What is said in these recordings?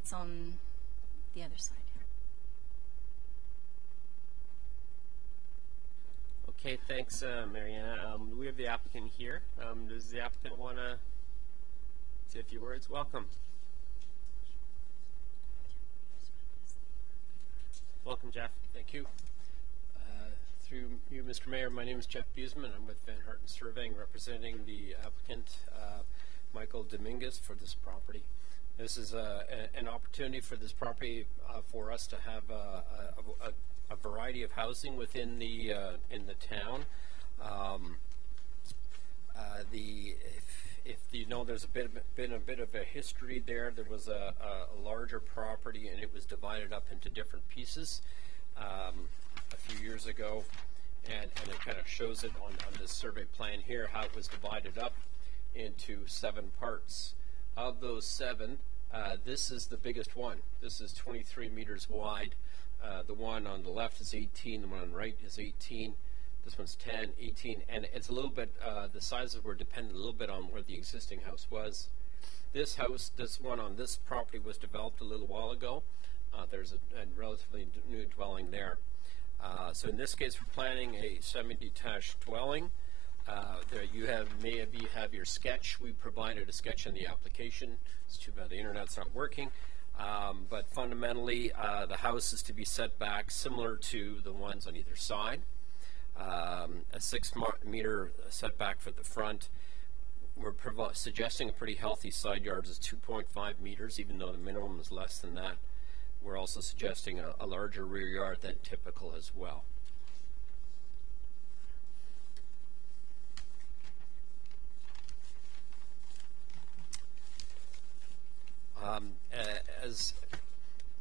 that's on the other side. Okay, thanks, Mariana. We have the applicant here. Does the applicant want to say a few words? Welcome. Welcome, Jeff. Thank you. Through you, Mr. Mayor, my name is Jeff Buseman. I'm with Van Harten Surveying, representing the applicant, Michael Dominguez, for this property. This is an opportunity for this property for us to have a variety of housing within the in the town. If you know, there's been a bit of a history there. There was a larger property, and it was divided up into different pieces a few years ago, and it kind of shows it on this survey plan here, how it was divided up into 7 parts. Of those 7, this is the biggest one. This is 23 meters wide. The one on the left is 18, the one on the right is 18. This one's 10, 18, and it's a little bit, the sizes were dependent a little bit on where the existing house was. This house, this one on this property, was developed a little while ago. There's a relatively new dwelling there. So in this case, we're planning a semi-detached dwelling. There you may have your sketch. We provided a sketch in the application. It's too bad the internet's not working. But fundamentally, the house is to be set back similar to the ones on either side. A 6-meter setback for the front. We're suggesting a pretty healthy side yard is 2.5 meters, even though the minimum is less than that. We're also suggesting a larger rear yard than typical as well.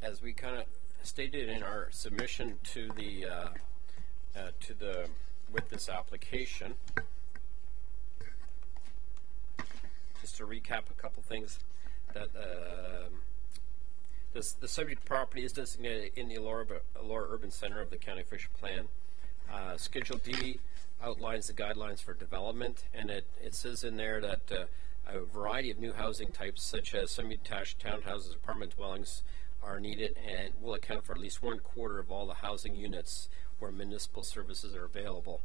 As we kind of stated in our submission to the with this application, just to recap a couple things, that the subject property is designated in the Elora Urban Center of the County Official Plan. Schedule D outlines the guidelines for development, and it says in there that a variety of new housing types, such as semi-detached townhouses, apartment dwellings, are needed and will account for at least 1/4 of all the housing units where municipal services are available.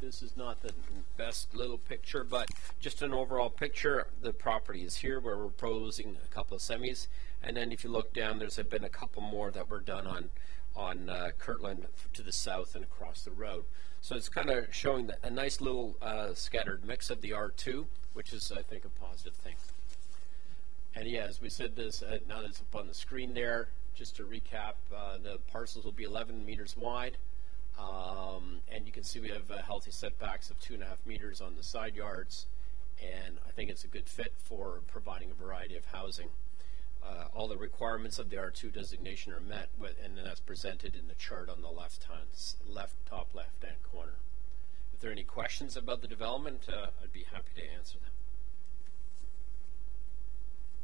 This is not the best little picture, but just an overall picture. The property is here where we're proposing a couple of semis, and then if you look down, there's been a couple more that were done on Kirtland to the south and across the road. So it's kind of showing a nice little scattered mix of the R2, which is, I think, a positive thing. And yeah, as we said, this now that's up on the screen there. Just to recap, the parcels will be 11 meters wide, and you can see we have healthy setbacks of 2.5 meters on the side yards, and I think it's a good fit for providing a variety of housing. All the requirements of the R2 designation are met, and that's presented in the chart on the top left-hand corner. If there are any questions about the development, I'd be happy to answer them.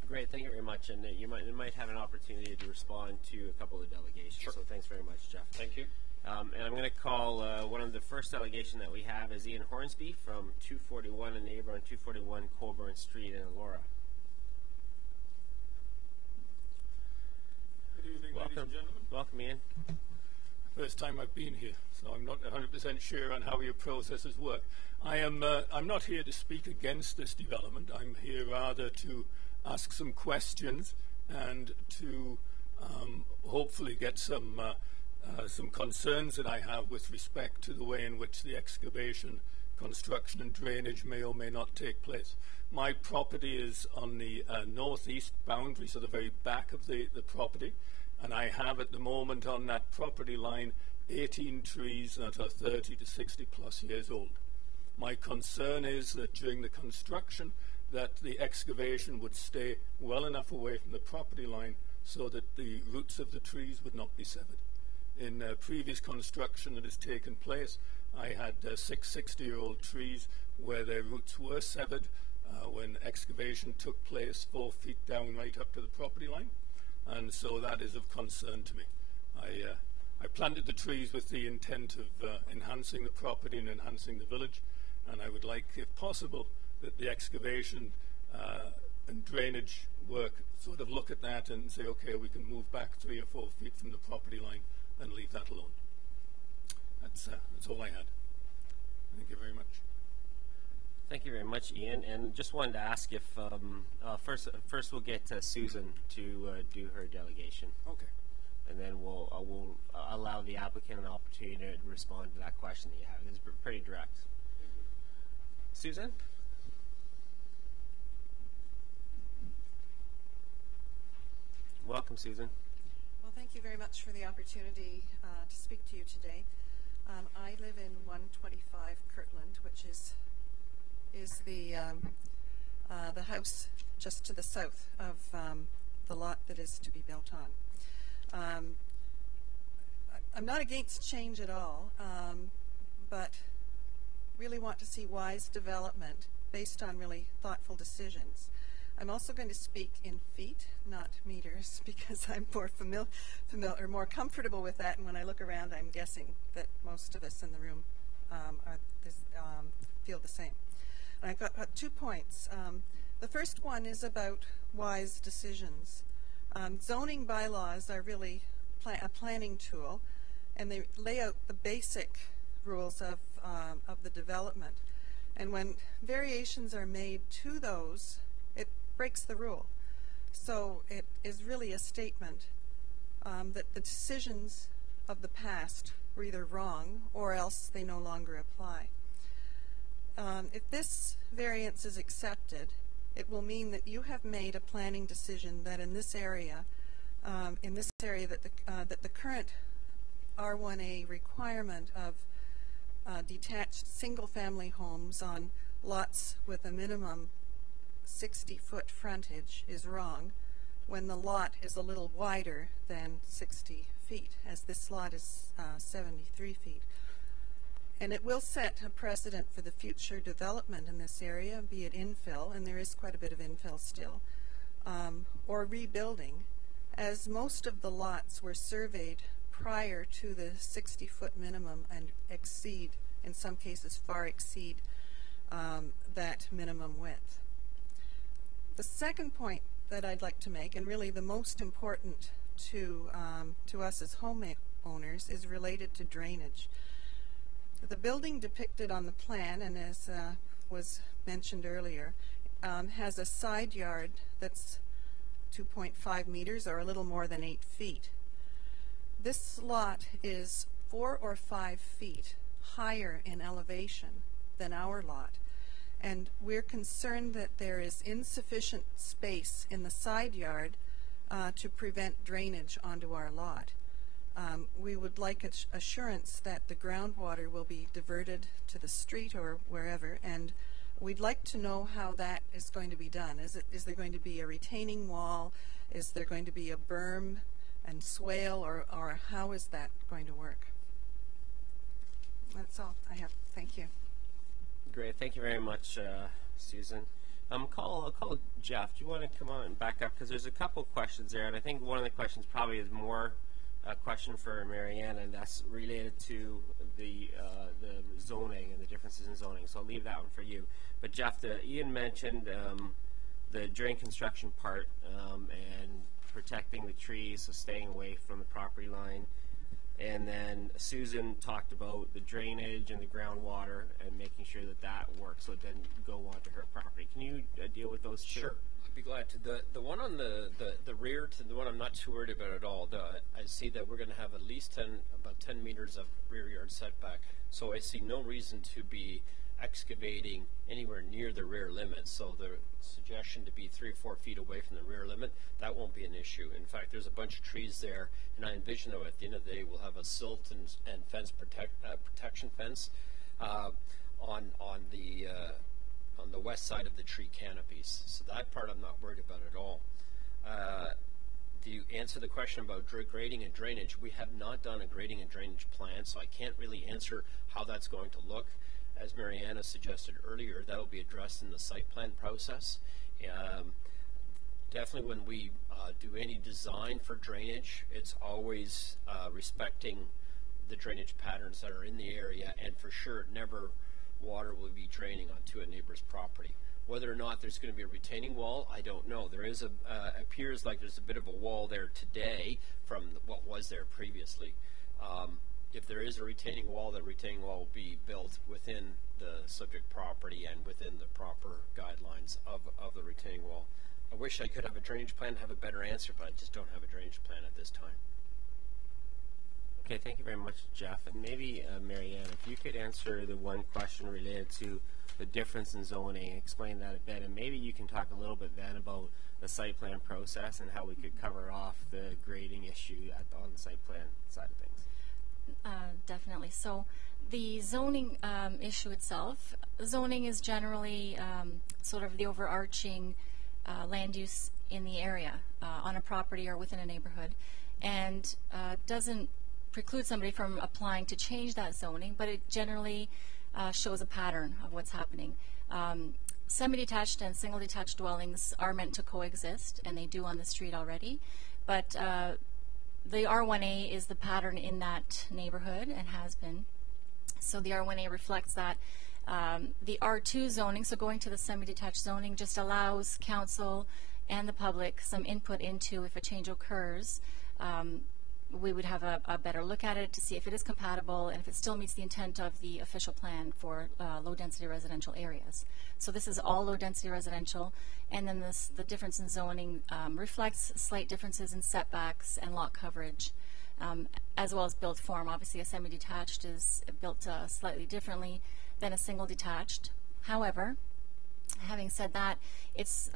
Great, thank you very much, and you might have an opportunity to respond to a couple of delegations. Sure. So thanks very much, Jeff. Thank you. And I'm going to call one of the first delegation that we have is Ian Hornsby from 241, a neighbor on 241 Colburn Street in Elora. Good evening, ladies and gentlemen. Welcome, Ian. First time I've been here, so I'm not 100% sure on how your processes work. I'm not here to speak against this development. I'm here rather to ask some questions and to hopefully get some concerns that I have with respect to the way in which the excavation, construction and drainage may or may not take place. My property is on the northeast boundary, so the very back of the property, and I have at the moment on that property line 18 trees that are 30 to 60 plus years old. My concern is that during the construction that the excavation would stay well enough away from the property line so that the roots of the trees would not be severed. In previous construction that has taken place, I had 6 60-year-old trees where their roots were severed when excavation took place 4 feet down right up to the property line, and so that is of concern to me. I planted the trees with the intent of enhancing the property and enhancing the village, and I would like, if possible, that the excavation and drainage work sort of look at that and say, okay, we can move back 3 or 4 feet from the property line and leave that alone. That's all I had. Thank you very much. Thank you very much, Ian. And just wanted to ask if first we'll get Susan to do her delegation. Okay. And then we'll allow the applicant an opportunity to respond to that question that you have. It's pretty direct. Susan? Welcome, Susan. Well, thank you very much for the opportunity to speak to you today. I live in 125 Kirtland, which is the house just to the south of the lot that is to be built on. I'm not against change at all, but really want to see wise development based on really thoughtful decisions. I'm also going to speak in feet, not meters, because I'm more comfortable with that. And when I look around, I'm guessing that most of us in the room feel the same. And I've got 2 points. The first one is about wise decisions. Zoning bylaws are really a planning tool, and they lay out the basic rules of the development. And when variations are made to those, it breaks the rule. So it is really a statement that the decisions of the past were either wrong or else they no longer apply. If this variance is accepted, it will mean that you have made a planning decision that in this area that the current R1A requirement of detached single-family homes on lots with a minimum 60-foot frontage is wrong, when the lot is a little wider than 60 feet, as this lot is 73 feet. And it will set a precedent for the future development in this area, be it infill, and there is quite a bit of infill still, or rebuilding, as most of the lots were surveyed prior to the 60-foot minimum and exceed, in some cases far exceed, that minimum width. The second point that I'd like to make, and really the most important to us as homeowners, is related to drainage. The building depicted on the plan, and as was mentioned earlier, has a side yard that's 2.5 meters or a little more than 8 feet. This lot is 4 or 5 feet higher in elevation than our lot, and we're concerned that there is insufficient space in the side yard to prevent drainage onto our lot. We would like assurance that the groundwater will be diverted to the street or wherever, and we'd like to know how that is going to be done. Is there going to be a retaining wall? Is there going to be a berm and swale, or how is that going to work? That's all I have. Thank you. Great. Thank you very much, Susan. I'll call Jeff. Do you want to come on and back up? Because there's a couple questions there, and I think one of the questions probably is more a question for Marianne, and that's related to the zoning and the differences in zoning. So I'll leave that one for you. But Jeff, Ian mentioned the drain construction part and protecting the trees, so staying away from the property line. And then Susan talked about the drainage and the groundwater and making sure that that works so it doesn't go onto her property. Can you deal with those two? Sure. Be glad to. The one on the rear, to the one I'm not too worried about at all. I see that we're going to have at least about 10 meters of rear yard setback, so I see no reason to be excavating anywhere near the rear limit. So the suggestion to be 3 or 4 feet away from the rear limit, that won't be an issue. In fact, there's a bunch of trees there, and I envision that at the end of the day we'll have a silt and fence protection fence on the west side of the tree canopies. So that part I'm not worried about at all. To answer the question about grading and drainage, we have not done a grading and drainage plan, so I can't really answer how that's going to look. As Mariana suggested earlier, that will be addressed in the site plan process. Definitely when we do any design for drainage, it's always respecting the drainage patterns that are in the area, and for sure never water will be draining onto a neighbor's property. Whether or not there's going to be a retaining wall, I don't know. There is appears like there's a bit of a wall there today from what was there previously. If there is a retaining wall, that retaining wall will be built within the subject property and within the proper guidelines of the retaining wall. I wish I could have a drainage plan, have a better answer, but I just don't have a drainage plan at this time. Okay, thank you very much, Jeff. And maybe, Marianne, if you could answer the one question related to the difference in zoning, explain that a bit, and maybe you can talk a little bit then about the site plan process and how we could cover off the grading issue on the site plan side of things. Definitely. So the zoning issue itself, zoning is generally sort of the overarching land use in the area on a property or within a neighborhood, and doesn't preclude somebody from applying to change that zoning, but it generally shows a pattern of what's happening. Semi-detached and single-detached dwellings are meant to coexist, and they do on the street already, but the R1A is the pattern in that neighborhood and has been. So the R1A reflects that. The R2 zoning, so going to the semi-detached zoning, just allows council and the public some input into if a change occurs. We would have a better look at it to see if it is compatible and if it still meets the intent of the official plan for low-density residential areas. So this is all low-density residential, and then the difference in zoning reflects slight differences in setbacks and lot coverage, as well as built form. Obviously, a semi-detached is built slightly differently than a single-detached. However, having said that, it's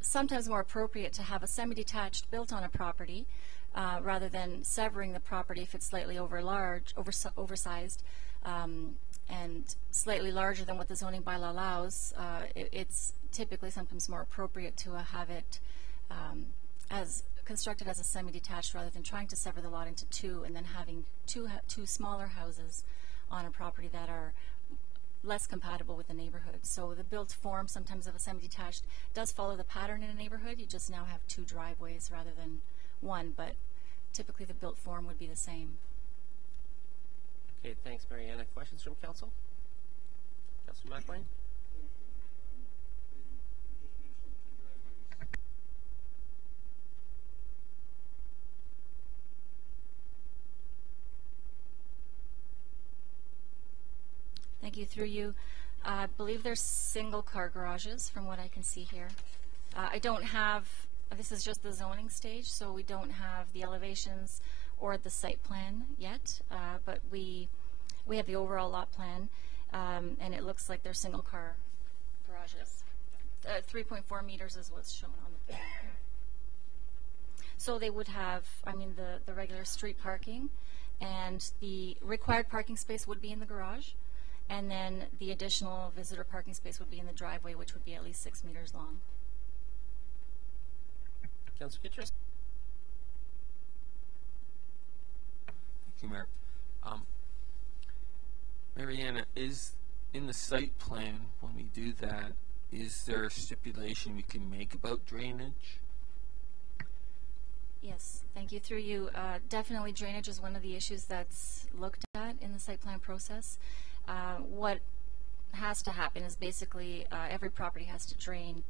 sometimes more appropriate to have a semi-detached built on a property rather than severing the property if it's slightly oversized, and slightly larger than what the zoning bylaw allows. It's typically sometimes more appropriate to have it as constructed as a semi-detached rather than trying to sever the lot into two and then having two smaller houses on a property that are less compatible with the neighborhood. So the built form sometimes of a semi-detached does follow the pattern in a neighborhood. You just now have two driveways rather than one, but typically the built form would be the same. Okay, thanks, Mariana. Questions from council? Councilor McLean? Thank you. Through you, I believe there's single car garages from what I can see here. I don't have, this is just the zoning stage, so we don't have the elevations or the site plan yet, but we have the overall lot plan, and it looks like they're single car garages. 3.4 meters is what's shown on the plan. So they would have, I mean, the regular street parking, and the required parking space would be in the garage, and then the additional visitor parking space would be in the driveway, which would be at least 6 meters long. Councilor Kitchers? Thank you, Mayor. Mariana, is in the site plan, when we do that, is there a stipulation we can make about drainage? Yes, thank you. Through you, definitely drainage is one of the issues that's looked at in the site plan process. What has to happen is basically every property has to drain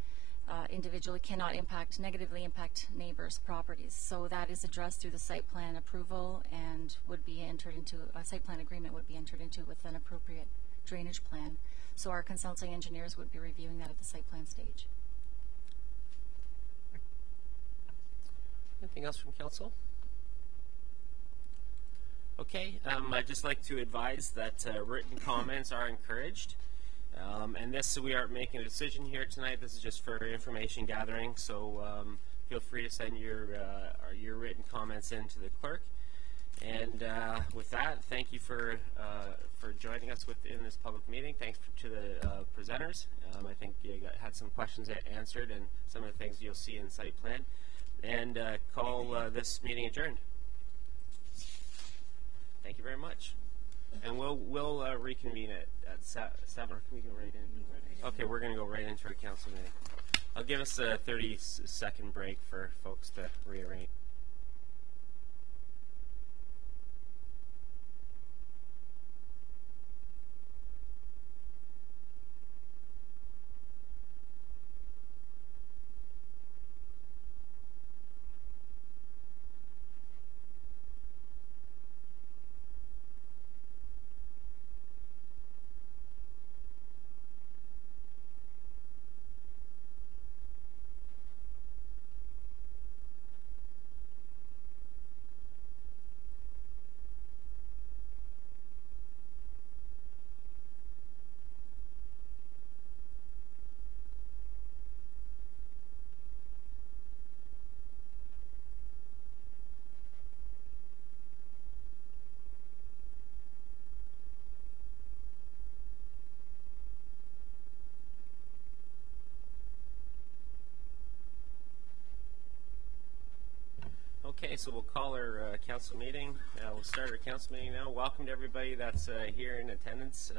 individually, cannot negatively impact neighbors' properties. So that is addressed through the site plan approval and would be entered into, a site plan agreement would be entered into with an appropriate drainage plan. So our consulting engineers would be reviewing that at the site plan stage. Anything else from council? Okay, I'd just like to advise that written comments are encouraged. And this, we aren't making a decision here tonight. This is just for information gathering. So feel free to send your written comments in to the clerk. And with that, thank you for joining us in this public meeting. Thanks to the presenters. I think you had some questions answered and some of the things you'll see in site plan. And call this meeting adjourned. Thank you very much. And we'll reconvene at 7. Or can we go right in? Okay, we're going to go right into our council meeting. I'll give us a 30-second break for folks to rearrange. so we'll call our council meeting. We'll start our council meeting now. Welcome to everybody that's here in attendance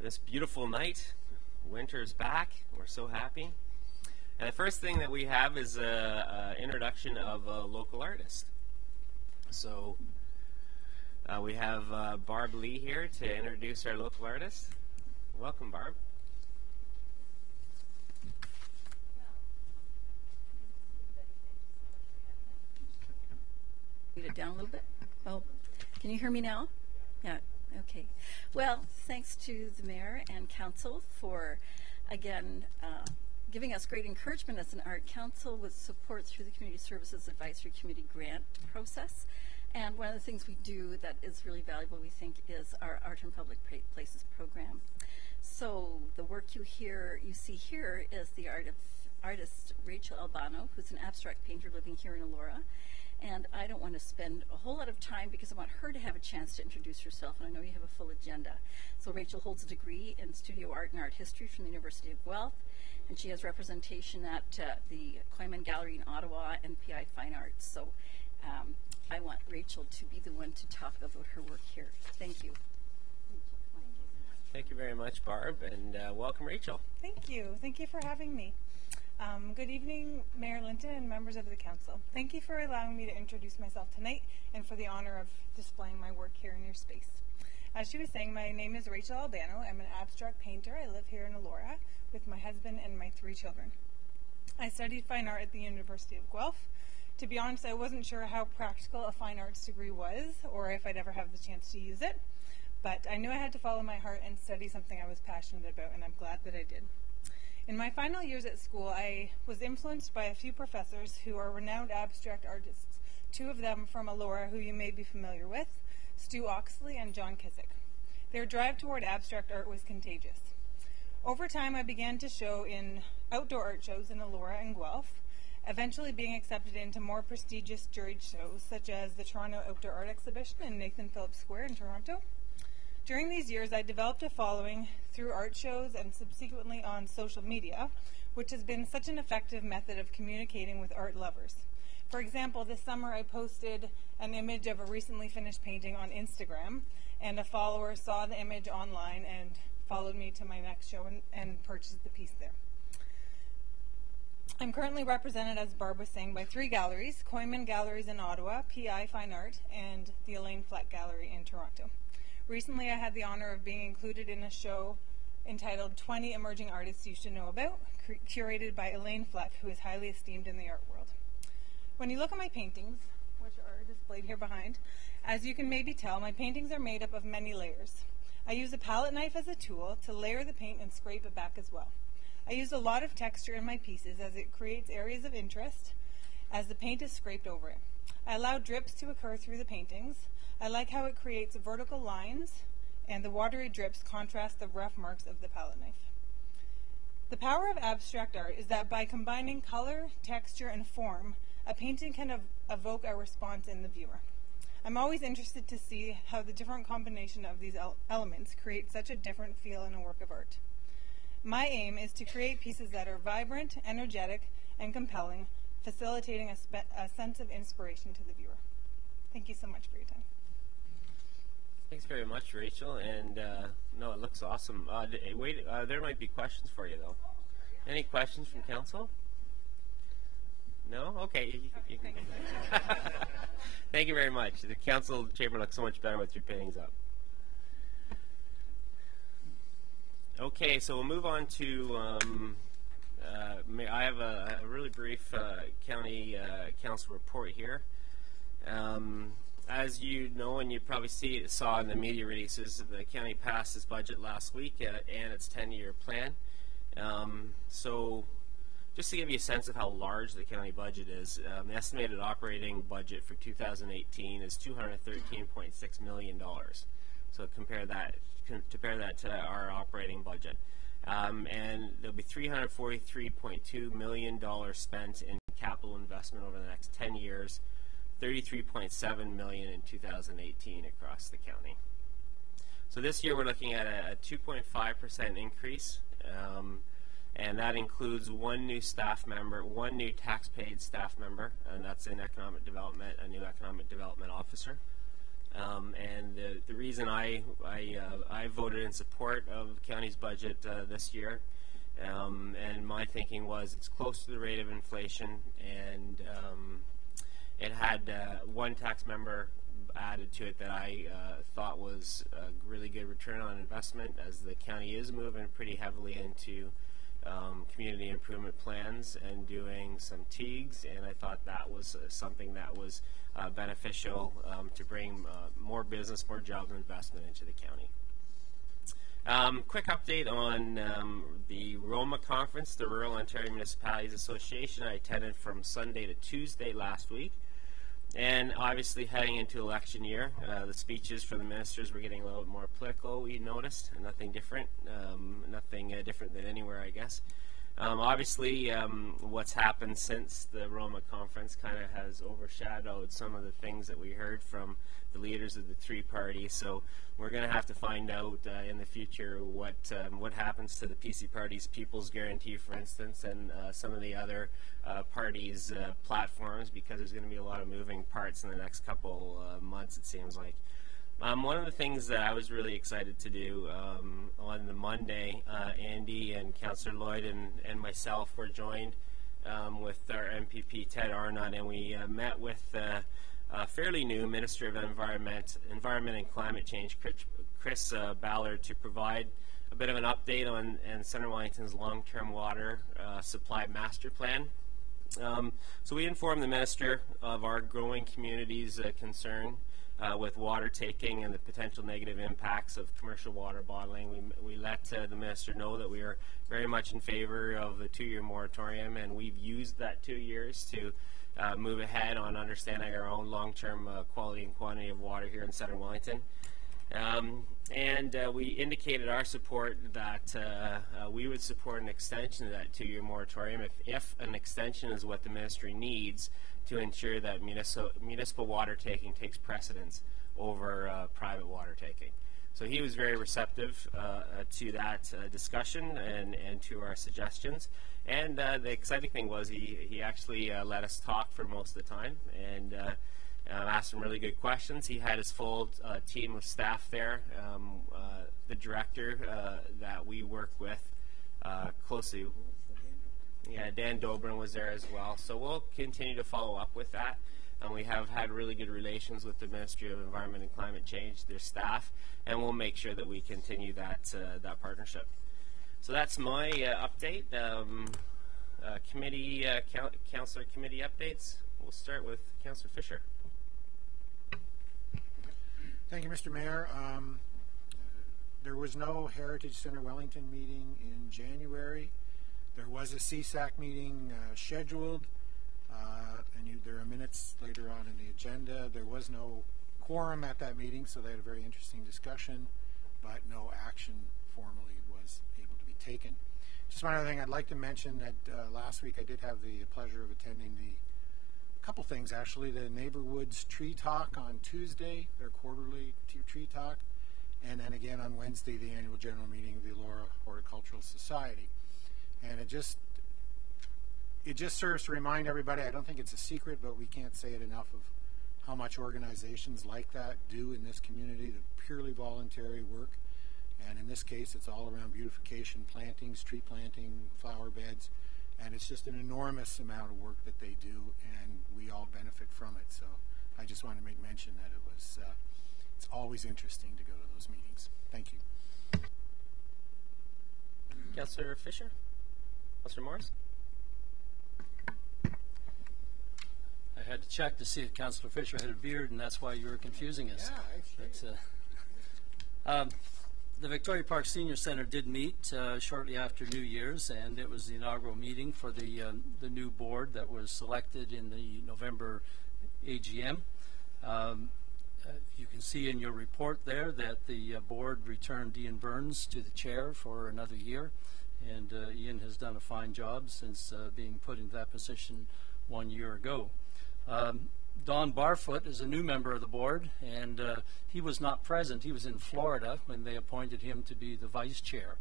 this beautiful night. Winter's back. We're so happy. And the first thing that we have is an introduction of a local artist. So we have Barb Lee here to introduce our local artist. Welcome, Barb. Read it down a little bit. Oh, can you hear me now? Yeah, okay. Well, thanks to the mayor and council for, again, giving us great encouragement as an art council with support through the Community Services Advisory Committee grant process. And one of the things we do that is really valuable, we think, is our Art in Public Places program. So the work you see here is the artist Rachel Albano, who's an abstract painter living here in Elora. And I don't want to spend a whole lot of time because I want her to have a chance to introduce herself, and I know you have a full agenda. So Rachel holds a degree in studio art and art history from the University of Guelph, and she has representation at the Koyman Gallery in Ottawa and PI Fine Arts. So I want Rachel to be the one to talk about her work here. Thank you. Thank you very much, Barb, and welcome, Rachel. Thank you. Thank you for having me. Good evening, Mayor Linton and members of the council. Thank you for allowing me to introduce myself tonight and for the honor of displaying my work here in your space. As she was saying, my name is Rachel Albano. I'm an abstract painter. I live here in Elora with my husband and my 3 children. I studied fine art at the University of Guelph. To be honest, I wasn't sure how practical a fine arts degree was or if I'd ever have the chance to use it, but I knew I had to follow my heart and study something I was passionate about, and I'm glad that I did. In my final years at school, I was influenced by a few professors who are renowned abstract artists, 2 of them from Elora who you may be familiar with, Stu Oxley and John Kissick. Their drive toward abstract art was contagious. Over time, I began to show in outdoor art shows in Elora and Guelph, eventually being accepted into more prestigious juried shows such as the Toronto Outdoor Art Exhibition in Nathan Phillips Square in Toronto. During these years, I developed a following through art shows and subsequently on social media, which has been such an effective method of communicating with art lovers. For example, this summer I posted an image of a recently finished painting on Instagram, and a follower saw the image online and followed me to my next show and purchased the piece there. I'm currently represented, as Barb was saying, by 3 galleries, Koyman Galleries in Ottawa, PI Fine Art, and the Elaine Fleck Gallery in Toronto. Recently, I had the honor of being included in a show entitled 20 Emerging Artists You Should Know About, curated by Elaine Fleck, who is highly esteemed in the art world. When you look at my paintings, which are displayed here behind, as you can maybe tell, my paintings are made up of many layers. I use a palette knife as a tool to layer the paint and scrape it back as well. I use a lot of texture in my pieces as it creates areas of interest as the paint is scraped over it. I allow drips to occur through the paintings. I like how it creates vertical lines, and the watery drips contrast the rough marks of the palette knife. The power of abstract art is that by combining color, texture, and form, a painting can evoke a response in the viewer. I'm always interested to see how the different combination of these elements create such a different feel in a work of art. My aim is to create pieces that are vibrant, energetic, and compelling, facilitating a sense of inspiration to the viewer. Thank you so much for your time. Thanks very much, Rachel. And no, it looks awesome. Wait, there might be questions for you, though. Any questions from council? No? Okay. You can. Thank you very much. The council chamber looks so much better with your paintings up. Okay, so we'll move on to, I have a really brief county council report here. As you know, and you probably saw in the media releases, the county passed its budget last week and its 10-year plan. So just to give you a sense of how large the county budget is, the estimated operating budget for 2018 is $213.6 million. So compare that to our operating budget. And there'll be $343.2 million spent in capital investment over the next 10 years, $33.7 million in 2018 across the county. So this year we're looking at a 2.5% increase. and that includes one new staff member, one new tax-paid staff member, and that's in economic development, a new economic development officer. And the reason I voted in support of the county's budget this year, and my thinking was it's close to the rate of inflation, and it had one tax member added to it that I thought was a really good return on investment, as the county is moving pretty heavily into community improvement plans and doing some TEEGs, and I thought that was something that was beneficial to bring more business, more job and investment into the county. Quick update on the ROMA conference, the Rural Ontario Municipalities Association. I attended from Sunday to Tuesday last week. And obviously heading into election year, the speeches for the ministers were getting a little bit more political, we noticed. Nothing different, nothing different than anywhere, I guess. Obviously, what's happened since the Roma conference kind of has overshadowed some of the things that we heard from the leaders of the three parties. So we're going to have to find out in the future what happens to the PC Party's People's Guarantee, for instance, and some of the other parties' platforms, because there's going to be a lot of moving parts in the next couple months, it seems like. One of the things that I was really excited to do on the Monday, Andy and Councillor Lloyd and myself were joined with our MPP Ted Arnott, and we met with a fairly new Minister of Environment and Climate Change, Chris Ballard, to provide a bit of an update on Centre Wellington's long-term water supply master plan. So we informed the Minister of our growing community's concern with water taking and the potential negative impacts of commercial water bottling. We let the Minister know that we are very much in favor of the 2-year moratorium, and we've used that 2 years to move ahead on understanding our own long-term quality and quantity of water here in Centre Wellington. And we indicated our support that we would support an extension of that 2-year moratorium if an extension is what the ministry needs to ensure that municipal water taking takes precedence over private water taking. So he was very receptive to that discussion and to our suggestions. And the exciting thing was he actually let us talk for most of the time, and asked some really good questions. He had his full team of staff there. The director that we work with closely, Dan Dobrin was there as well. So we'll continue to follow up with that. And we have had really good relations with the Ministry of Environment and Climate Change, their staff, and we'll make sure that we continue that partnership. So that's my update. Councillor committee updates. We'll start with Councillor Fisher. Thank you, Mr. Mayor. There was no Heritage Centre Wellington meeting in January. There was a CSAC meeting scheduled, and there are minutes later on in the agenda. There was no quorum at that meeting, so they had a very interesting discussion, but no action formally was able to be taken. Just one other thing I'd like to mention, that last week I did have the pleasure of attending couple things actually. The Neighborwoods Tree Talk on Tuesday, their quarterly tree talk, and then again on Wednesday the annual general meeting of the Elora Horticultural Society. And it just serves to remind everybody, I don't think it's a secret, but we can't say it enough, of how much organizations like that do in this community, the purely voluntary work. And in this case it's all around beautification, plantings, tree planting, flower beds, and it's just an enormous amount of work that they do, and we all benefit from it. So I just want to make mention that it's always interesting to go to those meetings. Thank you. Councillor Fisher? Councillor Morris? I had to check to see if Councillor Fisher had a beard, and that's why you were confusing us. Yeah, The Victoria Park Senior Centre did meet shortly after New Year's, and it was the inaugural meeting for the new board that was selected in the November AGM. You can see in your report there that the board returned Ian Burns to the chair for another year, and Ian has done a fine job since being put into that position 1 year ago. Don Barfoot is a new member of the board, and he was not present. He was in Florida when they appointed him to be the vice chair.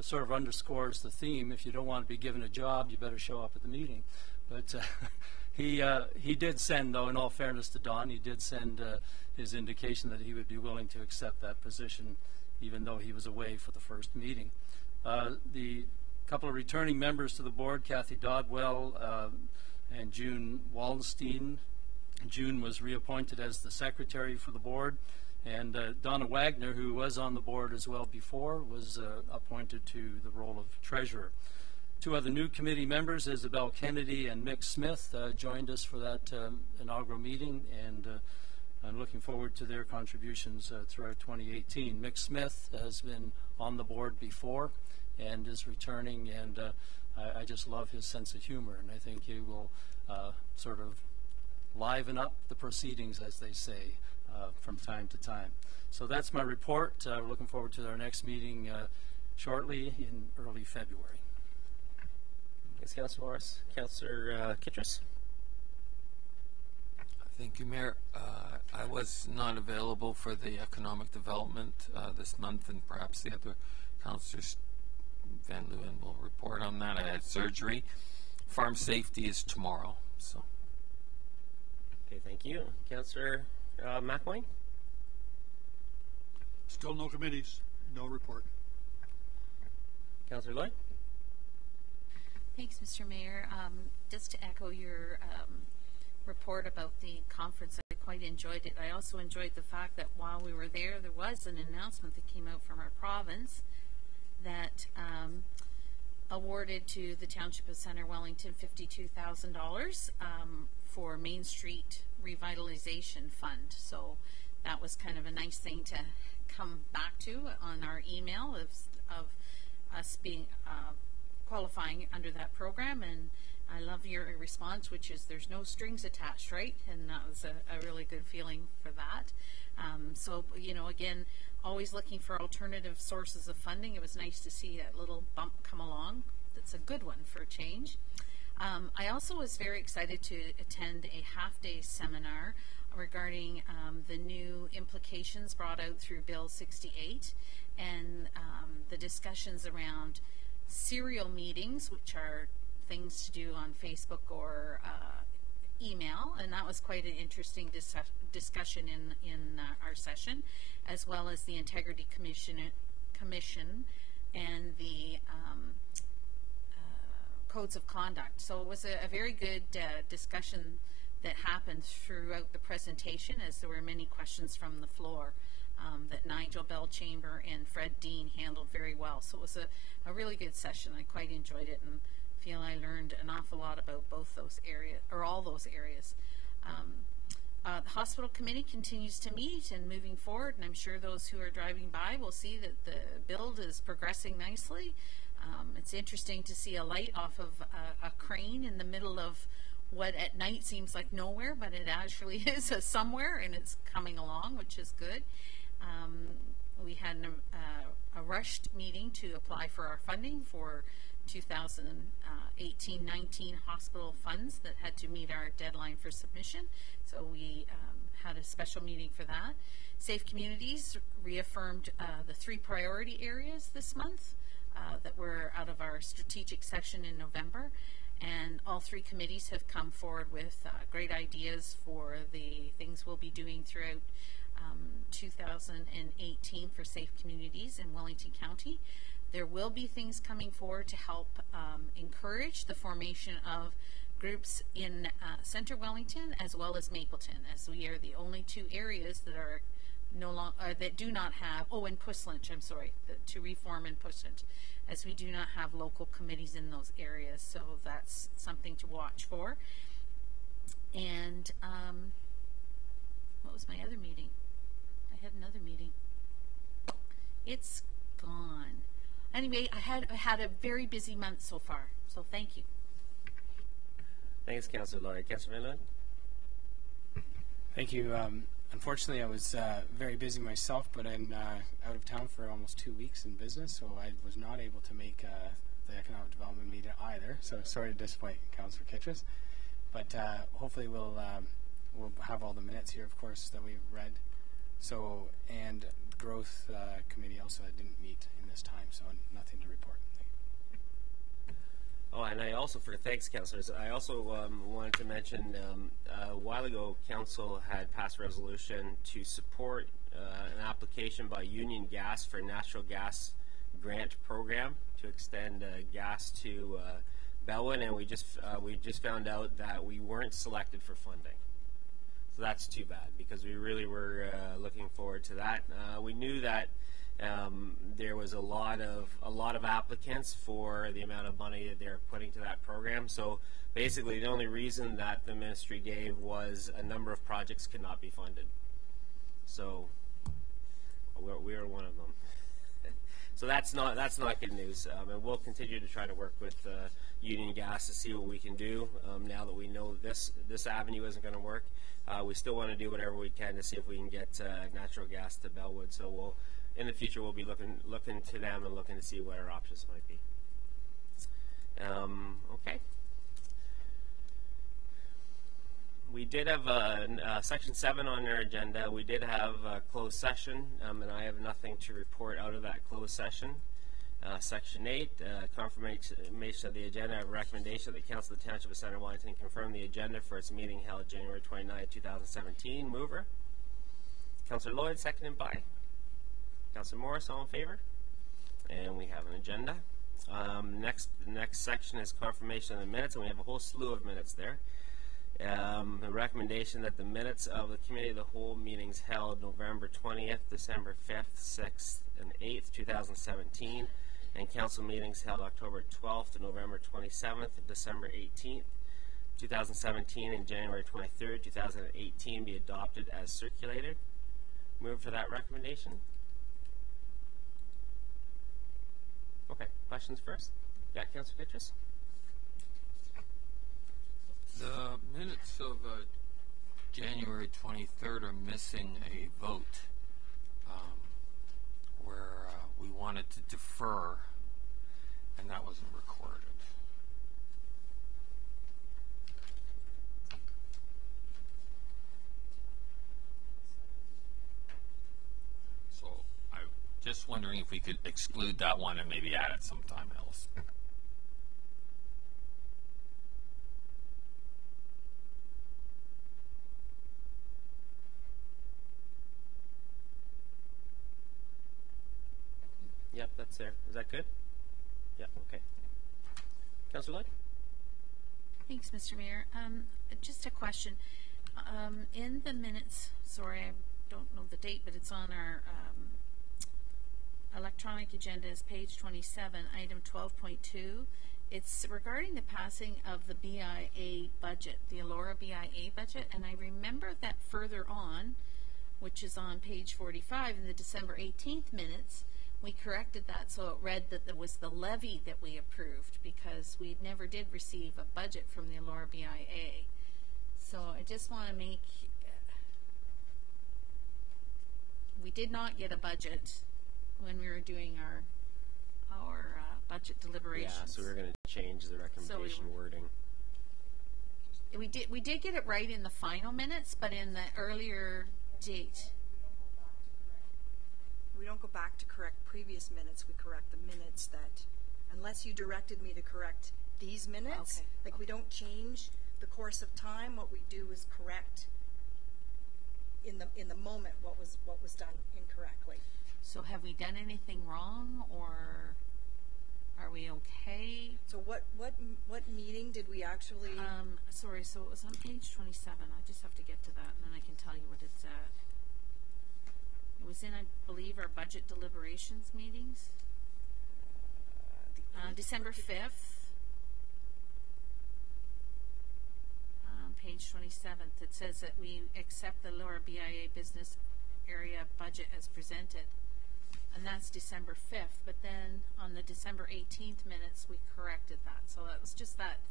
sort of underscores the theme. If you don't want to be given a job, you better show up at the meeting. But he did send, though, in all fairness to Don, he did send his indication that he would be willing to accept that position, even though he was away for the first meeting. The couple of returning members to the board, Kathy Dodwell and June Wallenstein. June was reappointed as the secretary for the board, and Donna Wagner, who was on the board as well before, was appointed to the role of treasurer. Two other new committee members, Isabel Kennedy and Mick Smith, joined us for that inaugural meeting, and I'm looking forward to their contributions throughout 2018. Mick Smith has been on the board before and is returning, and I just love his sense of humor, and I think he will sort of liven up the proceedings, as they say, from time to time. So that's my report. We're looking forward to our next meeting shortly in early February. Thanks, Councillor Morris. Councillor Kittredge. Thank you, Mayor. I was not available for the economic development this month, and perhaps the other councillors, Van Leeuwen, will report on that. I had surgery. Farm safety is tomorrow. So. Okay, thank you. Councillor McElwain? Still no committees, no report. Councillor Lloyd? Thanks, Mr. Mayor. Just to echo your report about the conference, I quite enjoyed it. I also enjoyed the fact that while we were there, there was an announcement that came out from our province that awarded to the Township of Centre Wellington $52,000 for Main Street Revitalization Fund. So that was kind of a nice thing to come back to on our email of us being qualifying under that program, and I love your response, which is there's no strings attached, right? And that was a really good feeling for that. So, you know, again, always looking for alternative sources of funding. It was nice to see that little bump come along. That's a good one for a change. I also was very excited to attend a half-day seminar regarding the new implications brought out through Bill 68 and the discussions around serial meetings, which are things to do on Facebook or email, and that was quite an interesting discussion in our session, as well as the Integrity Commission and the codes of conduct. So it was a very good discussion that happened throughout the presentation, as there were many questions from the floor that Nigel Belchamber and Fred Dean handled very well. So it was a really good session. I quite enjoyed it and feel I learned an awful lot about both those areas, or all those areas. The hospital committee continues to meet and moving forward, and I'm sure those who are driving by will see that the build is progressing nicely. It's interesting to see a light off of a crane in the middle of what at night seems like nowhere, but it actually is somewhere, and it's coming along, which is good. We had a rushed meeting to apply for our funding for 2018-19 hospital funds that had to meet our deadline for submission. So we had a special meeting for that. Safe Communities reaffirmed the 3 priority areas this month that were out of our strategic session in November. And all 3 committees have come forward with great ideas for the things we'll be doing throughout 2018 for safe communities in Wellington County. There will be things coming forward to help encourage the formation of groups in Centre Wellington as well as Mapleton, as we are the only 2 areas that are no longer that do not have. Oh, and Puslinch, I'm sorry, to reform in Puslinch, as we do not have local committees in those areas. So that's something to watch for. And what was my other meeting? I had another meeting. It's gone. Anyway, I had a very busy month so far. So thank you. Thanks, Councillor Lloyd. Councillor Van Leeuwen? Thank you. Unfortunately, I was very busy myself, but I'm out of town for almost 2 weeks in business, so I was not able to make the economic development meeting either. So sorry to disappoint Councillor Kittredge, but hopefully we'll have all the minutes here, of course, that we've read. So, and growth committee also didn't meet in this time, so nothing to report. Oh, and I also, thanks, councillors, I also wanted to mention a while ago, council had passed a resolution to support an application by Union Gas for natural gas grant program to extend gas to Bellwood, and we just found out that we weren't selected for funding. So that's too bad, because we really were looking forward to that. We knew that there was a lot of applicants for the amount of money that they're putting to that program. So basically, the only reason that the ministry gave was a number of projects could not be funded. So we are one of them. So that's not good news, and we'll continue to try to work with Union Gas to see what we can do. Now that we know this avenue isn't going to work, we still want to do whatever we can to see if we can get natural gas to Bellwood. So in the future, we'll be looking to them and looking to see what our options might be. Okay. We did have Section 7 on our agenda. We did have a closed session, and I have nothing to report out of that closed session. Section 8, confirmation of the agenda. I have a recommendation that the Council of the Township of Centre Wellington confirm the agenda for its meeting held January 29, 2017. Mover. Councillor Lloyd, seconded by Councillor Morris. All in favor? And we have an agenda. Next section is confirmation of the minutes, and we have a whole slew of minutes there. The recommendation that the minutes of the Committee of the Whole meetings held November 20th, December 5th, 6th, and 8th, 2017, and council meetings held October 12th to November 27th, December 18th, 2017, and January 23rd, 2018 be adopted as circulated. Move for that recommendation. Okay, questions first? Yeah, Councillor Petrus. The minutes of January 23rd are missing a vote where we wanted to defer, and that wasn't recorded. So I'm just wondering if we could exclude that one and maybe add it sometime else. Yep, that's there. Is that good? Yeah, okay. Councillor Lloyd? Thanks, Mr. Mayor. Just a question. In the minutes, sorry, I don't know the date, but it's on our electronic agenda is page 27, item 12.2. It's regarding the passing of the BIA budget, the Elora BIA budget, and I remember that further on, which is on page 45 in the December 18th minutes, we corrected that so it read that there was the levy that we approved because we never did receive a budget from the Elora BIA. So I just want to make, we did not get a budget when we were doing our budget deliberations. Yeah, so we're going to change the recommendation wording. We did get it right in the final minutes, but in the earlier date. We don't go back to correct previous minutes. We correct the minutes that, unless you directed me to correct these minutes, okay. We don't change the course of time. What we do is correct in the moment what was done incorrectly. So have we done anything wrong, or are we okay? So what meeting did we actually? Sorry. So it was on page 27. I just have to get to that, and then I can tell you what it's at. It was in, I believe, our budget deliberations meetings. December 5th. Page 27th. It says that we accept the Elora BIA business area budget as presented. And that's December 5th. But then on the December 18th minutes, we corrected that. So that was just that.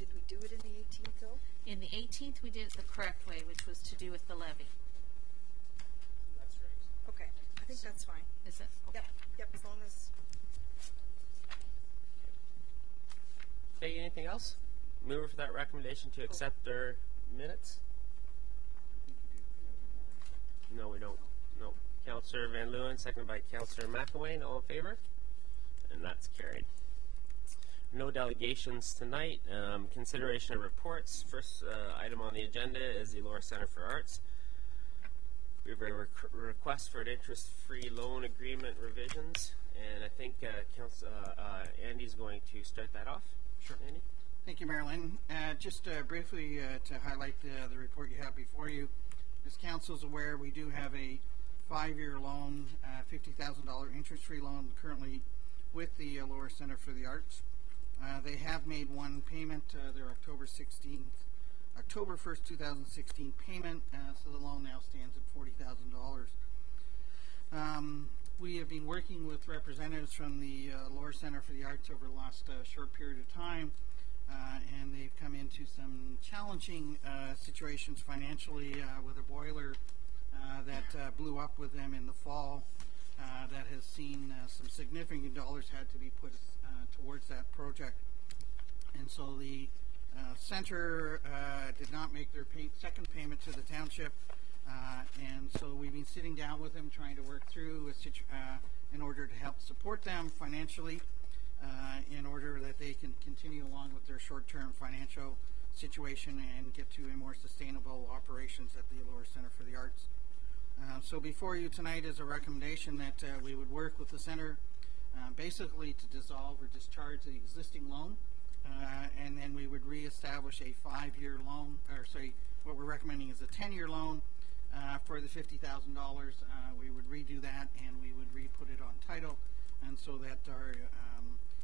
Did we do it in the 18th, though? In the 18th, we did it the correct way, which was to do with the levy. Okay, I think that's fine. Is it? Okay. Yep, as long as... Okay, anything else? Mover for that recommendation to accept their minutes? No, we don't. No. Councillor Van Leeuwen, seconded by Councillor McElwain. All in favor? And that's carried. No delegations tonight. Consideration of reports. First item on the agenda is the Elora Centre for Arts. We have a request for an interest-free loan agreement revisions, and I think Andy's going to start that off. Sure. Andy? Thank you, Marilyn. Just briefly to highlight the report you have before you. As Council is aware, we do have a 5-year loan, $50,000 interest-free loan currently with the Elora Centre for the Arts. They have made one payment, their October 1st, 2016 payment, so the loan now stands at $40,000. We have been working with representatives from the Elora Centre for the Arts over the last short period of time, and they've come into some challenging situations financially with a boiler that blew up with them in the fall that has seen some significant dollars had to be put towards that project. And so the Centre did not make their second payment to the township, and so we've been sitting down with them trying to work through in order to help support them financially in order that they can continue along with their short-term financial situation and get to a more sustainable operations at the Elora Centre for the Arts. So before you tonight is a recommendation that we would work with the Centre basically to dissolve or discharge the existing loan, and then we would reestablish a 5-year loan, or sorry, what we're recommending is a 10-year loan for the $50,000. We would redo that and we would re-put it on title, and so that our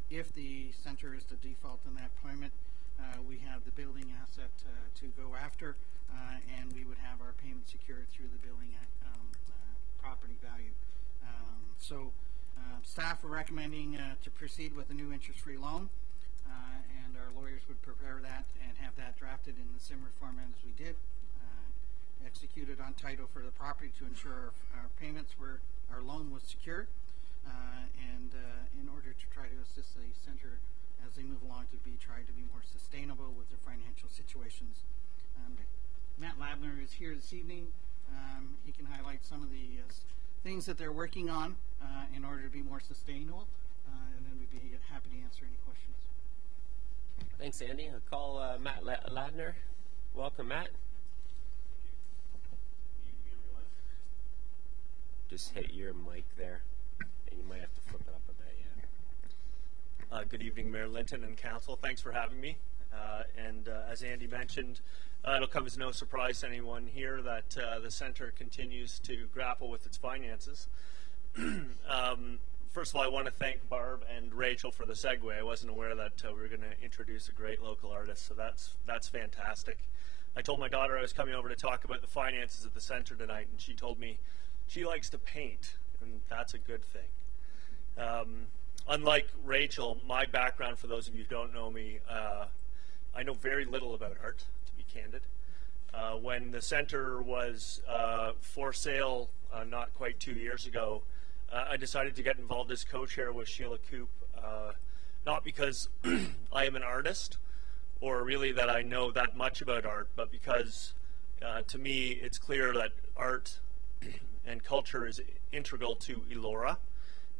if the Centre is to default in that payment, we have the building asset to go after, and we would have our payment secured through the building property value. Staff are recommending to proceed with a new interest-free loan, and our lawyers would prepare that and have that drafted in the similar format as we did, executed on title for the property to ensure our payments were, our loan was secure, and in order to try to assist the Centre as they move along to try to be more sustainable with their financial situations. Matt Labner is here this evening. He can highlight some of the things that they're working on in order to be more sustainable, and then we'd be happy to answer any questions. Thanks, Andy. I'll call Matt Ladner. Welcome, Matt. Just hit your mic there, and you might have to flip it up a bit, yeah. Good evening, Mayor Linton and Council. Thanks for having me. As Andy mentioned, it'll come as no surprise to anyone here that the Centre continues to grapple with its finances. First of all, I want to thank Barb and Rachel for the segue. I wasn't aware that we were going to introduce a great local artist, so that's fantastic. I told my daughter I was coming over to talk about the finances of the Centre tonight, and she told me she likes to paint, and that's a good thing. Unlike Rachel, my background, for those of you who don't know me, I know very little about art, to be candid. When the Centre was for sale not quite 2 years ago, I decided to get involved as co-chair with Sheila Coop, not because I am an artist or really that I know that much about art, but because to me it's clear that art and culture is integral to Elora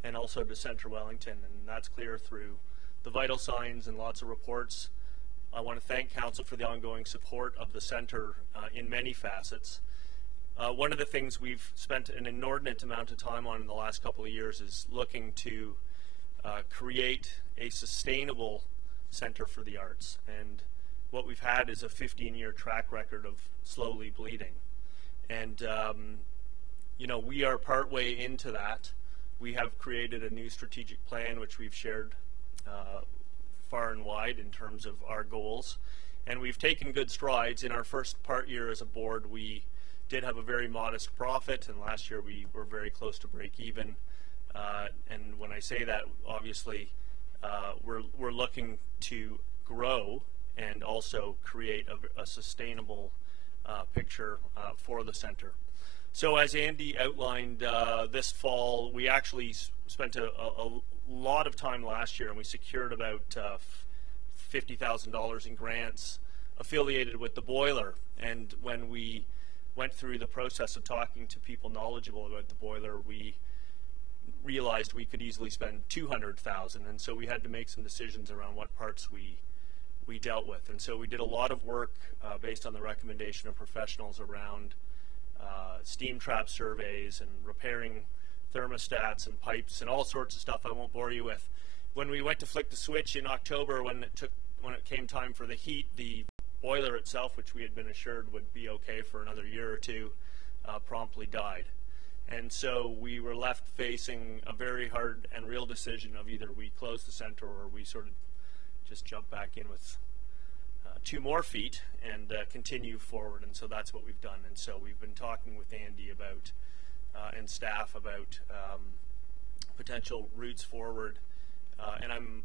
and also to Centre Wellington, and that's clear through the vital signs and lots of reports. I want to thank Council for the ongoing support of the Centre in many facets. One of the things we've spent an inordinate amount of time on in the last couple of years is looking to create a sustainable Centre for the Arts, and what we've had is a 15-year track record of slowly bleeding. And you know, we are partway into that. We have created a new strategic plan which we've shared far and wide in terms of our goals, and we've taken good strides. In our first part year as a board, we did have a very modest profit, and last year we were very close to break even. And when I say that, obviously we're looking to grow and also create a sustainable picture for the Centre. So as Andy outlined, this fall we actually spent a lot of time last year, and we secured about $50,000 in grants affiliated with the boiler. And when we went through the process of talking to people knowledgeable about the boiler, we realized we could easily spend $200,000, and so we had to make some decisions around what parts we dealt with. And so we did a lot of work based on the recommendation of professionals around steam trap surveys and repairing thermostats and pipes and all sorts of stuff I won't bore you with. When we went to flick the switch in October, when it came time for the heat, the boiler itself, which we had been assured would be okay for another year or two, promptly died. And so we were left facing a very hard and real decision of either we close the center or we sort of just jump back in with 2 more feet and continue forward. And so that's what we've done. And so we've been talking with Andy about and staff about potential routes forward. And I'm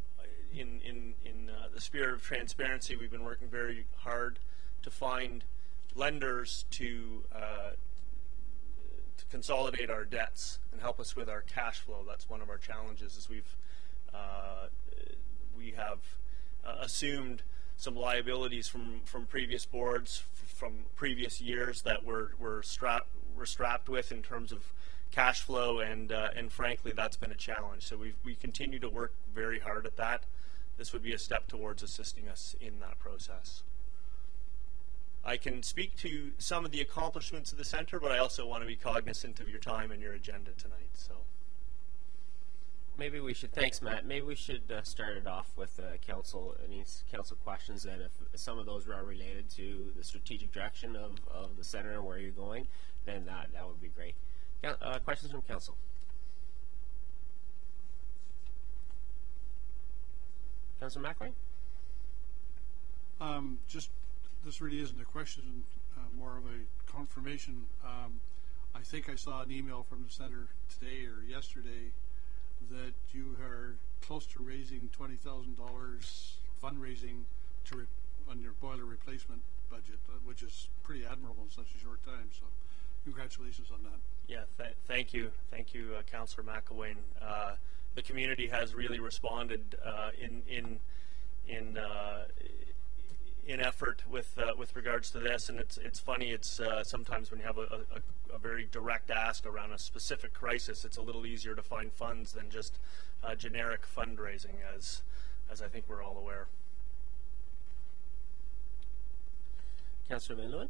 in the spirit of transparency, we've been working very hard to find lenders to consolidate our debts and help us with our cash flow. That's one of our challenges, is we have assumed some liabilities from previous boards, from previous years that we're strapped with in terms of cash flow, and frankly, that's been a challenge. So we continue to work very hard at that. This would be a step towards assisting us in that process. I can speak to some of the accomplishments of the center, but I also want to be cognizant of your time and your agenda tonight. So maybe we should, thanks Matt, maybe we should start it off with council questions, that if some of those are related to the strategic direction of the center and where you're going, then that would be great. Questions from council? Councillor McElwain? This really isn't a question, more of a confirmation. I think I saw an email from the center today or yesterday that you are close to raising $20,000 fundraising on your boiler replacement budget, which is pretty admirable in such a short time. So, congratulations on that. Yeah, thank you, Councillor McElwain. The community has really responded in effort with regards to this, and it's funny. It's sometimes when you have a very direct ask around a specific crisis, it's a little easier to find funds than just generic fundraising, as I think we're all aware. Councillor Van Leeuwen?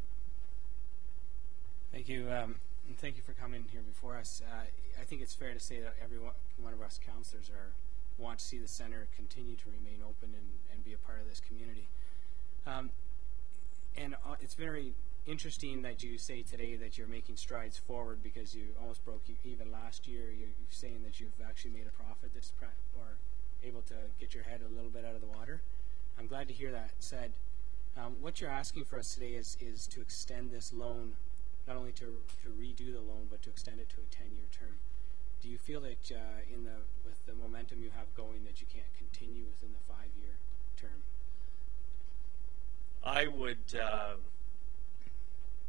Thank you, and thank you for coming here before us. I think it's fair to say that every one of us councillors want to see the center continue to remain open and be a part of this community. And it's very interesting that you say today that you're making strides forward, because you almost broke even last year. You're saying that you've actually made a profit or able to get your head a little bit out of the water. I'm glad to hear that said. What you're asking for us today is to extend this loan, not only to redo the loan, but to extend it to a 10-year term. Do you feel that with the momentum you have going, that you can't continue within the 5-year term? I would,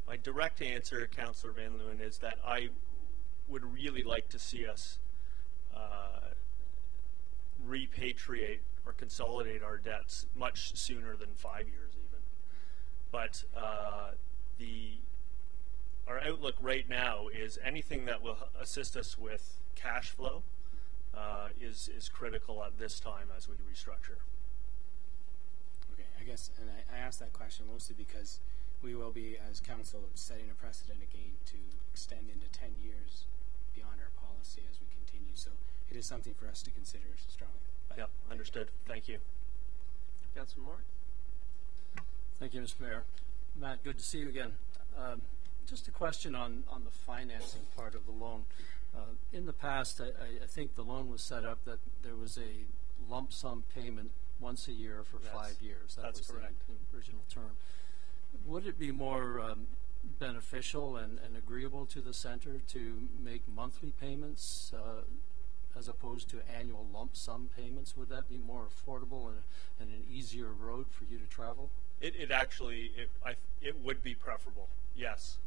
my direct answer, Councillor Van Leeuwen, is that I would really like to see us repatriate or consolidate our debts much sooner than 5 years even. But our outlook right now is anything that will assist us with cash flow is critical at this time as we restructure. Okay, I guess, and I asked that question mostly because we will be, as council, setting a precedent again to extend into 10 years beyond our policy as we continue. So it is something for us to consider strongly. Yep, understood. Thank you. Councillor Moore? Thank you, Mr. Mayor. Matt, good to see you again. Just a question on the financing part of the loan. In the past, I think the loan was set up that there was a lump sum payment once a year for 5 years. That was correct. The original term. Would it be more beneficial and agreeable to the center to make monthly payments as opposed to annual lump sum payments? Would that be more affordable and an easier road for you to travel? It actually would be preferable. Yes,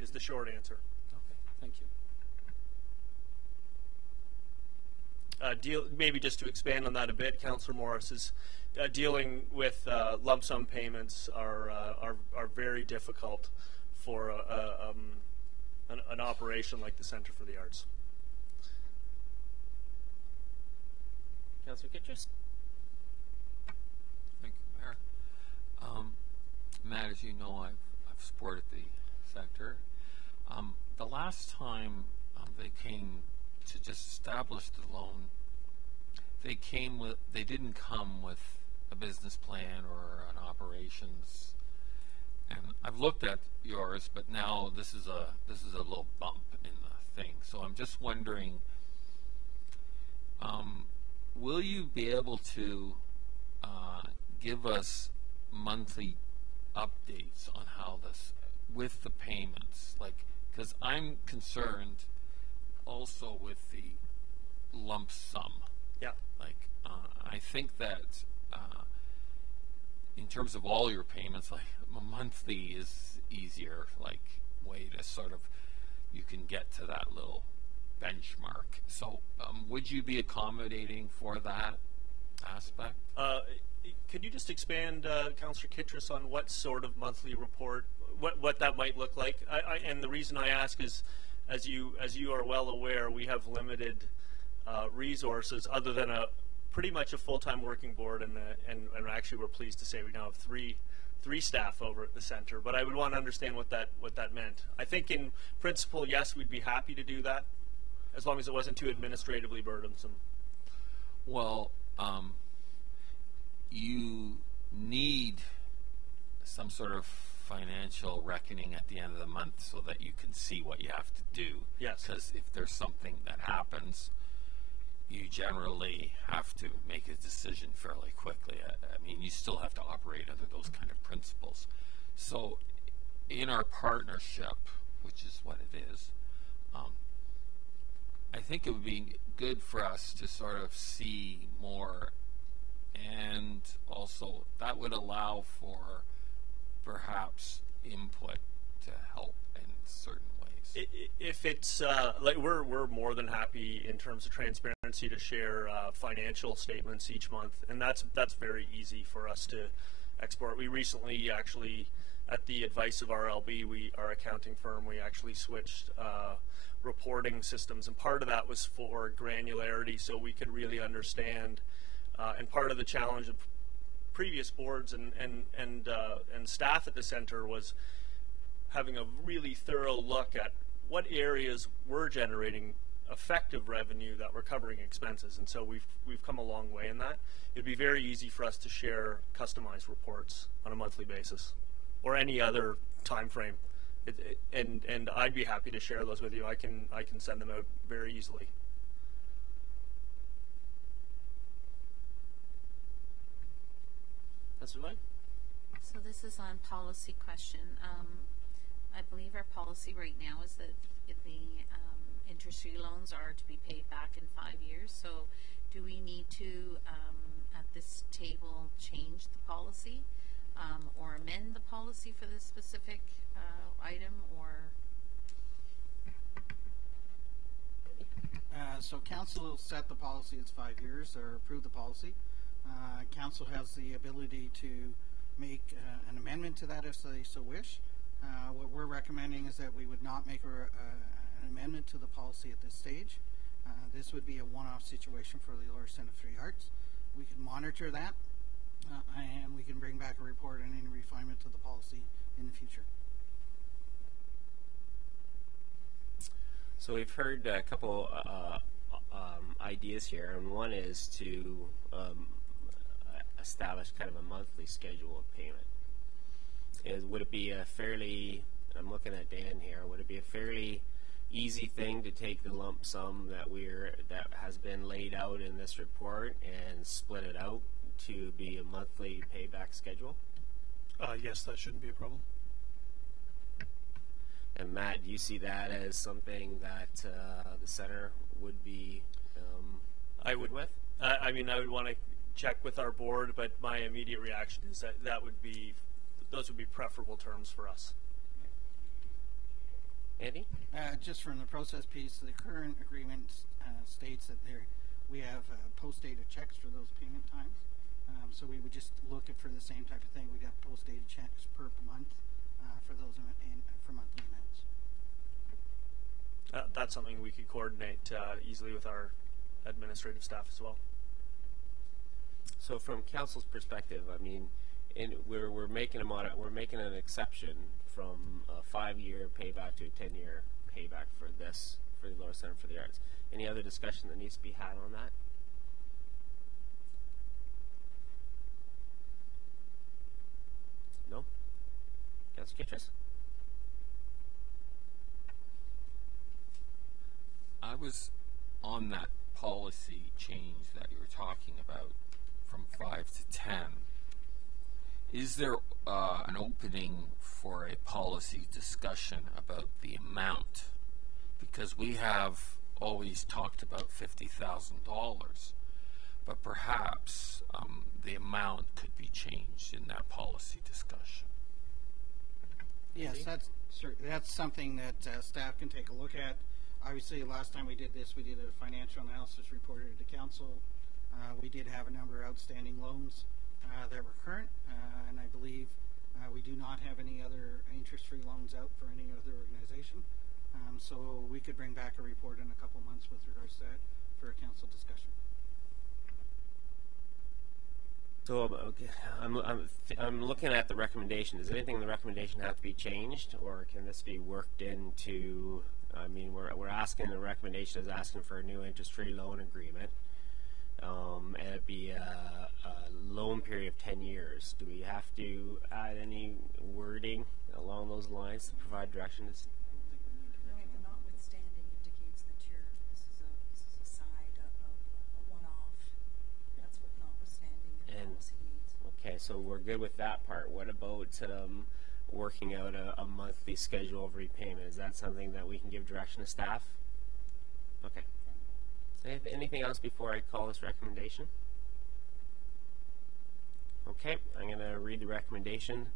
is the short answer. Okay, thank you. Maybe just to expand on that a bit, Councillor Morris, is dealing with lump sum payments are very difficult for an operation like the Centre for the Arts. Councillor Kitchers? Thank you, Mayor. Matt, as you know, I've supported the sector. The last time they came to just establish the loan, they didn't come with a business plan or an operations. And I've looked at yours, but now this is a little bump in the thing. So I'm just wondering, will you be able to give us monthly updates on how this, with the payments? Like, because I'm concerned also with the lump sum. Yeah. Like, I think that in terms of all your payments, like a monthly is easier, like way to sort of, you can get to that little benchmark. So would you be accommodating for that aspect? Could you just expand, Councillor Kittrus, on what sort of monthly report, what that might look like? And the reason I ask is, as you are well aware, we have limited resources other than pretty much a full-time working board, and actually we're pleased to say we now have three staff over at the centre. But I would want to understand what that meant. I think in principle, yes, we'd be happy to do that, as long as it wasn't too administratively burdensome. Well, you need some sort of financial reckoning at the end of the month so that you can see what you have to do. Yes. Because if there's something that happens, you generally have to make a decision fairly quickly. I mean, you still have to operate under those kind of principles. So in our partnership, which is what it is, I think it would be good for us to sort of see more, and also that would allow for perhaps input to help in certain ways. If it's like we're more than happy in terms of transparency to share financial statements each month, and that's very easy for us to export. We recently actually, at the advice of RLB, our accounting firm, we actually switched reporting systems, and part of that was for granularity, so we could really understand. And part of the challenge of previous boards and staff at the centre was having a really thorough look at what areas were generating effective revenue that were covering expenses, and so we've come a long way in that. It'd be very easy for us to share customized reports on a monthly basis, or any other time frame. And I'd be happy to share those with you. I can send them out very easily. That's right. So this is on policy question. I believe our policy right now is that the interest-free loans are to be paid back in 5 years. So do we need to, at this table, change the policy or amend the policy for this specific item, or? So council will set the policy as 5 years, or approve the policy. Council has the ability to make an amendment to that if they so wish. What we're recommending is that we would not make an amendment to the policy at this stage. This would be a one-off situation for the Elora Centre for the Arts. We can monitor that, and we can bring back a report on any refinement to the policy in the future. So we've heard a couple ideas here, and one is to establish kind of a monthly schedule of payment. Would it be a fairly, I'm looking at Dan here, would it be a fairly easy thing to take the lump sum that has been laid out in this report and split it out to be a monthly payback schedule? Yes, that shouldn't be a problem. And Matt, do you see that as something that the center would be I would with? I mean, I would want to check with our board, but my immediate reaction is that those would be preferable terms for us. Andy? Just from the process piece, the current agreement states that we have post-dated checks for those payment times. So we would just look for the same type of thing. We'd have post-dated checks per month for those from that's something we could coordinate easily with our administrative staff as well. So from council's perspective, I mean, we're making an exception from a 5-year payback to a 10-year payback for the Elora Center for the Arts. Any other discussion that needs to be had on that? No? Councillor Kitchus? I was on that policy change that you were talking about from 5 to 10. Is there an opening for a policy discussion about the amount? Because we have always talked about $50,000, but perhaps the amount could be changed in that policy discussion. Yes, that's something that staff can take a look at. Obviously, last time we did this, we did a financial analysis, reported to council. We did have a number of outstanding loans that were current, and I believe we do not have any other interest-free loans out for any other organization. So we could bring back a report in a couple months with regards to that for a council discussion. So I'm looking at the recommendation. Does anything in the recommendation have to be changed, or can this be worked into? I mean, we're asking, the recommendation is asking for a new interest-free loan agreement, and it'd be a loan period of 10 years. Do we have to add any wording along those lines to provide direction? No, the notwithstanding indicates that this is a side, a one-off. That's what notwithstanding the policy means. Okay, so we're good with that part. What about working out a monthly schedule of repayment? Is that something that we can give direction to staff? Okay. Anything else before I call this recommendation? Okay, I'm going to read the recommendation.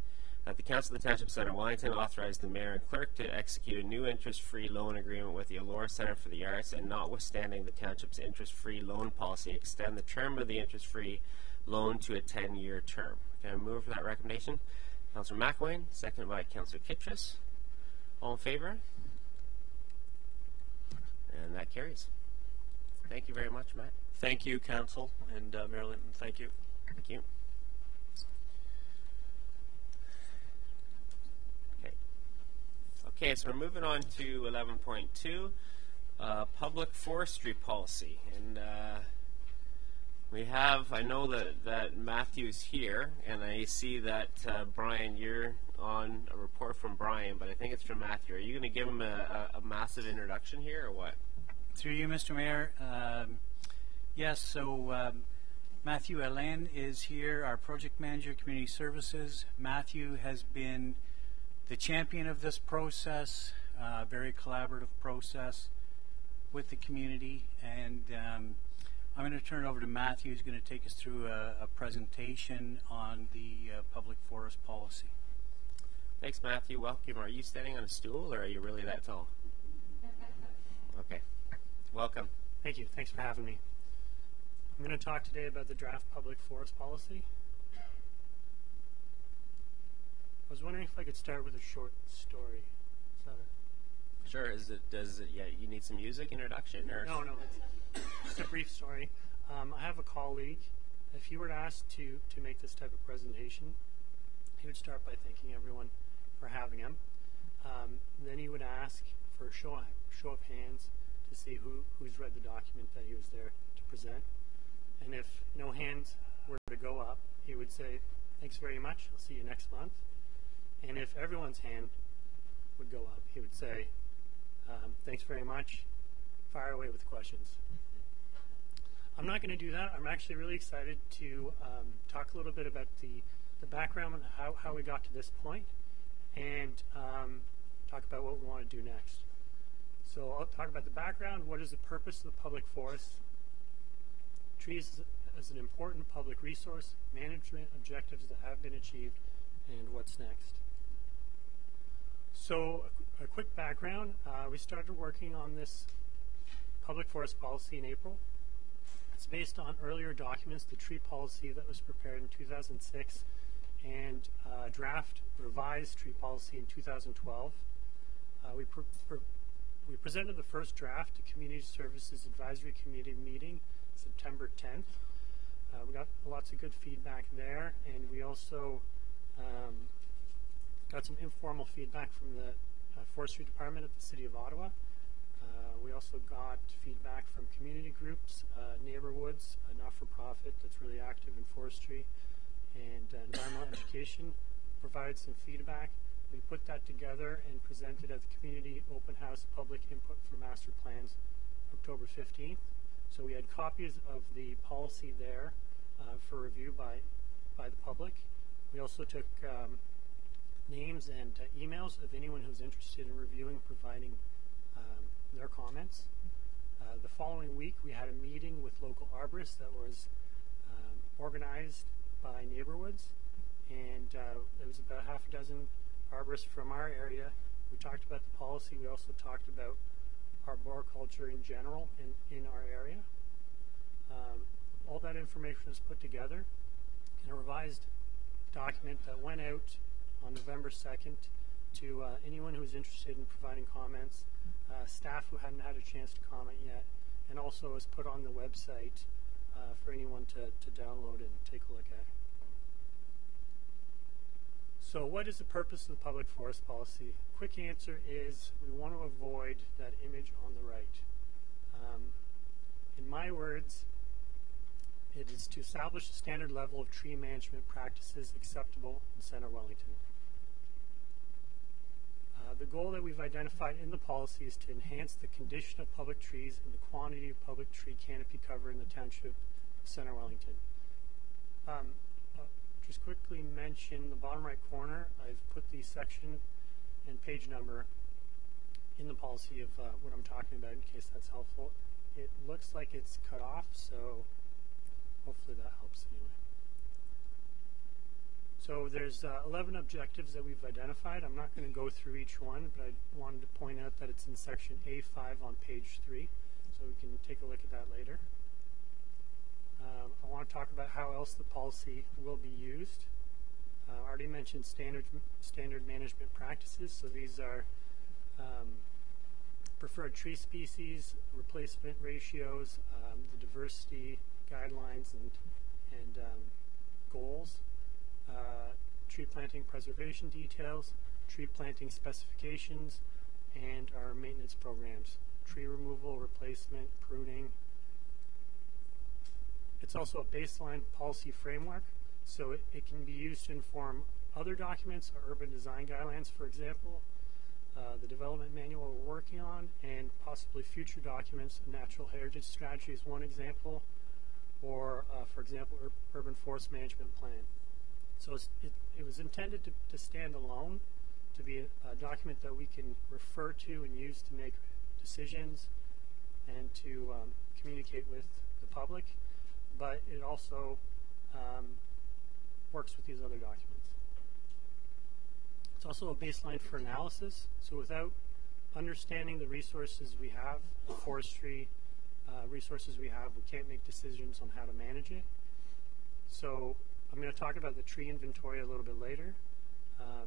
That the Council of the Township Centre Wellington authorize the Mayor and Clerk to execute a new interest-free loan agreement with the Elora Centre for the Arts, and notwithstanding the Township's interest-free loan policy, extend the term of the interest-free loan to a 10-year term. Can I move for that recommendation? Councillor McElwain, seconded by Councillor Kitchus. All in favour? And that carries. Thank you very much, Matt. Thank you, Council, and Mayor Linton, thank you. Thank you. Okay, so we're moving on to 11.2, public forestry policy. And we have, I know that Matthew's here, and I see that Brian, you're on a report from Brian, but I think it's from Matthew. Are you going to give him a massive introduction here, or what? Through you, Mr. Mayor. Yes, so Matthew Alain is here, our project manager, community services. Matthew has been the champion of this process, very collaborative process with the community, and I'm going to turn it over to Matthew, who's going to take us through a presentation on the public forest policy. Thanks, Matthew. Welcome. Are you standing on a stool, or are you really that tall? Okay. Welcome. Thank you. Thanks for having me. I'm going to talk today about the draft public forest policy. I was wondering if I could start with a short story. Is that it? Sure. Yeah, you need some music introduction, or? No, it's just a brief story. I have a colleague. If he were to ask to make this type of presentation, he would start by thanking everyone for having him. Then he would ask for a show of hands to see who's read the document that he was there to present. And if no hands were to go up, he would say, "Thanks very much. I'll see you next month." And if everyone's hand would go up, he would say, "Thanks very much. Fire away with questions." I'm not going to do that. I'm actually really excited to talk a little bit about the background and how we got to this point, and talk about what we want to do next. So I'll talk about the background. What is the purpose of the public forest? Trees as an important public resource, management objectives that have been achieved, and what's next. So a quick background. We started working on this public forest policy in April. It's based on earlier documents, the tree policy that was prepared in 2006, and draft revised tree policy in 2012. We We presented the first draft to Community Services Advisory Committee meeting September 10th. We got lots of good feedback there, and we also got some informal feedback from the Forestry Department at the City of Ottawa. We also got feedback from community groups, Neighborhoods, a not-for-profit that's really active in forestry, and environmental education provided some feedback. We put that together and presented at the community open house public input for master plans October 15th. So we had copies of the policy there for review by the public. We also took names and emails of anyone who's interested in reviewing, providing their comments. The following week, we had a meeting with local arborists that was organized by Neighborhoods, and there was about half a dozen arborists from our area. We talked about the policy. We also talked about arboriculture in general in our area. All that information was put together in a revised document that went out on November 2nd to anyone who was interested in providing comments, staff who hadn't had a chance to comment yet, and also was put on the website for anyone to download and take a look at. So what is the purpose of the public forest policy? Quick answer is we want to avoid that image on the right. In my words, it is to establish a standard level of tree management practices acceptable in Center Wellington. The goal that we've identified in the policy is to enhance the condition of public trees and the quantity of public tree canopy cover in the township of Center Wellington. Just quickly mention the bottom right corner. I've put the section and page number in the policy of what I'm talking about in case that's helpful. It looks like it's cut off, so hopefully that helps anyway. So there's 11 objectives that we've identified. I'm not going to go through each one, but I wanted to point out that it's in section A5 on page 3, so we can take a look at that later. I want to talk about how else the policy will be used. I already mentioned standard management practices, so these are preferred tree species, replacement ratios, the diversity guidelines and goals, tree planting preservation details, tree planting specifications, and our maintenance programs, tree removal, replacement, pruning. It's also a baseline policy framework, so it can be used to inform other documents, or urban design guidelines, for example, the development manual we're working on, and possibly future documents. Natural heritage strategy is one example, or for example, urban forest management plan. So it was intended to stand alone, to be a document that we can refer to and use to make decisions and to communicate with the public, but it also works with these other documents. It's also a baseline for analysis, so without understanding the resources we have, the forestry resources we have, we can't make decisions on how to manage it. So I'm going to talk about the tree inventory a little bit later.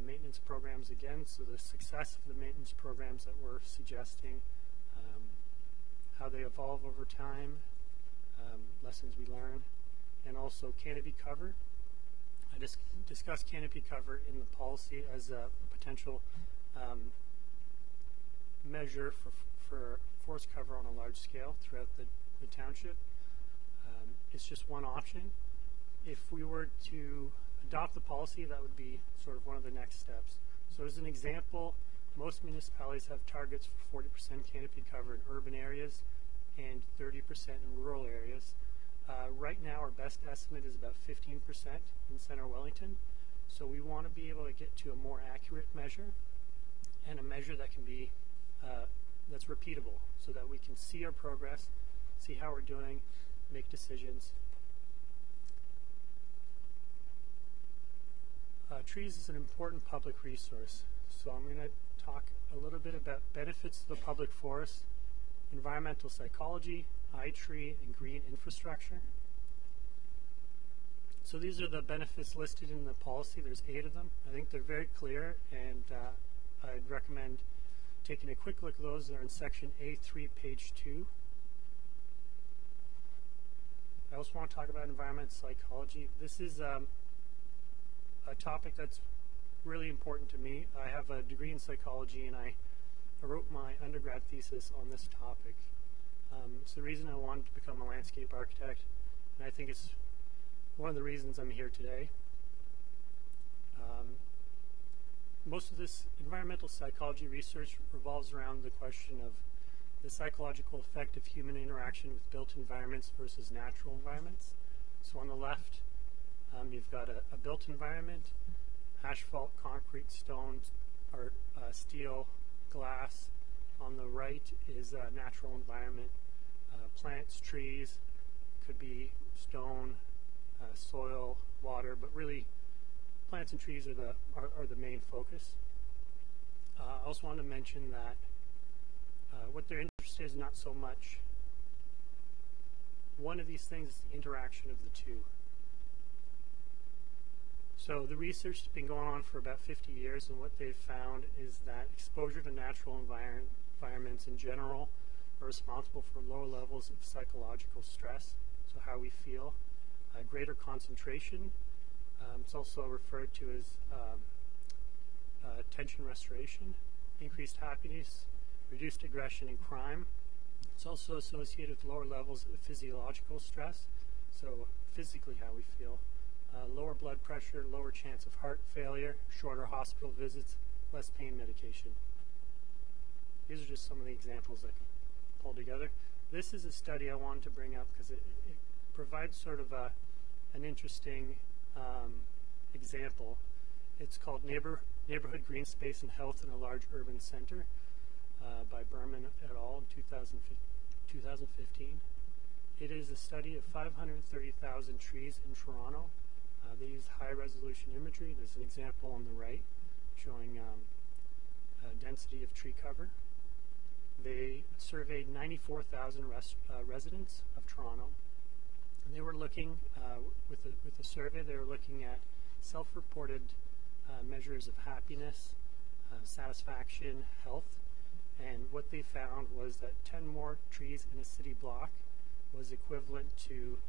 Maintenance programs again, so the success of the maintenance programs that we're suggesting, how they evolve over time, lessons we learn, and also canopy cover. I discussed canopy cover in the policy as a potential measure for forest cover on a large scale throughout the township. It's just one option. If we were to adopt the policy, that would be sort of one of the next steps. So as an example, most municipalities have targets for 40% canopy cover in urban areas and 30% in rural areas. Right now, our best estimate is about 15% in Center Wellington. So we want to be able to get to a more accurate measure, and a measure that can be that's repeatable, so that we can see our progress, see how we're doing, make decisions. Trees is an important public resource, so I'm going to talk a little bit about benefits of the public forest, environmental psychology, iTree, and green infrastructure. So these are the benefits listed in the policy. There's 8 of them. I think they're very clear, and I'd recommend taking a quick look at those, they're in section A3, page 2. I also want to talk about environmental psychology. This is a topic that's really important to me. I have a degree in psychology, and I wrote my undergrad thesis on this topic. It's the reason I wanted to become a landscape architect, and I think it's one of the reasons I'm here today. Most of this environmental psychology research revolves around the question of the psychological effect of human interaction with built environments versus natural environments. So on the left, you've got a built environment, asphalt, concrete, stone, or steel, glass. On the right is a natural environment, plants, trees, could be stone, soil, water, but really plants and trees are the main focus. I also want to mention that what their interest is not so much one of these things is the interaction of the two. So the research has been going on for about 50 years, and what they've found is that exposure to natural environments in general are responsible for lower levels of psychological stress, so how we feel, greater concentration. It's also referred to as tension restoration, increased happiness, reduced aggression and crime. It's also associated with lower levels of physiological stress, so physically how we feel. Lower blood pressure, lower chance of heart failure, shorter hospital visits, less pain medication. These are just some of the examples I can pull together. This is a study I wanted to bring up because it provides sort of an interesting example. It's called Neighborhood Green Space and Health in a Large Urban Center by Berman et al. In 2015. It is a study of 530,000 trees in Toronto. They use high-resolution imagery. There's an example on the right showing density of tree cover. They surveyed 94,000 residents of Toronto. And they were looking, with the survey, they were looking at self-reported measures of happiness, satisfaction, health. And what they found was that 10 more trees in a city block was equivalent to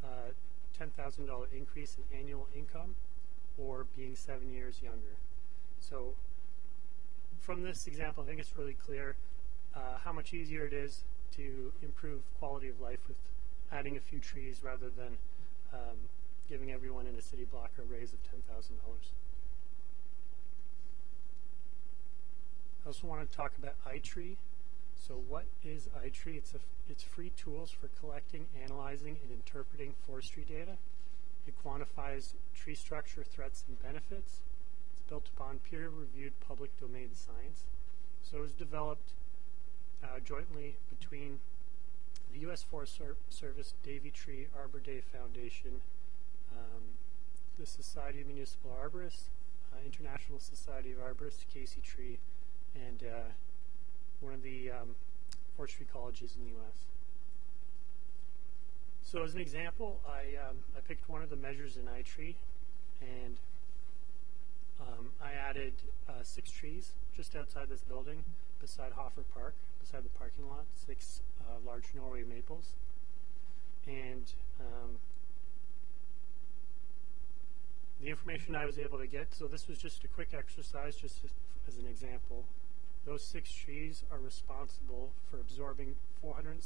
a $10,000 increase in annual income or being 7 years younger. So from this example, I think it's really clear how much easier it is to improve quality of life with adding a few trees rather than giving everyone in a city block a raise of $10,000. I also want to talk about iTree. So what is iTree? It's free tools for collecting, analyzing, and interpreting forestry data. It quantifies tree structure, threats, and benefits. It's built upon peer-reviewed public domain science. So it was developed jointly between the U.S. Forest Service, Davey Tree Arbor Day Foundation, the Society of Municipal Arborists, International Society of Arborists, Casey Tree, and one of the forestry colleges in the U.S. So as an example, I picked one of the measures in iTree, and I added 6 trees just outside this building, beside Hoffer Park, beside the parking lot, 6 large Norway maples. And the information I was able to get, so this was just a quick exercise, just as an example. Those 6 trees are responsible for absorbing 479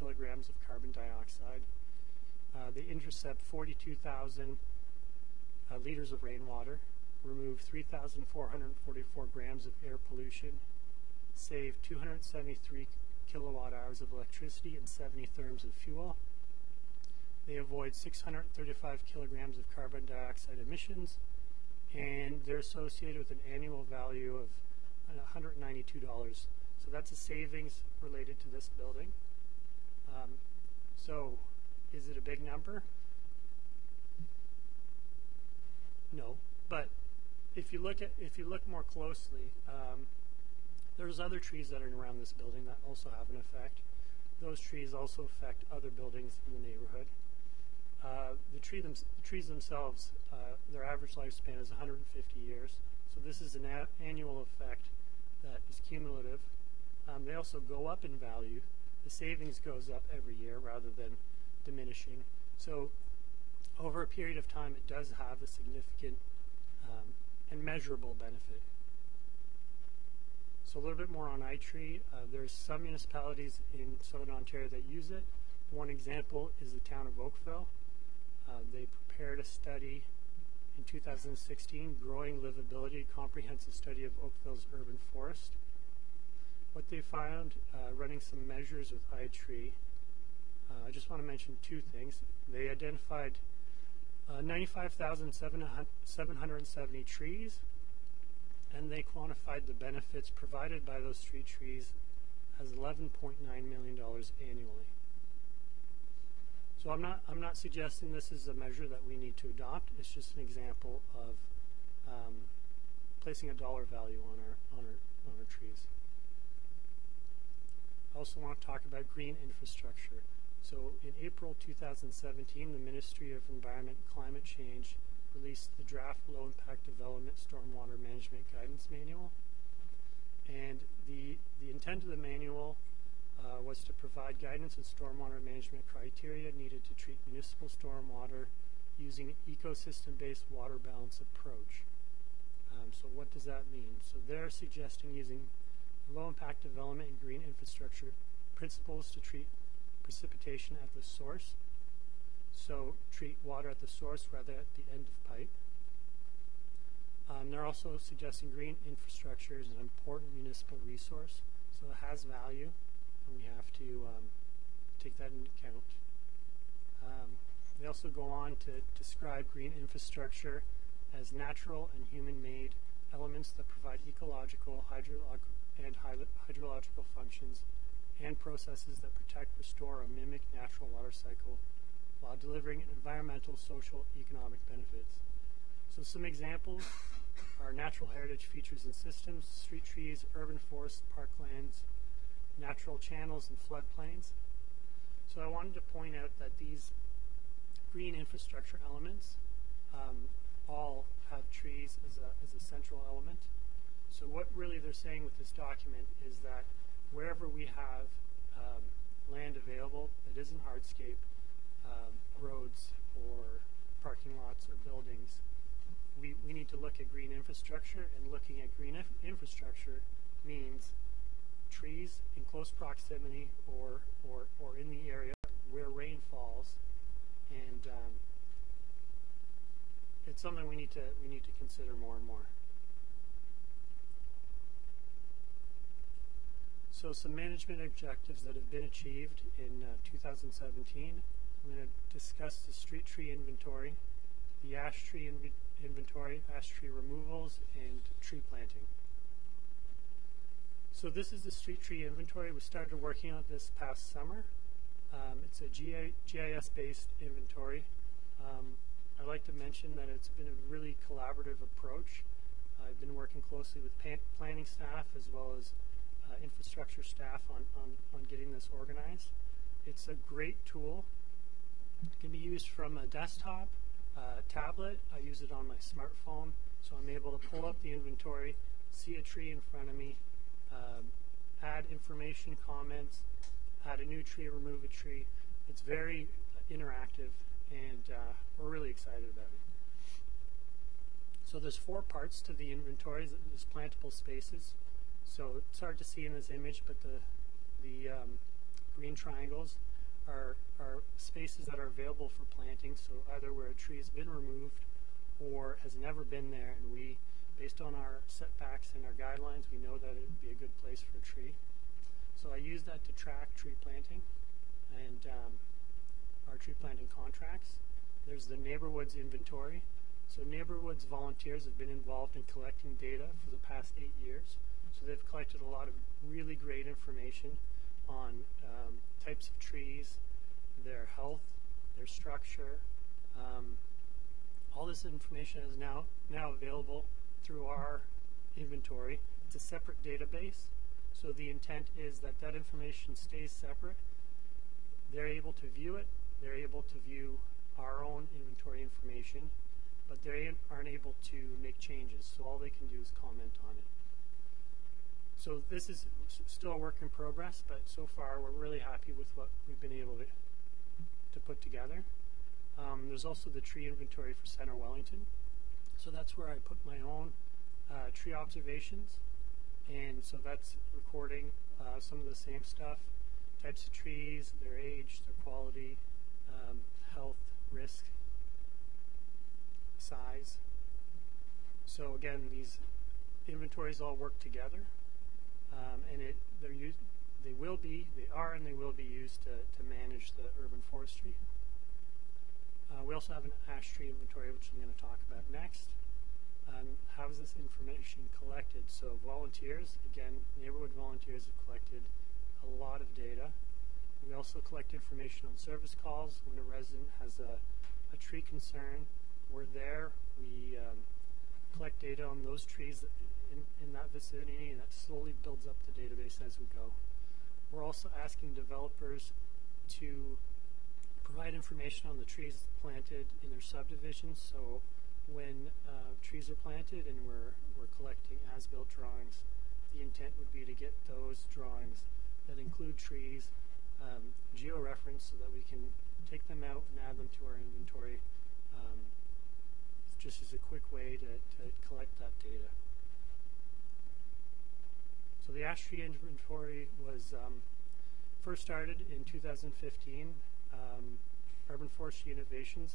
kilograms of carbon dioxide. They intercept 42,000 liters of rainwater, remove 3,444 grams of air pollution, save 273 kilowatt hours of electricity and 70 therms of fuel. They avoid 635 kilograms of carbon dioxide emissions, and they're associated with an annual value of $192. So that's a savings related to this building. So is it a big number? No, but if you look more closely, there's other trees that are around this building that also have an effect. Those trees also affect other buildings in the neighborhood. The trees themselves, their average lifespan is 150 years. So this is an annual effect that is cumulative. They also go up in value. The savings goes up every year rather than diminishing. So over a period of time, it does have a significant and measurable benefit. So a little bit more on iTree. There's some municipalities in Southern Ontario that use it. One example is the town of Oakville. They prepared a study in 2016, Growing Livability, Comprehensive Study of Oakville's Urban Forest. What they found, running some measures with iTree, I just want to mention two things. They identified 95,770 trees, and they quantified the benefits provided by those trees as $11.9 million annually. So I'm not suggesting this is a measure that we need to adopt. It's just an example of placing a dollar value on our trees. I also want to talk about green infrastructure. So in April 2017, the Ministry of Environment and Climate Change released the draft Low Impact Development Stormwater Management Guidance Manual. And the intent of the manual was to provide guidance on stormwater management criteria needed to treat municipal stormwater using an ecosystem-based water balance approach. So what does that mean? So they're suggesting using low impact development and green infrastructure principles to treat precipitation at the source. So treat water at the source rather at the end of pipe. They're also suggesting green infrastructure is an important municipal resource, so it has value, and we have to take that into account. They also go on to describe green infrastructure as natural and human-made elements that provide ecological, hydrological functions and processes that protect, restore, or mimic natural water cycle while delivering environmental, social, economic benefits. So some examples are natural heritage features and systems, street trees, urban forests, parklands, natural channels, and floodplains. So I wanted to point out that these green infrastructure elements all have trees as a central element. So what really they're saying with this document is that wherever we have land available that isn't hardscape, roads or parking lots or buildings, we need to look at green infrastructure, and looking at green infrastructure means trees in close proximity or in the area where rain falls, and it's something we need to consider more and more. So some management objectives that have been achieved in 2017. I'm going to discuss the street tree inventory, the ash tree inventory, ash tree removals, and tree planting. So this is the street tree inventory. We started working on this past summer. It's a GIS-based inventory. I'd like to mention that it's been a really collaborative approach. I've been working closely with planning staff as well as infrastructure staff on getting this organized. It's a great tool. It can be used from a desktop, tablet. I use it on my smartphone, so I'm able to pull up the inventory, see a tree in front of me, add information, comments, add a new tree, remove a tree. It's very interactive, and we're really excited about it. So there's 4 parts to the inventory. There's plantable spaces. So it's hard to see in this image, but the green triangles are spaces that are available for planting, so either where a tree has been removed or has never been there, and we, based on our setbacks and our guidelines, we know that it would be a good place for a tree. So I use that to track tree planting and our tree planting contracts. There's the Neighborwoods inventory. So Neighborwoods volunteers have been involved in collecting data for the past 8 years. So they've collected a lot of really great information on types of trees, their health, their structure. All this information is now available through our inventory. It's a separate database, so the intent is that that information stays separate. They're able to view it. They're able to view our own inventory information, but they aren't able to make changes, so all they can do is comment on it. So this is still a work in progress, but so far we're really happy with what we've been able to put together. There's also the tree inventory for Center Wellington. So that's where I put my own tree observations. And so that's recording some of the same stuff, types of trees, their age, their quality, health, risk, size. So again, these inventories all work together, and they are and they will be used to manage the urban forestry. We also have an ash tree inventory, which I'm going to talk about next. How is this information collected? So volunteers, again, neighborhood volunteers have collected a lot of data. We also collect information on service calls when a resident has a tree concern. We're there. We collect data on those trees in that vicinity, and that slowly builds up the database as we go. We're also asking developers to provide information on the trees planted in their subdivisions. So when trees are planted and we're collecting as-built drawings, the intent would be to get those drawings that include trees geo-referenced so that we can take them out and add them to our inventory, just as a quick way to collect that data. So the ash tree inventory was first started in 2015. Urban Forestry Innovations,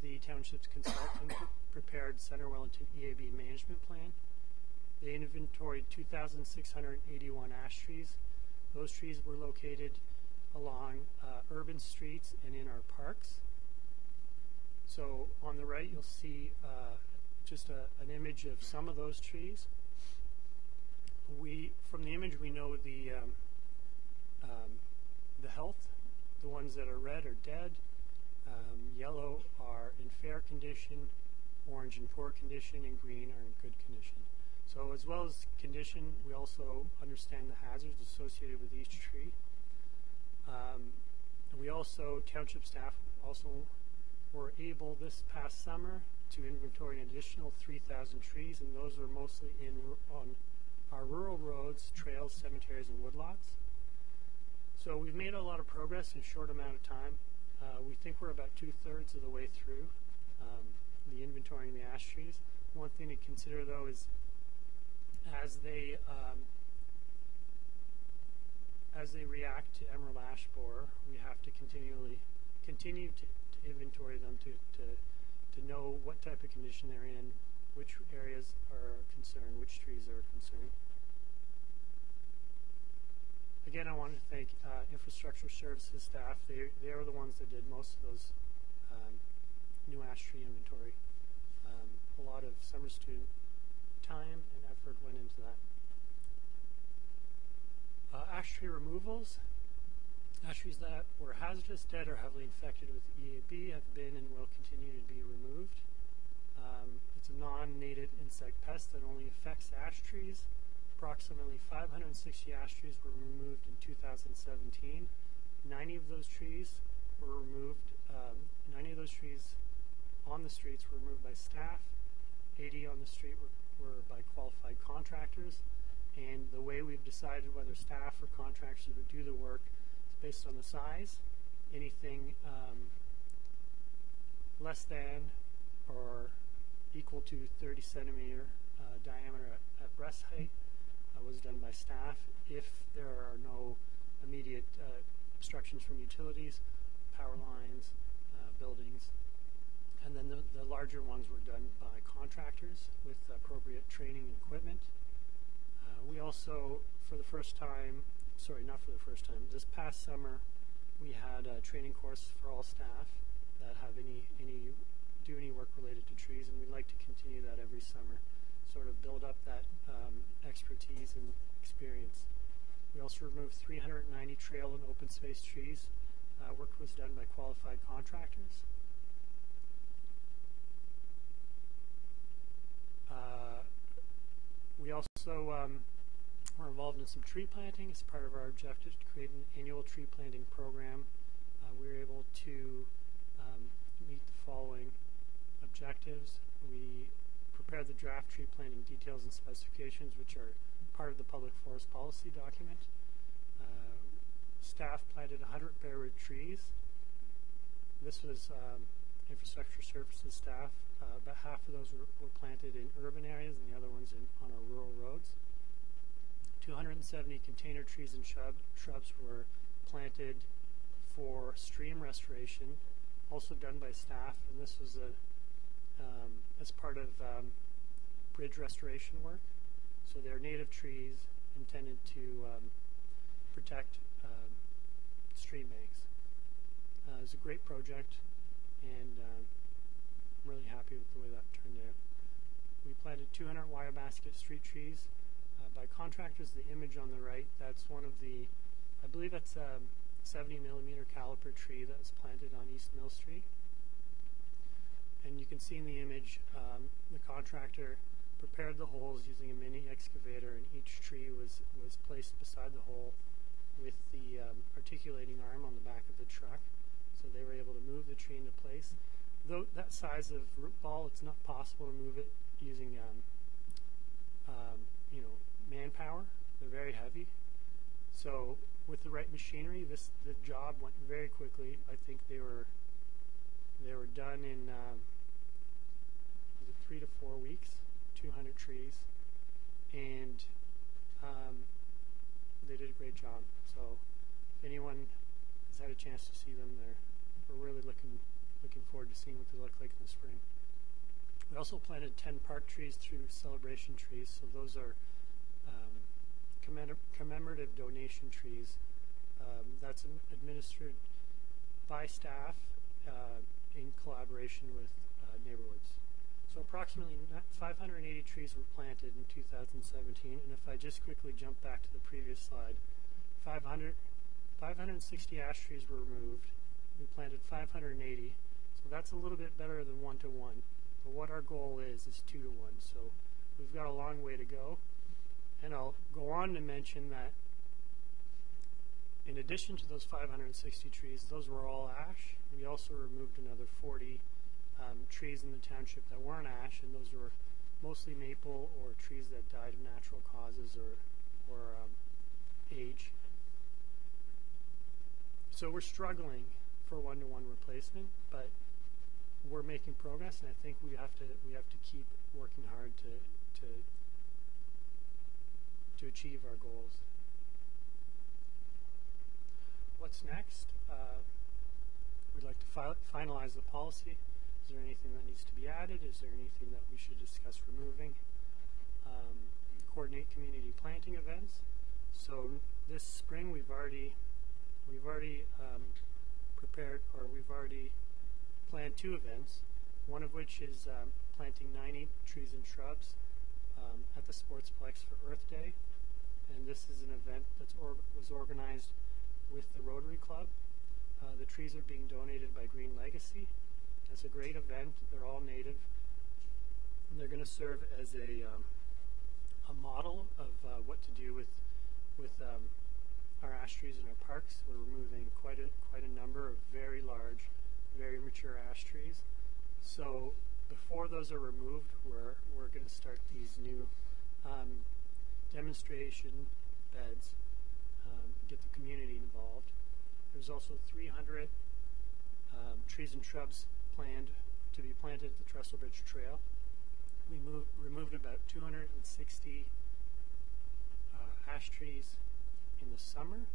the township's consultant, prepared Center Wellington EAB management plan. They inventoried 2,681 ash trees. Those trees were located along urban streets and in our parks. So on the right, you'll see just an image of some of those trees. From the image, we know the health. The ones that are red are dead, yellow are in fair condition, orange in poor condition, and green are in good condition. So as well as condition, we also understand the hazards associated with each tree. Township staff also were able this past summer to inventory an additional 3,000 trees, and those are mostly on our rural roads, trails, cemeteries, and woodlots. So we've made a lot of progress in a short amount of time. We think we're about 2/3 of the way through the inventorying the ash trees. One thing to consider, though, is as they react to emerald ash borer, we have to continue to inventory them to know what type of condition they're in, which areas are concerned, which trees are concerned. Again, I wanted to thank infrastructure services staff. They are the ones that did most of those new ash tree inventory. A lot of summer student time and effort went into that. Ash tree removals. Ash trees that were hazardous, dead, or heavily infected with EAB have been and will continue to be removed. It's a non-native insect pest that only affects ash trees. Approximately 560 ash trees were removed in 2017. 90 of those trees were removed. 90 of those trees on the streets were removed by staff. 80 on the street were by qualified contractors. And the way we've decided whether staff or contractors would do the work is based on the size. Anything less than or equal to 30 centimeter diameter at breast height was done by staff. If there are no immediate obstructions from utilities, power lines, buildings, and then the larger ones were done by contractors with appropriate training and equipment. We also, for the first time, not for the first time, this past summer, we had a training course for all staff that have do any work related to trees, and we'd like to continue that every summer, sort of build up that expertise and experience. We also removed 390 trail and open space trees. Work was done by qualified contractors. We also were involved in some tree planting as part of our objective to create an annual tree planting program. We were able to meet the following objectives. We prepared the draft tree planting details and specifications, which are part of the public forest policy document. Staff planted 100 barewood trees. This was infrastructure services staff. About half of those were planted in urban areas and the other ones on our rural roads. 270 container trees and shrubs were planted for stream restoration, also done by staff, and this was as part of bridge restoration work. So they're native trees intended to protect stream banks. It was a great project, and I'm really happy with the way that turned out. We planted 200 wire basket street trees. By contractors, the image on the right, that's one of the, I believe that's a 70 millimeter caliper tree that was planted on East Mill Street. And you can see in the image, the contractor prepared the holes using a mini excavator, and each tree was placed beside the hole with the articulating arm on the back of the truck. So they were able to move the tree into place. Though that size of root ball, it's not possible to move it using manpower. They're very heavy. So with the right machinery, the job went very quickly. I think they were done in 3 to 4 weeks, 200 trees, and they did a great job. So if anyone has had a chance to see them, we're really looking forward to seeing what they look like in the spring. We also planted 10 park trees through celebration trees. So those are commemorative donation trees. That's administered by staff in collaboration with neighborhoods. So approximately 580 trees were planted in 2017, and if I just quickly jump back to the previous slide, 560 ash trees were removed. We planted 580, so that's a little bit better than 1 to 1. But what our goal is 2 to 1. So we've got a long way to go. And I'll go on to mention that in addition to those 560 trees, those were all ash. We also removed another 40 trees in the township that weren't ash, and those were mostly maple or trees that died of natural causes or age. So we're struggling for 1-to-1 replacement, but we're making progress, and I think we have to keep working hard to achieve our goals. What's next? We'd like to finalize the policy. Is there anything that needs to be added? Is there anything that we should discuss removing? Coordinate community planting events. So this spring we've already prepared, or we've already planned 2 events. One of which is planting 90 trees and shrubs at the Sportsplex for Earth Day, and this is an event that was organized with the Rotary Club. The trees are being donated by Green Legacy. It's a great event. They're all native, and they're going to serve as a model of what to do with our ash trees in our parks. We're removing quite a number of very large, very mature ash trees. So before those are removed, we're going to start these new demonstration beds, get the community involved. There's also 300 trees and shrubs planned to be planted at the Trestle Bridge Trail. We removed about 260 ash trees in the summer.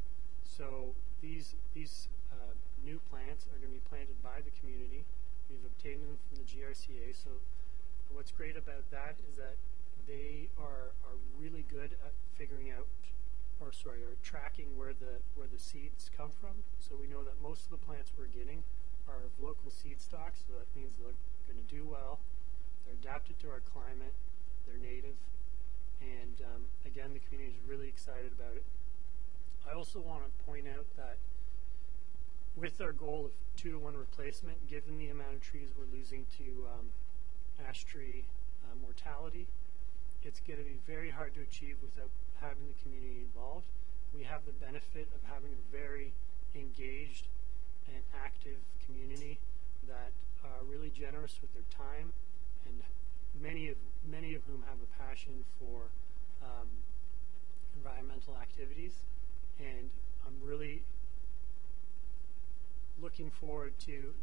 So these new plants are going to be planted by the community. We've obtained them from the GRCA. So what's great about that is that they are really good at figuring out, or tracking where the seeds come from. So we know that most of the plants we're getting are of local seed stock, so that means they're going to do well. They're adapted to our climate. They're native, and again, the community is really excited about it. I also want to point out that with our goal of 2-to-1 replacement, given the amount of trees we're losing to ash tree mortality, it's going to be very hard to achieve without having the community involved. We have the benefit of having a very engaged and active community that are really generous with their time, and many of whom have a passion for environmental activities, and I'm really looking forward to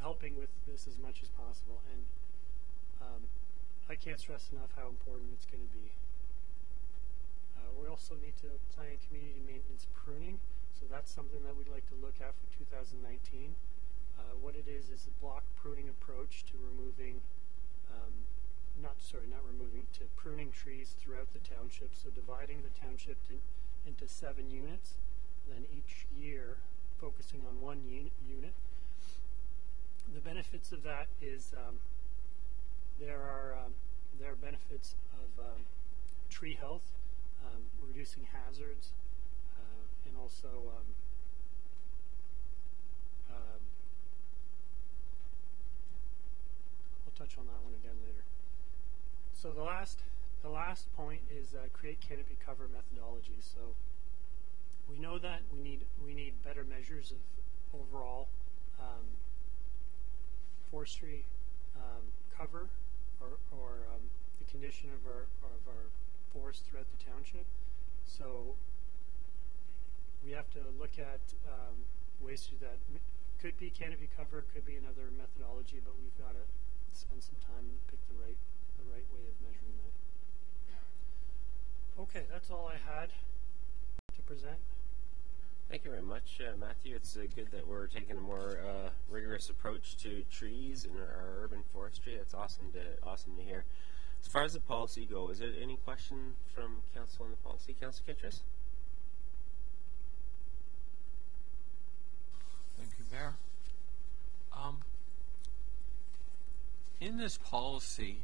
helping with this as much as possible. And I can't stress enough how important it's going to be. We also need to plan community maintenance pruning, so that's something that we'd like to look at for 2019. What it is a block pruning approach to removing, to pruning trees throughout the township. So dividing the township into 7 units, then each year focusing on one unit. The benefits of that is there are benefits of tree health, reducing hazards, and also I'll touch on that one again later. So the last point is create canopy cover methodology. So we know that we need better measures of overall forestry cover or the condition of our forest throughout the township. So we have to look at ways to do that. Could be canopy cover, could be another methodology, but we've got to spend some time and pick the right way of measuring that. Okay, that's all I had to present. Thank you very much, Matthew. It's good that we're taking a more rigorous approach to trees in our urban forestry. It's awesome to hear. As far as the policy goes, is there any question from Council on the policy? Councillor Kittress? Thank you, Mayor. In this policy,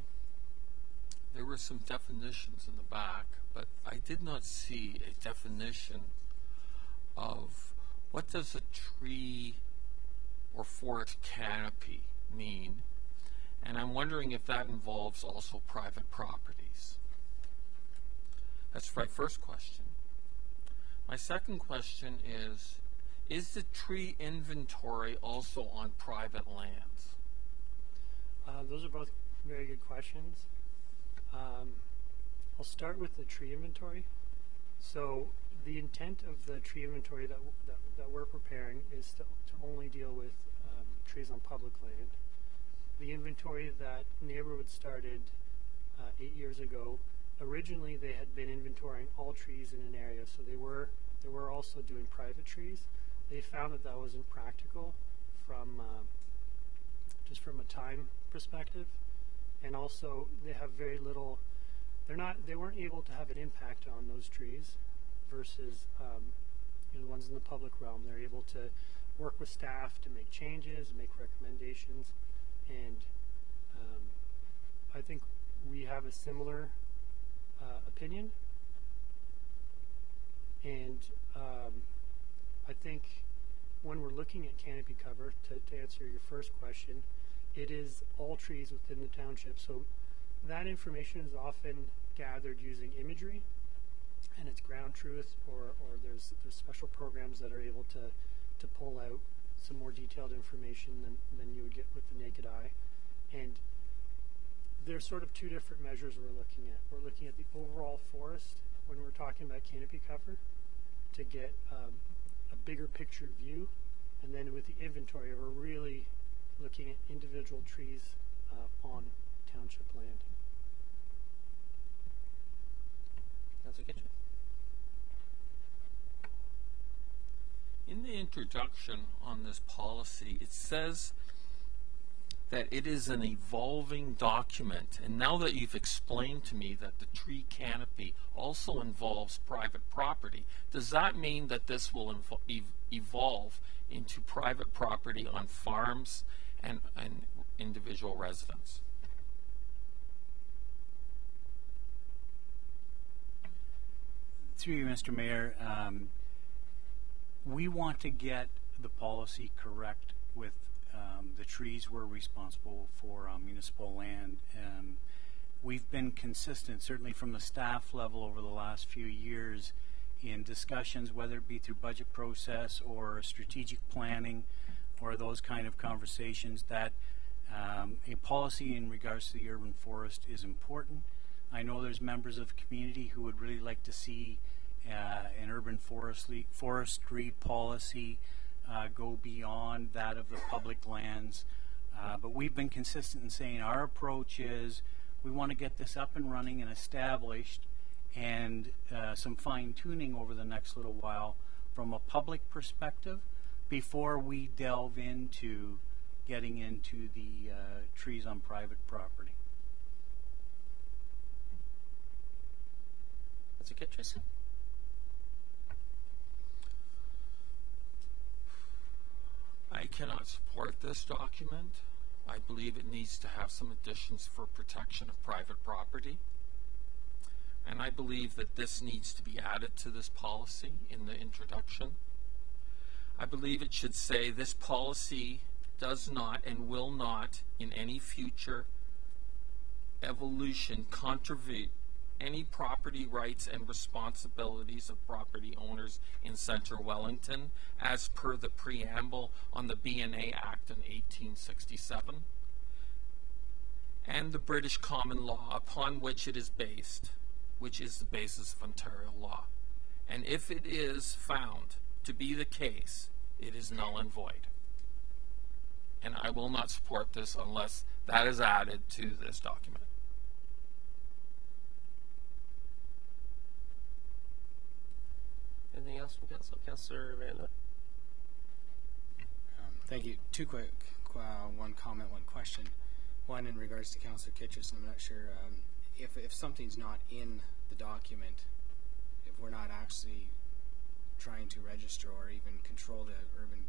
there were some definitions in the back, but I did not see a definition of what does a tree or forest canopy mean, and I'm wondering if that involves also private properties. That's my first question. My second question is the tree inventory also on private lands? Those are both very good questions. I'll start with the tree inventory. So the intent of the tree inventory that we're preparing is to only deal with trees on public land. The inventory that Neighborhood started 8 years ago, originally they had been inventorying all trees in an area, so they were also doing private trees. They found that wasn't practical from just from a time perspective, and also they have very little. They weren't able to have an impact on those trees versus the ones in the public realm. They're able to work with staff to make changes, make recommendations, and I think we have a similar opinion. And I think when we're looking at canopy cover, to answer your first question, it is all trees within the township. So that information is often gathered using imagery, and it's ground truth, or there's special programs that are able to pull out some more detailed information than you would get with the naked eye. And there's sort of two different measures we're looking at. We're looking at the overall forest when we're talking about canopy cover to get a bigger picture view, and then with the inventory, we're really looking at individual trees on township land. Councillor Kitchen. In the introduction on this policy, it says that it is an evolving document. And now that you've explained to me that the tree canopy also involves private property, does that mean that this will evolve into private property on farms and individual residents? Through you, Mr. Mayor, we want to get the policy correct with the trees we're responsible for on municipal land. We've been consistent, certainly from the staff level over the last few years, in discussions, whether it be through budget process or strategic planning or those kind of conversations, that a policy in regards to the urban forest is important. I know there's members of the community who would really like to see an urban forestry policy go beyond that of the public lands. But we've been consistent in saying our approach is we want to get this up and running and established, and some fine-tuning over the next little while from a public perspective before we delve into getting into the trees on private property. Councillor Kitchus. I cannot support this document. I believe it needs to have some additions for protection of private property. And I believe that this needs to be added to this policy in the introduction. I believe it should say this policy does not and will not in any future evolution contravene any property rights and responsibilities of property owners in Centre Wellington as per the preamble on the B&A Act in 1867 and the British common law upon which it is based, which is the basis of Ontario law. And if it is found to be the case, it is null and void. And I will not support this unless that is added to this document. Anything else from Council? Councillor Van Loo. Thank you. Two quick, one comment, one question. One in regards to Councillor Kitchus. I'm not sure if something's not in the document, if we're not actually trying to register or even control the urban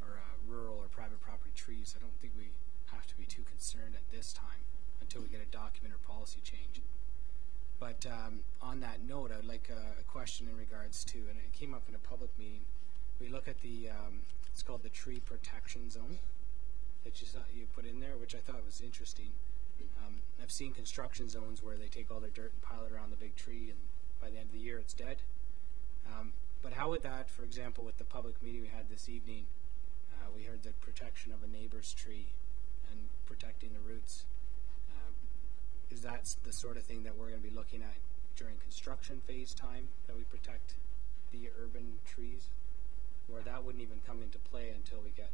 or rural or private property trees, I don't think we have to be too concerned at this time until we get a document or policy change. But on that note, I'd like a question in regards to, and it came up in a public meeting, we look at the, it's called the tree protection zone that you put in there, which I thought was interesting. I've seen construction zones where they take all their dirt and pile it around the big tree, and by the end of the year it's dead. But how would that, for example, with the public meeting we had this evening, we heard the protection of a neighbor's tree and protecting the roots. Is that the sort of thing that we're going to be looking at during construction phase time, that we protect the urban trees? Or that wouldn't even come into play until we get,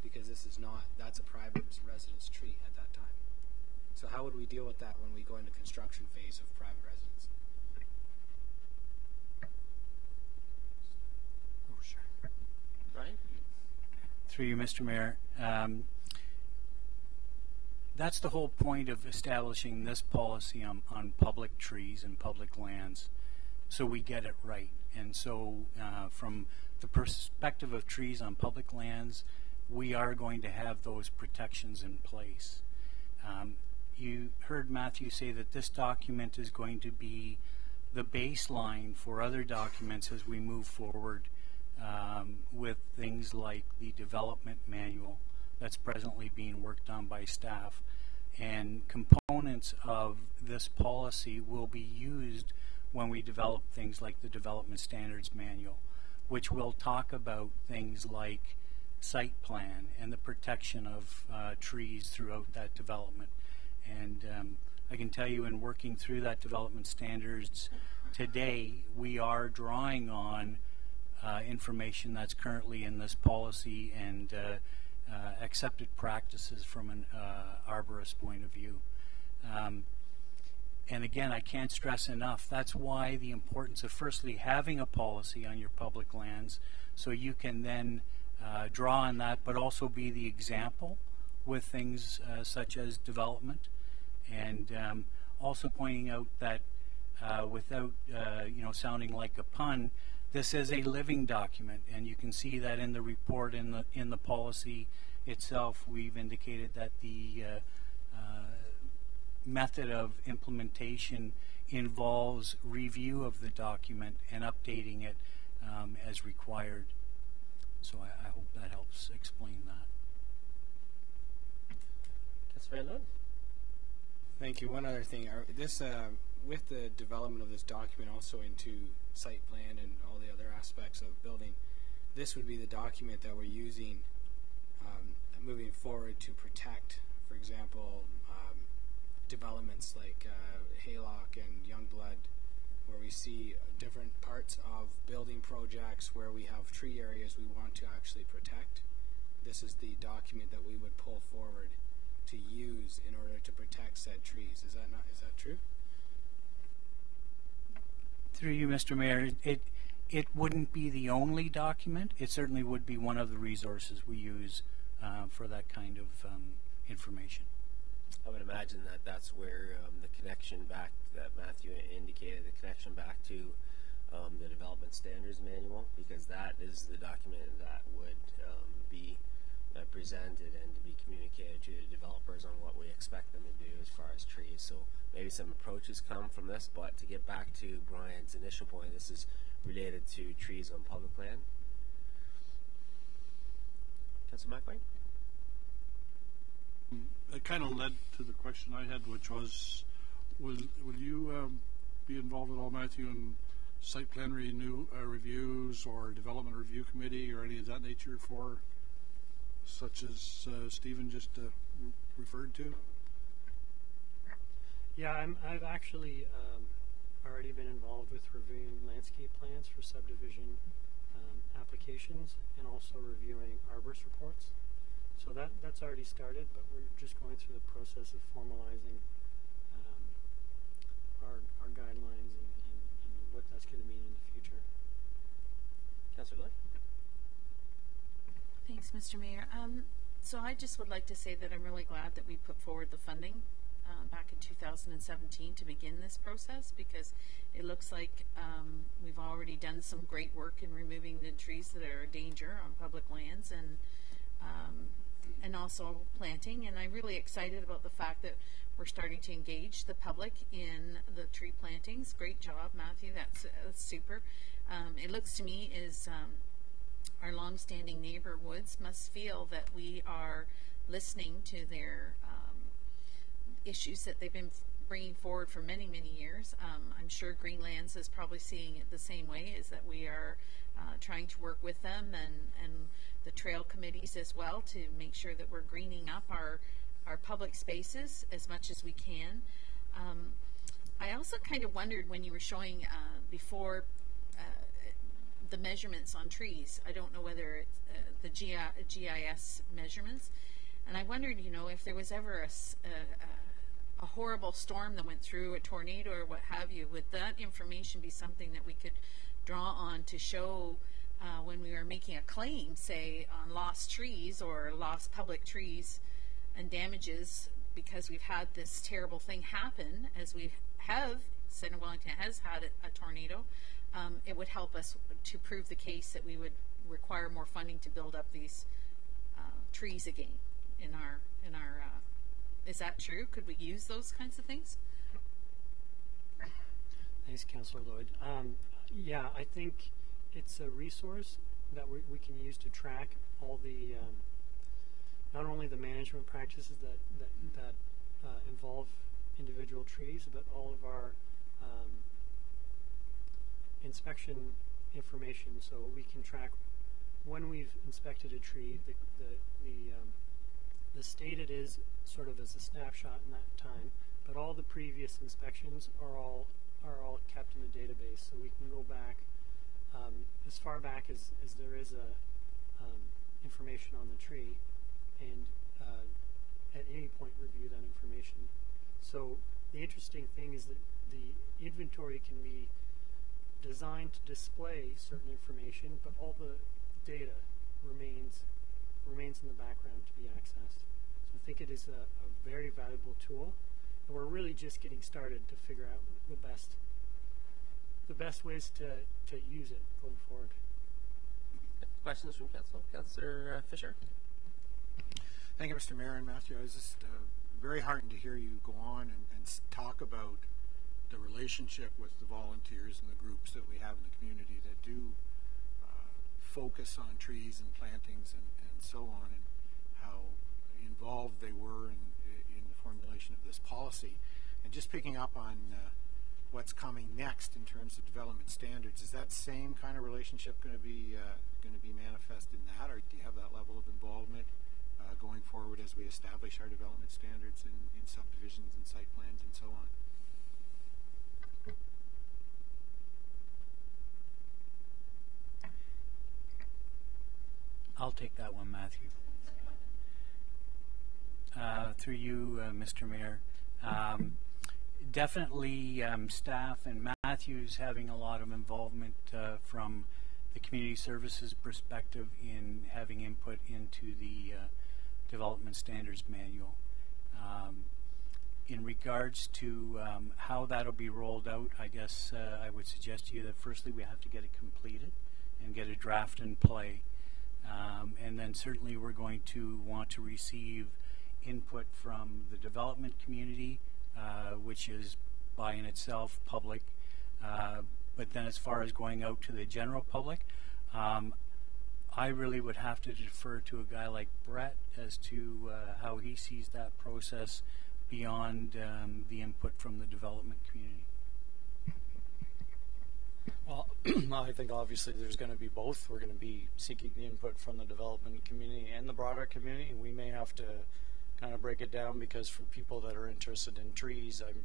because this is not, that's a private residence tree at that time. So how would we deal with that when we go into construction phase of private residence? Oh, sure. Brian? Through you, Mr. Mayor. That's the whole point of establishing this policy on public trees and public lands, so we get it right. And so from the perspective of trees on public lands, we are going to have those protections in place. You heard Matthew say that this document is going to be the baseline for other documents as we move forward with things like the development manual that's presently being worked on by staff. And components of this policy will be used when we develop things like the Development Standards Manual, which will talk about things like site plan and the protection of trees throughout that development. And I can tell you, in working through that development standards today, we are drawing on information that's currently in this policy and accepted practices from an arborist point of view. And again, I can't stress enough, that's why the importance of firstly having a policy on your public lands, so you can then draw on that, but also be the example with things such as development. And also pointing out that without sounding like a pun, this is a living document, and you can see that in the report, in the policy itself. We've indicated that the method of implementation involves review of the document and updating it as required. So I hope that helps explain that. Councillor Van Loo. Thank you. One other thing, with the development of this document also into site plan and all the other aspects of building, this would be the document that we're using moving forward to protect, for example, developments like Haylock and Youngblood, where we see different parts of building projects where we have tree areas we want to actually protect. This is the document that we would pull forward to use in order to protect said trees. Is that true? Through you, Mr. Mayor, it wouldn't be the only document. It certainly would be one of the resources we use for that kind of information. I would imagine that that's where the connection back that Matthew indicated, the connection back to the Development Standards Manual, because that is the document that would be presented and to be communicated to the developers on what we expect them to do as far as trees. So maybe some approaches come from this, but to get back to Brian's initial point, this is related to trees on public land. Councillor McLean? It kind of led to the question I had, which was, will you be involved at all, Matthew, in site plan reviews or development review committee or any of that nature for such as Stephen just referred to? Yeah, I've actually already been involved with reviewing landscape plans for subdivision applications and also reviewing arborist reports. So that's already started, but we're just going through the process of formalizing our guidelines and what that's going to mean in the future. Councillor Goldie? Thanks, Mr. Mayor. So I just would like to say that I'm really glad that we put forward the funding back in 2017 to begin this process, because it looks like we've already done some great work in removing the trees that are a danger on public lands and also planting. And I'm really excited about the fact that we're starting to engage the public in the tree plantings. Great job, Matthew. That's super. It looks to me as our long-standing neighbor Woods must feel that we are listening to their issues that they've been bringing forward for many, many years. I'm sure Greenlands is probably seeing it the same way, is that we are trying to work with them and the trail committees as well to make sure that we're greening up our public spaces as much as we can. I also kind of wondered when you were showing before the measurements on trees. I don't know whether it's the GIS measurements, and I wondered, if there was ever a horrible storm that went through, a tornado or what have you, would that information be something that we could draw on to show when we were making a claim, say, on lost trees or lost public trees and damages because we've had this terrible thing happen, as we have, Center Wellington has had a tornado. It would help us to prove the case that we would require more funding to build up these trees again in our is that true? Could we use those kinds of things? Thanks, Councillor Lloyd. Yeah, I think it's a resource that we can use to track all the not only the management practices that involve individual trees, but all of our inspection information, so we can track when we've inspected a tree, the state it is sort of as a snapshot in that time, but all the previous inspections are all kept in a database, so we can go back as far back as there is information on the tree, and at any point review that information. So the interesting thing is that the inventory can be designed to display certain information, but all the data remains in the background to be accessed. So I think it is a very valuable tool, and we're really just getting started to figure out the best ways to use it going forward. Questions from Council? Councillor Fisher? Thank you, Mr. Mayor and Matthew. I was just very heartened to hear you go on and talk about the relationship with the volunteers and the groups that we have in the community that do focus on trees and plantings and so on, and how involved they were in the formulation of this policy. And just picking up on what's coming next in terms of development standards, is that same kind of relationship going to be manifest in that, or do you have that level of involvement going forward as we establish our development standards in subdivisions and site plans and so on. I'll take that one, Matthew. Through you, Mr. Mayor. Definitely staff and Matthew's having a lot of involvement from the community services perspective in having input into the development standards manual. In regards to how that'll be rolled out, I guess I would suggest to you that firstly we have to get it completed and get a draft in play. And then certainly we're going to want to receive input from the development community, which is by in itself public. But then as far as going out to the general public, I really would have to defer to a guy like Brett as to how he sees that process beyond the input from the development community. Well, I think obviously there's going to be both. We're going to be seeking the input from the development community and the broader community. We may have to kind of break it down because for people that are interested in trees, I'm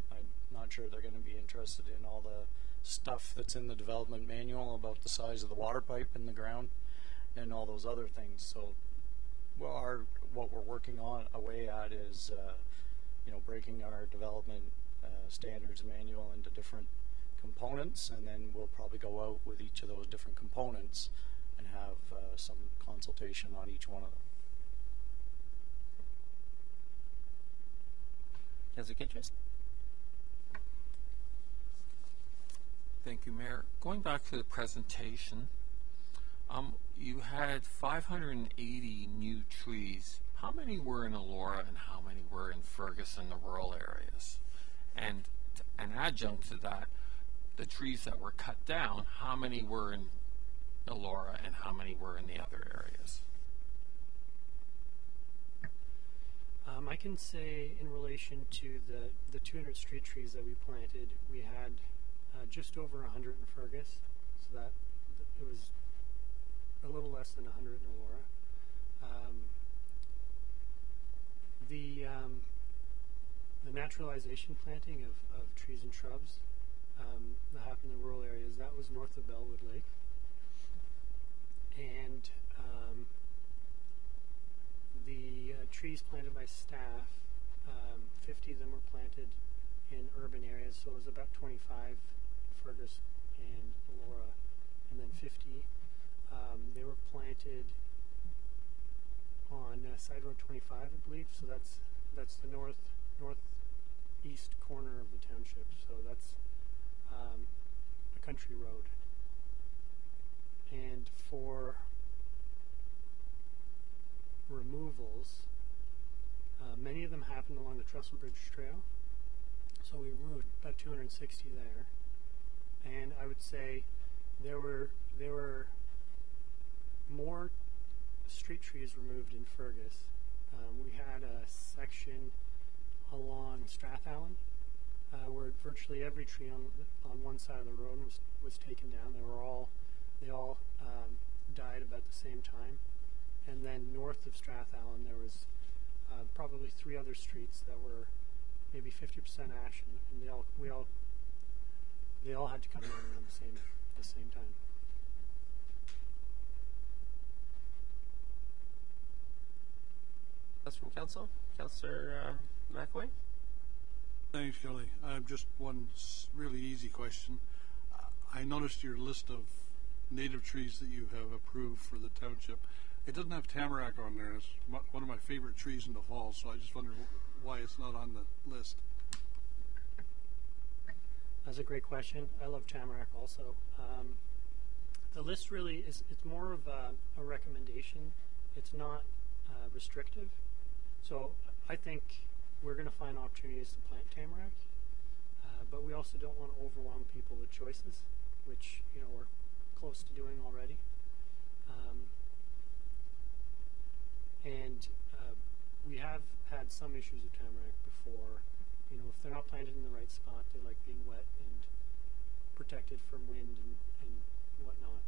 not sure they're going to be interested in all the stuff that's in the development manual about the size of the water pipe in the ground and all those other things. So what we're working on away at is breaking our development standards manual into different components, and then we'll probably go out with each of those different components and have some consultation on each one of them. Councillor Kitchers. Thank you, Mayor. Going back to the presentation, you had 580 new trees. How many were in Elora and how many were in Fergus and the rural areas? And an adjunct to that, the trees that were cut down, how many were in Elora and how many were in the other areas? I can say in relation to the 200 street trees that we planted, we had just over 100 in Fergus, so that it was a little less than 100 in Elora. The naturalization planting of trees and shrubs that happened in the rural areas, that was north of Bellwood Lake. And the trees planted by staff, 50 of them were planted in urban areas, so it was about 25 in Fergus and Elora, and then 50. They were planted on Side Road 25, I believe, so that's the northeast corner of the township, so that's a country road. And for removals, many of them happened along the Trestle Bridge Trail, so we removed about 260 there. And I would say there were more street trees removed in Fergus. We had a section along Strathallan where virtually every tree on one side of the road was taken down. They all died about the same time. And then north of Strathallan, there was probably 3 other streets that were maybe 50% ash, and they all had to come down around the same time. That's from Council. Councillor McAway. Thanks, Kelly. Just one really easy question. I noticed your list of native trees that you have approved for the township. It doesn't have tamarack on there. It's one of my favorite trees in the fall, so I just wonder why it's not on the list. That's a great question. I love tamarack also. The list really is, it's more of a recommendation. It's not restrictive. So I think we're going to find opportunities to plant tamarack, but we also don't want to overwhelm people with choices, which we're close to doing already. And we have had some issues with tamarack before. If they're not planted in the right spot, they like being wet and protected from wind and whatnot.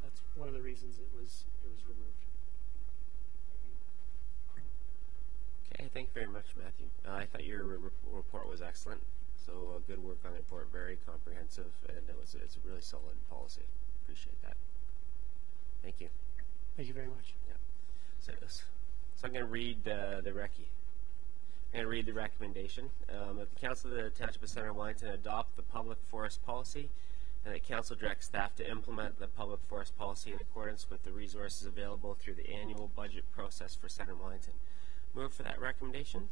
That's one of the reasons it was removed. Okay, thank you very much, Matthew. I thought your report was excellent. So good work on the report, very comprehensive, and it's a really solid policy. Appreciate that. Thank you. Thank you very much. Yeah. So I'm going to read the recce. I'm going to read the recommendation that the Council of the Township of Centre Wellington adopt the public forest policy, and that Council directs staff to implement the public forest policy in accordance with the resources available through the annual budget process for Centre Wellington. Move for that recommendation.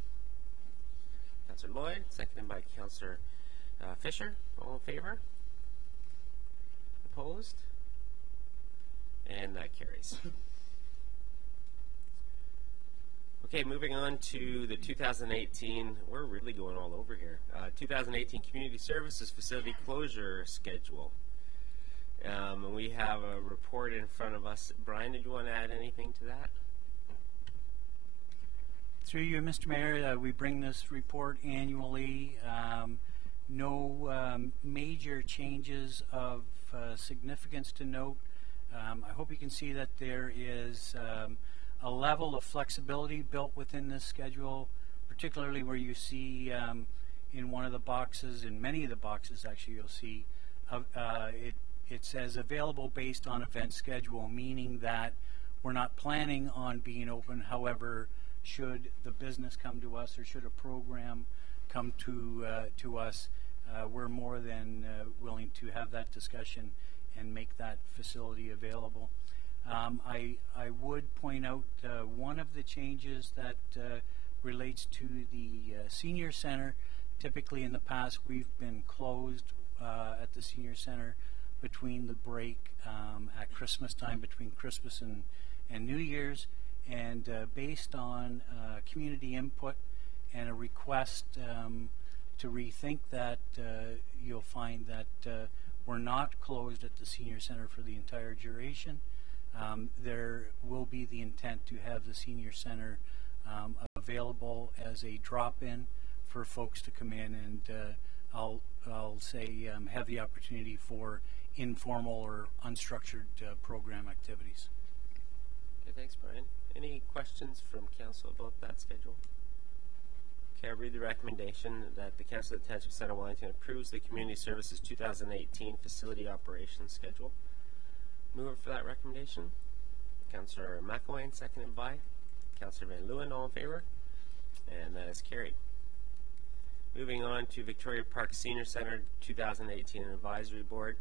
Councillor Lloyd, seconded by Councillor Fisher. All in favor? Opposed? And that carries. Okay, moving on to the 2018, we're really going all over here, 2018 Community Services Facility Closure Schedule. And we have a report in front of us. Brian, did you want to add anything to that? Through you, Mr. Mayor, we bring this report annually. No major changes of significance to note. I hope you can see that there is a level of flexibility built within this schedule, particularly where you see in one of the boxes, in many of the boxes actually, you'll see it says available based on event schedule, meaning that we're not planning on being open. However, should the business come to us or should a program come to us, we're more than willing to have that discussion and make that facility available. I would point out one of the changes that relates to the senior center. Typically in the past we've been closed at the senior center between the break at Christmas time, between Christmas and New Year's, and based on community input and a request to rethink that, you'll find that we're not closed at the senior center for the entire duration. There will be the intent to have the senior center available as a drop-in for folks to come in and I'll say have the opportunity for informal or unstructured program activities. Okay, thanks, Brian. Any questions from Council about that schedule? Okay, I'll read the recommendation that the Council of the Township of Centre Wellington approves the Community Services 2018 Facility Operations Schedule. Mover for that recommendation, Councillor McElwain, seconded by Councillor Van Leeuwen. All in favor? And that is carried. Moving on to Victoria Park Senior Centre 2018 Advisory Board.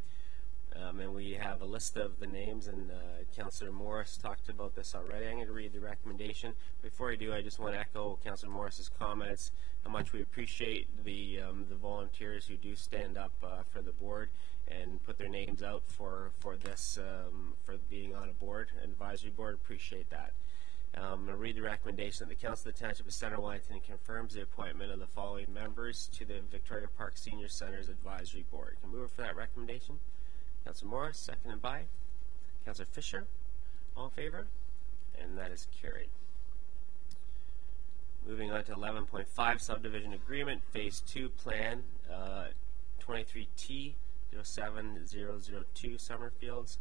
And we have a list of the names, and Councillor Morris talked about this already. I'm going to read the recommendation. Before I do, I just want to echo Councillor Morris's comments, how much we appreciate the volunteers who do stand up for the board and put their names out for this, for being on a board, an advisory board. Appreciate that. I'm going to read the recommendation that the Council of the Township of Centre Wellington confirms the appointment of the following members to the Victoria Park Senior Centre's Advisory Board. Can move for that recommendation? Councillor Morris, seconded by Councillor Fisher. All in favor? And that is carried. Moving on to 11.5 Subdivision Agreement, Phase 2 Plan 23T 07002 Summerfields.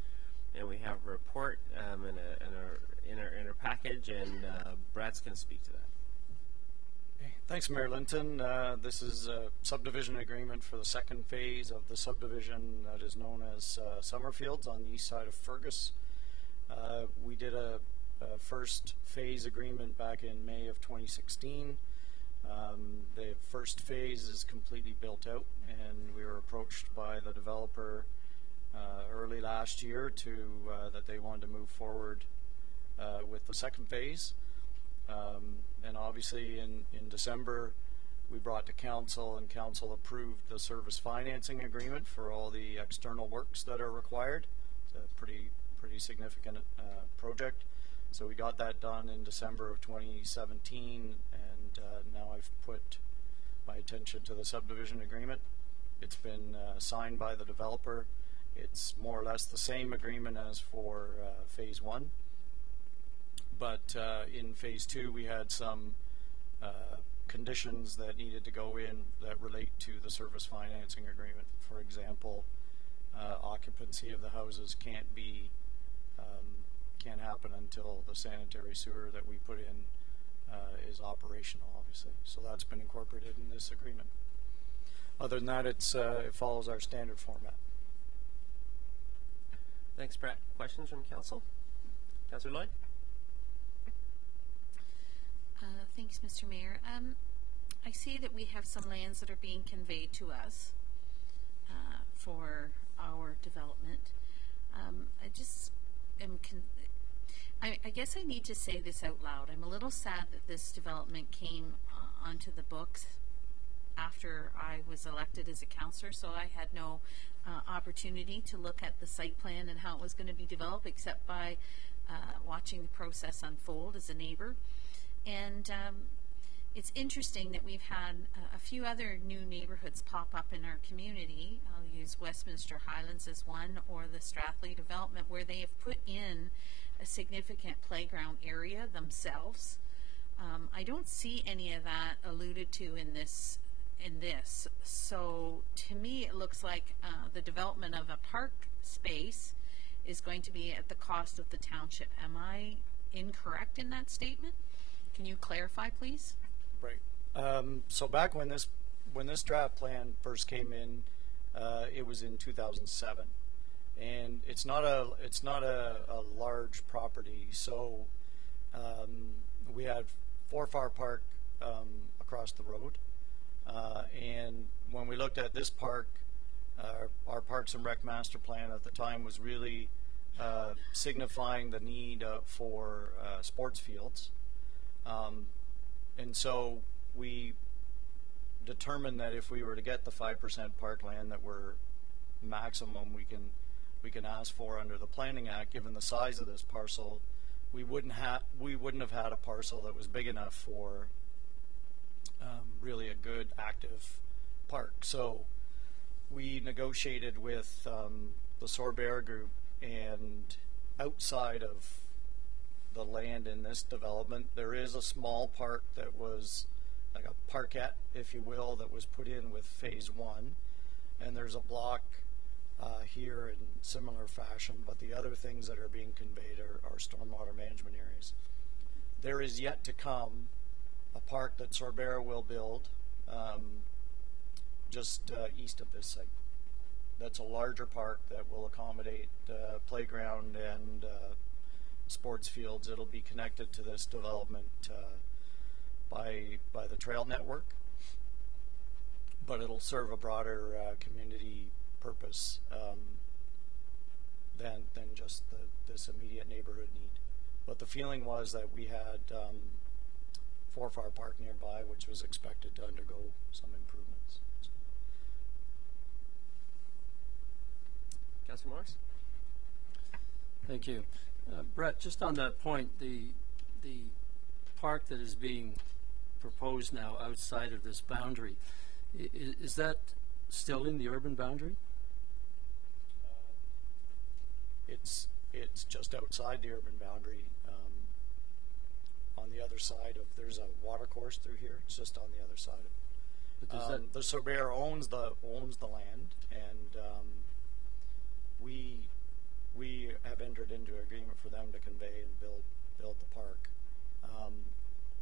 And we have a report in our package, and Brad's going to speak to that. Thanks, Mayor Linton. This is a subdivision agreement for the second phase of the subdivision that is known as Summerfields on the east side of Fergus. We did a first phase agreement back in May of 2016. The first phase is completely built out, and we were approached by the developer early last year to that they wanted to move forward with the second phase. And obviously in December we brought to council, and council approved the service financing agreement for all the external works that are required. It's a pretty significant project. So we got that done in December of 2017, and now I've put my attention to the subdivision agreement. It's been signed by the developer. It's more or less the same agreement as for phase 1. But in phase 2 we had some conditions that needed to go in that relate to the service financing agreement. For example, occupancy of the houses can't happen until the sanitary sewer that we put in is operational, obviously. So that's been incorporated in this agreement. Other than that, it follows our standard format. Thanks, Brett. Questions from Council? Councillor Lloyd? Thanks, Mr. Mayor. I see that we have some lands that are being conveyed to us for our development. I just am I guess I need to say this out loud. I'm a little sad that this development came onto the books after I was elected as a councillor, so I had no opportunity to look at the site plan and how it was going to be developed except by watching the process unfold as a neighbor. And it's interesting that we've had a few other new neighborhoods pop up in our community. I'll use Westminster Highlands as one, or the Strathley development, where they have put in a significant playground area themselves. I don't see any of that alluded to in this. So to me, it looks like the development of a park space is going to be at the cost of the township. Am I incorrect in that statement? Can you clarify, please? Right. So back when this draft plan first came in, it was in 2007, and it's not a large property. So we had Forfar Park across the road, and when we looked at this park, our Parks and Rec master plan at the time was really signifying the need for sports fields. And so we determined that if we were to get the 5% parkland that we're maximum we can ask for under the Planning Act, given the size of this parcel, we wouldn't have had a parcel that was big enough for really a good active park. So we negotiated with the Sorbear Group, and outside of the land in this development, there is a small park that was like a parkette, if you will, that was put in with phase 1, and there's a block here in similar fashion, but the other things that are being conveyed are stormwater management areas. There is yet to come a park that Sorbear will build just east of this site. That's a larger park that will accommodate playground and sports fields. It'll be connected to this development by the trail network, but it'll serve a broader community purpose than just this immediate neighborhood need. But the feeling was that we had Forfar Park nearby, which was expected to undergo some improvements. Councillor Morris? Thank you. Brett, just on that point, the park that is being proposed now outside of this boundary, is that still in the urban boundary? It's just outside the urban boundary. On the other side of, there's a water course through here. It's just on the other side of it. The Sorbear owns the land, and we have entered into an agreement for them to convey and build the park.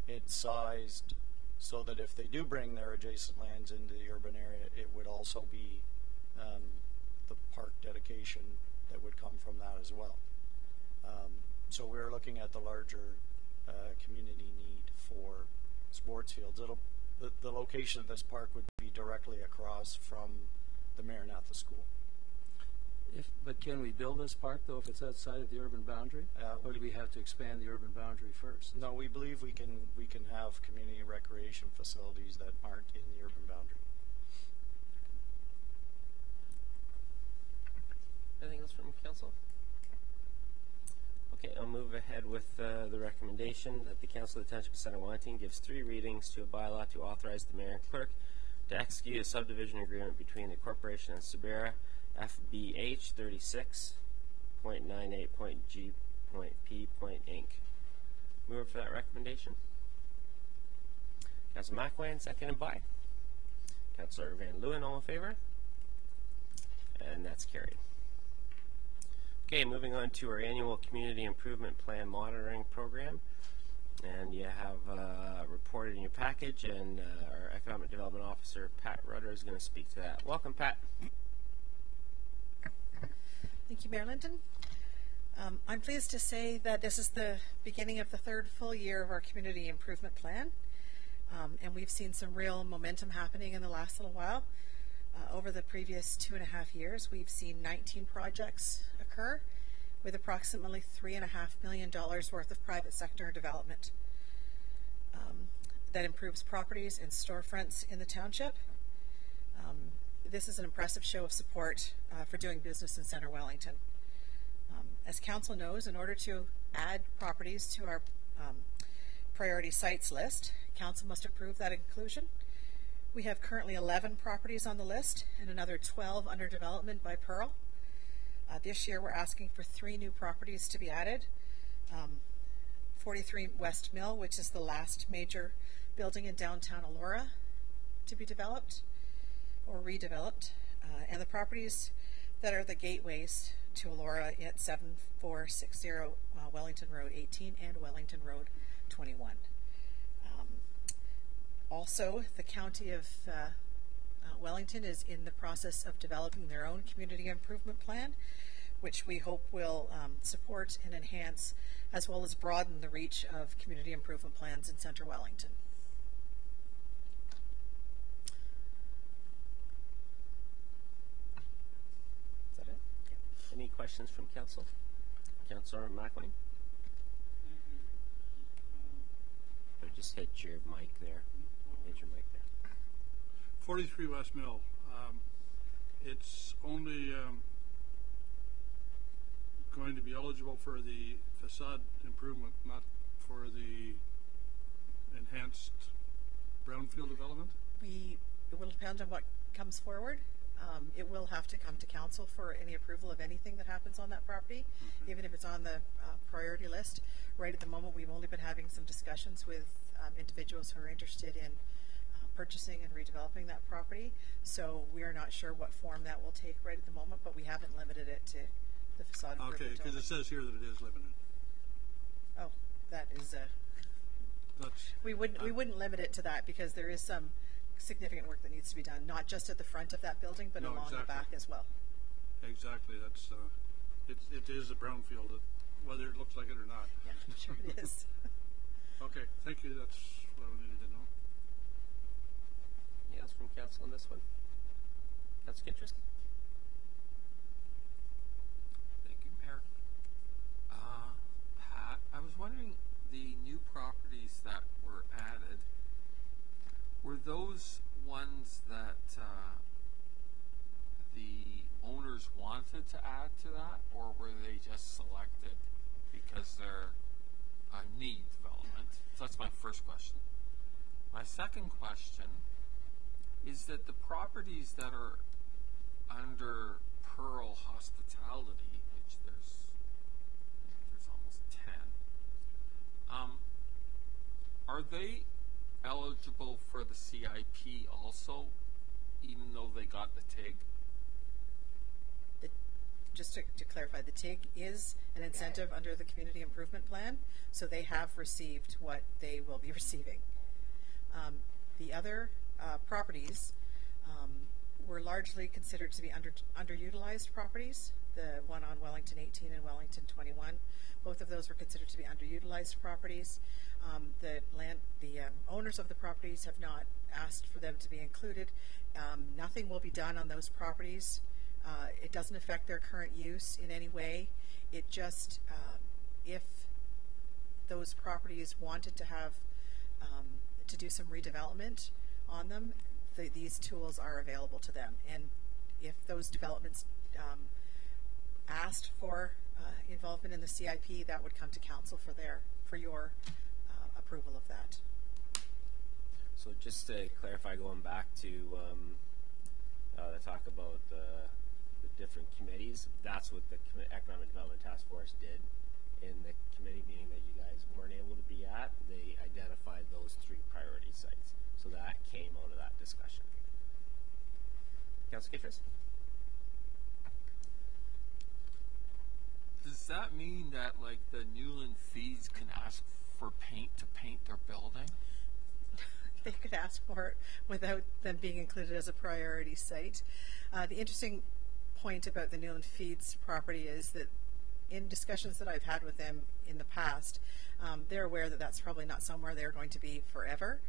It's sized so that if they do bring their adjacent lands into the urban area, it would also be the park dedication that would come from that as well. So we're looking at the larger community need for sports fields. The location of this park would be directly across from the Maranatha School. But can we build this park, though, if it's outside of the urban boundary? Or do we have to expand the urban boundary first? No, we believe we can have community recreation facilities that aren't in the urban boundary. Anything else from Council? Okay, I'll move ahead with the recommendation that the Council of the Township of St. Wating gives 3 readings to a bylaw to authorize the Mayor and Clerk to execute a subdivision agreement between the Corporation and Subera FBH 36.98.G.P.Inc. Mover for that recommendation. Councillor McElwain, seconded by Councillor Van Leeuwen. All in favor? And that's carried. Okay, moving on to our annual Community Improvement Plan Monitoring Program. And you have reported in your package, and our Economic Development Officer, Pat Rudder, is going to speak to that. Welcome, Pat. Thank you, Mayor Linton. I'm pleased to say that this is the beginning of the third full year of our community improvement plan. And we've seen some real momentum happening in the last little while. Over the previous 2.5 years, we've seen 19 projects occur with approximately $3.5 million worth of private sector development that improves properties and storefronts in the township. This is an impressive show of support for doing business in Centre Wellington. As Council knows, in order to add properties to our priority sites list, Council must approve that inclusion. We have currently 11 properties on the list and another 12 under development by Pearl. This year we're asking for 3 new properties to be added. 43 West Mill, which is the last major building in downtown Elora to be developed or redeveloped, and the properties that are the gateways to Elora at 7460 Wellington Road 18 and Wellington Road 21. Also, the County of Wellington is in the process of developing their own community improvement plan, which we hope will support and enhance as well as broaden the reach of community improvement plans in Centre Wellington. Is that it? Yeah. Any questions from Council? Councillor McLean? Or just hit your mic there. Hit your mic there. 43 West Mill. It's only going to be eligible for the facade improvement, not for the enhanced brownfield development? It will depend on what comes forward. It will have to come to Council for any approval of anything that happens on that property, even if it's on the priority list. Right at the moment, we've only been having some discussions with individuals who are interested in purchasing and redeveloping that property. So we are not sure what form that will take right at the moment, but we haven't limited it to the facade improvement. Okay, because it says here that it is limited. Oh, that is we wouldn't limit it to that because there is some significant work that needs to be done, not just at the front of that building, but along the back as well. Exactly. That's it is a brownfield, whether it looks like it or not. Yeah, sure it is. Okay, thank you. That's what I needed to know. Anything else from Council on this one? Councillor Kittrus? Thank you, Mayor. Pat, I was wondering, the new properties that were added, were those ones that the owners wanted to add to that, or were they just selected because they're need development? So that's my first question. My second question is that the properties that are under Pearl Hospitality, which there's almost 10, are they eligible for the CIP also, even though they got the TIG? Just to clarify, the TIG is an incentive under the Community Improvement Plan, so they have received what they will be receiving. The other properties were largely considered to be underutilized properties. The one on Wellington 18 and Wellington 21, both of those were considered to be underutilized properties. The owners of the properties have not asked for them to be included. Nothing will be done on those properties. It doesn't affect their current use in any way. It just, if those properties wanted to have, to do some redevelopment on them, these tools are available to them. And if those developments asked for involvement in the CIP, that would come to Council for your approval of that. So just to clarify, going back to the talk about the different committees, that's what the Economic Development Task Force did in the committee meeting that you guys weren't able to be at. They identified those 3 priority sites. So that came out of that discussion. Councillor Kittrus? Does that mean that, like, the Newland Feeds can ask for paint to paint their building? They could ask for it without them being included as a priority site. The interesting point about the Newland Feeds property is that in discussions that I've had with them in the past, they're aware that that's probably not somewhere they're going to be forever.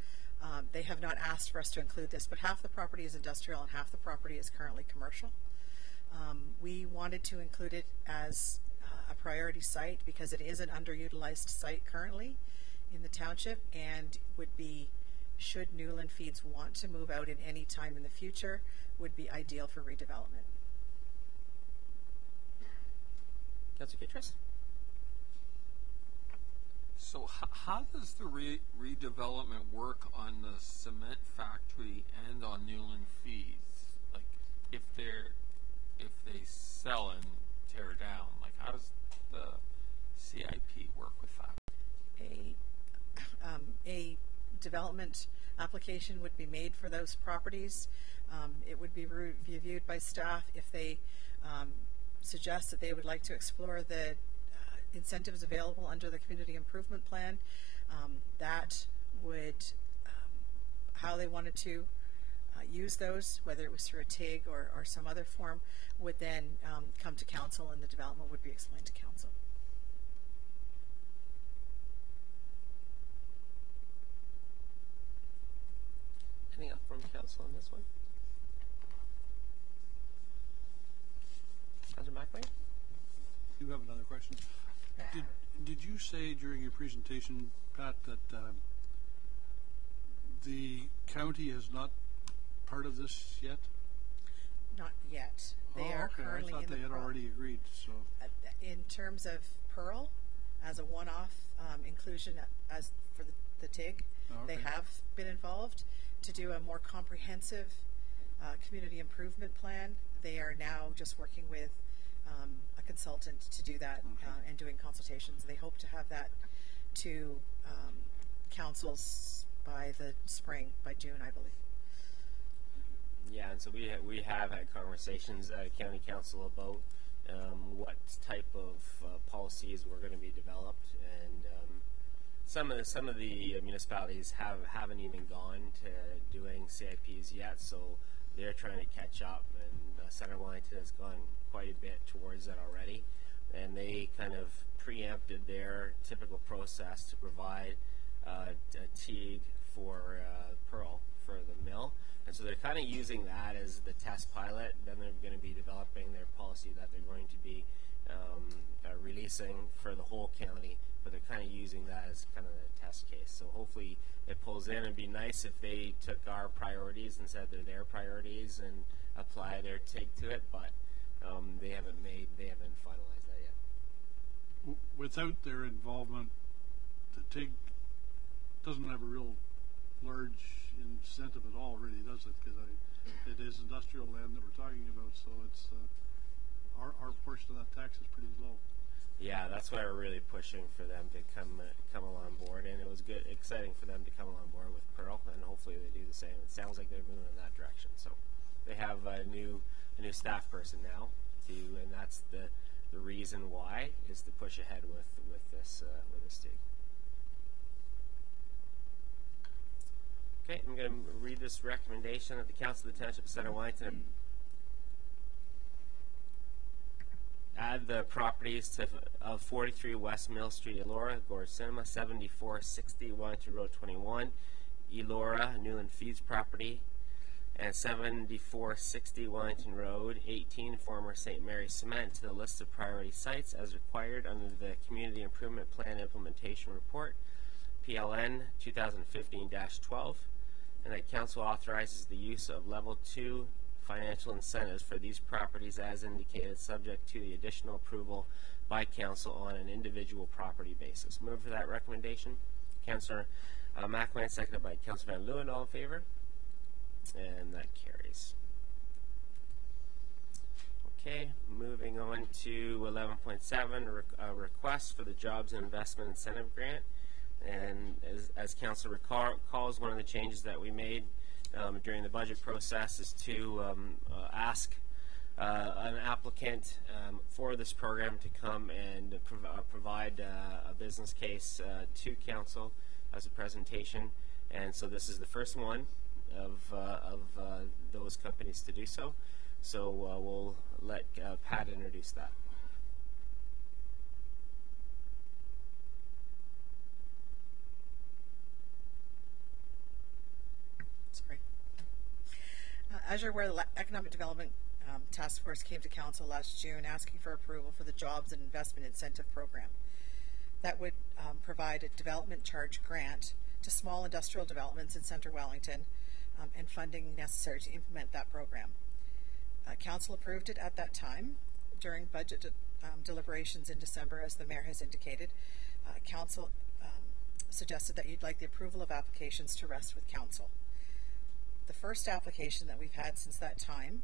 They have not asked for us to include this, but half the property is industrial and half the property is currently commercial. We wanted to include it as a priority site because it is an underutilized site currently in the township and would be, should Newland Feeds want to move out in any time in the future, would be ideal for redevelopment. Councillor Kittress? So how does the redevelopment work on the cement factory and on Newland Feeds? Like, if they sell and tear down, like how does the CIP work with that? A development application would be made for those properties. It would be reviewed by staff. If they suggest that they would like to explore the incentives available under the community improvement plan, that would how they wanted to use those, whether it was through a TIG or some other form, would then come to council and the development would be explained to council. Anything up from council on this one? Councillor McLean? I do have another question. Did you say during your presentation, Pat, that the county is not part of this yet? Not yet. They are okay. currently I thought in they had already agreed. So, in terms of Pearl, as a one-off inclusion as for the TIG, they have been involved to do a more comprehensive community improvement plan. They are now just working with a consultant to do that and doing consultations. They hope to have that to councils by the spring, by June, I believe. Yeah, and so we have had conversations at County Council about what type of policies were going to be developed, and some of the municipalities haven't even gone to doing CIPs yet, so they're trying to catch up. And Center Wellington has gone quite a bit towards that already, and they kind of preempted their typical process to provide a TIG for Pearl for the mill. And so they're kind of using that as the test pilot. Then they're going to be developing their policy that they're going to be releasing for the whole county, but they're kind of using that as kind of a test case. So hopefully it pulls in. It'd be nice if they took our priorities and said they're their priorities and apply their TIG to it, but they haven't finalized that yet. Without their involvement, the TIG doesn't have a real large incentive at all, really, does it? Because it is industrial land that we're talking about, so it's our portion of that tax is pretty low. Yeah, that's why we're really pushing for them to come along board, and it was exciting for them to come along board with Pearl, and hopefully they do the same. It sounds like they're moving in that direction. So they have a new staff person now, and that's the reason why is to push ahead with this TIG. Okay, I'm going to read this recommendation that the Council of the Township of Center Wellington add the properties of 43 West Mill Street, Elora, Gorge Cinema, 7460 Wellington Road 21, Elora, Newland Feeds property, and 7460 Wellington Road 18, former St. Mary's Cement, to the list of priority sites as required under the Community Improvement Plan Implementation Report, PLN 2015-12, and that Council authorizes the use of Level 2 financial incentives for these properties as indicated, subject to the additional approval by Council on an individual property basis. Move for that recommendation. Councillor McLean, seconded by Councillor Van Leeuwen. All in favor? And that carries. Okay, moving on to 11.7, request for the Jobs and Investment Incentive Grant. And as Council recalls, one of the changes that we made during the budget process is to ask an applicant for this program to come and provide a business case to council as a presentation. And so this is the first one of those companies to do so. So we'll let Pat introduce that. Sorry. As you're aware, the Economic Development Task Force came to Council last June asking for approval for the Jobs and Investment Incentive Program. That would provide a development charge grant to small industrial developments in Centre Wellington and funding necessary to implement that program. Council approved it at that time. During budget deliberations in December, as the Mayor has indicated, Council suggested that you'd like the approval of applications to rest with Council. The first application that we've had since that time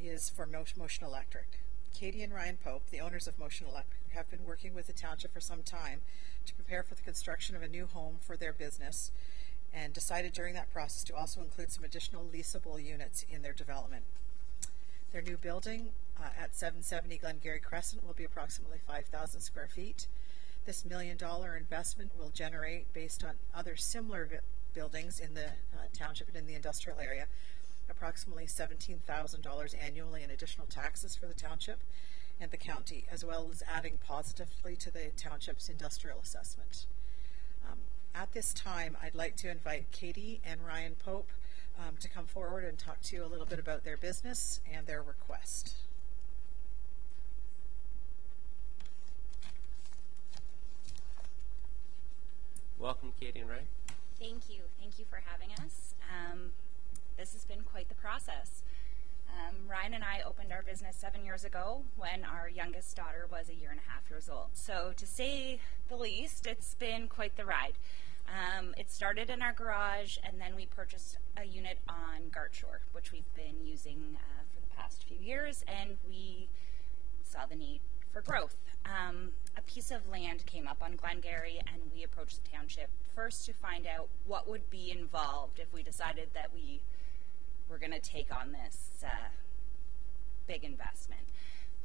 is for Motion Electric. Katie and Ryan Pope, the owners of Motion Electric, have been working with the township for some time to prepare for the construction of a new home for their business, and decided during that process to also include some additional leasable units in their development. Their new building at 770 Glengarry Crescent will be approximately 5,000 square feet. This $1 million investment will generate, based on other similar buildings in the township and in the industrial area, approximately $17,000 annually in additional taxes for the township and the county, as well as adding positively to the township's industrial assessment. At this time, I'd like to invite Katie and Ryan Pope to come forward and talk to you a little bit about their business and their request. Welcome, Katie and Ryan. Thank you. Thank you for having us. This has been quite the process. Ryan and I opened our business 7 years ago when our youngest daughter was 1.5 years old. So to say the least, it's been quite the ride. It started in our garage, and then we purchased a unit on Gartshore, which we've been using for the past few years, and we saw the need for growth. A piece of land came up on Glengarry, and we approached the township first to find out what would be involved if we decided that we were going to take on this big investment.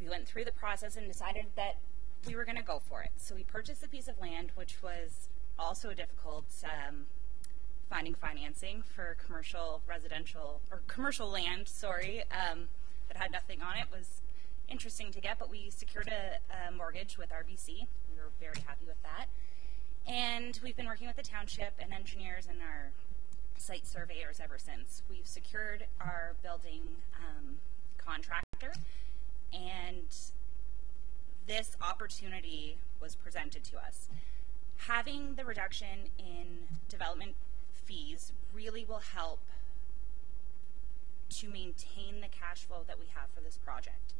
We went through the process and decided that we were going to go for it. So we purchased a piece of land, which was also difficult finding financing for commercial land, that had nothing on it. Was interesting to get, but we secured a mortgage with RBC. We were very happy with that. And we've been working with the township and engineers and our site surveyors ever since. We've secured our building contractor, and this opportunity was presented to us. Having the reduction in development fees really will help to maintain the cash flow that we have for this project.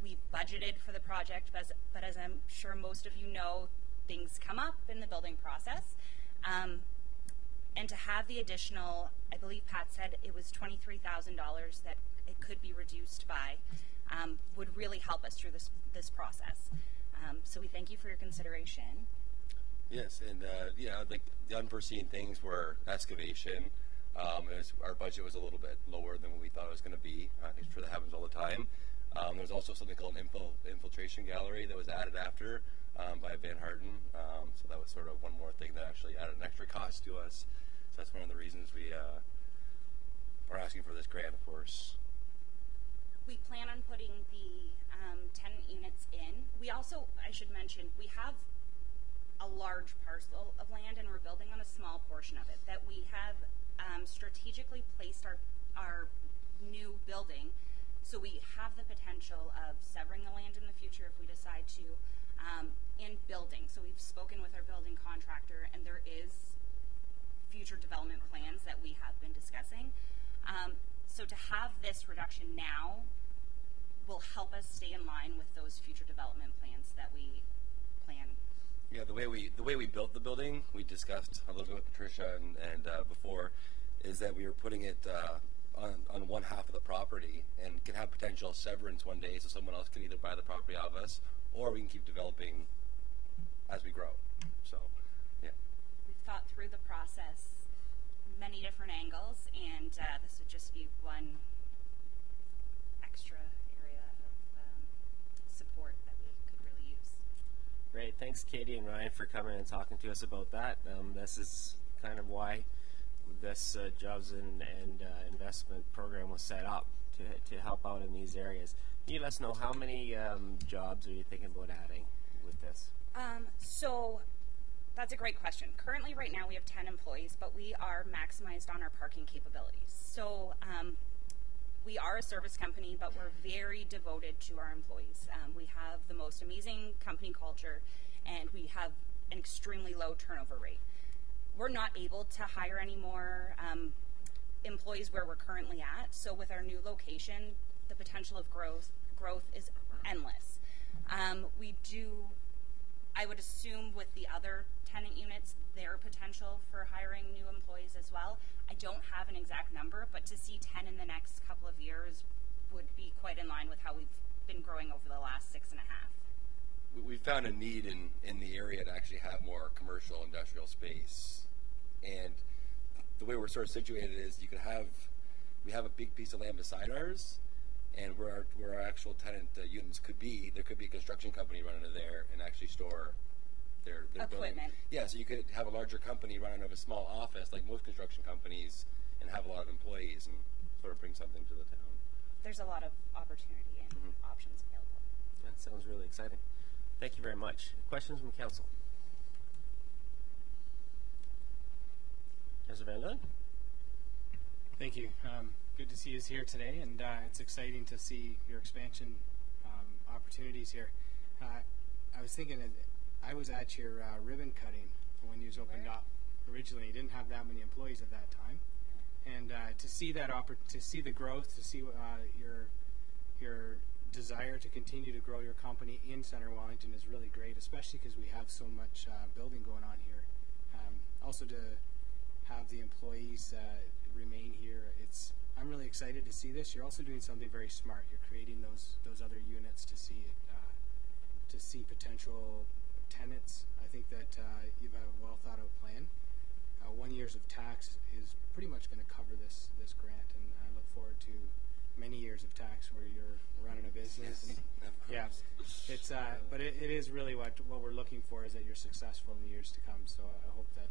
We've budgeted for the project, but as I'm sure most of you know, things come up in the building process. And to have the additional, I believe Pat said it was $23,000 that it could be reduced by, would really help us through this process. So we thank you for your consideration. Yes, and like the unforeseen things were excavation. Our budget was a little bit lower than what we thought it was going to be. I'm sure that happens all the time. There was also something called an infiltration gallery that was added after by Van Harden. So that was sort of one more thing that actually added an extra cost to us. So that's one of the reasons we are asking for this grant, of course. We plan on putting the 10 units in. We also, I should mention, we have a large parcel of land, and we're building on a small portion of it that we have strategically placed our new building, so we have the potential of severing the land in the future if we decide to, in building. So we've spoken with our building contractor, and there is future development plans that we have been discussing. So to have this reduction now will help us stay in line with those future development plans that we plan. Yeah, the way we built the building, we discussed a little bit with Patricia and before, is that we were putting it on one half of the property and can have potential severance one day, so someone else can either buy the property out of us, or we can keep developing as we grow. So, yeah. We've thought through the process many different angles, and this would just be one extra thanks Katie and Ryan for coming and talking to us about that. This is kind of why this jobs and investment program was set up to help out in these areas. Can you let us know how many jobs are you thinking about adding with this? So that's a great question. Currently, right now, we have 10 employees, but we are maximized on our parking capabilities. So we are a service company, but we're very devoted to our employees. We have the most amazing company culture, and we have an extremely low turnover rate. We're not able to hire any more employees where we're currently at. So with our new location, the potential of growth is endless. I would assume with the other tenant units, their potential for hiring new employees as well. I don't have an exact number, but to see 10 in the next couple of years would be quite in line with how we've been growing over the last 6.5. We found a need in the area to actually have more commercial industrial space. And the way we're sort of situated is we have a big piece of land beside ours, and where our actual tenant units could be, there could be a construction company run into there and actually store their equipment. Building. Yeah, so you could have a larger company run out of a small office like most construction companies and have a lot of employees and sort of bring something to the town. There's a lot of opportunity and options available. That sounds really exciting. Thank you very much. Questions from council? Councillor Van Loon? Thank you. Good to see you here today, and it's exciting to see your expansion opportunities here. I was thinking, I was at your ribbon cutting when you opened up. Originally, you didn't have that many employees at that time, and to see that to see the growth, to see your desire to continue to grow your company in Centre Wellington is really great, especially because we have so much building going on here. Also to have the employees remain here, I'm really excited to see this. You're also doing something very smart. You're creating those other units to see potential tenants. I think that you have a well thought out plan. 1 year of tax is pretty much going to cover this grant, and I look forward to many years of tax where you're running a business. Yes, and, yeah, it's but it is really what we're looking for is that you're successful in the years to come. So I hope that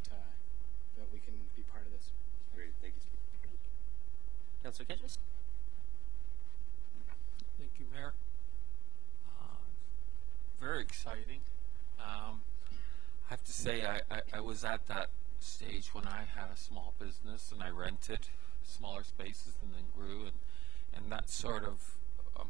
we can be part of this. Great, thank you. Councillor Ketchus? Thank you, Mayor. Very exciting. I have to say, I was at that stage when I had a small business and I rented smaller spaces and then grew, and that's sort of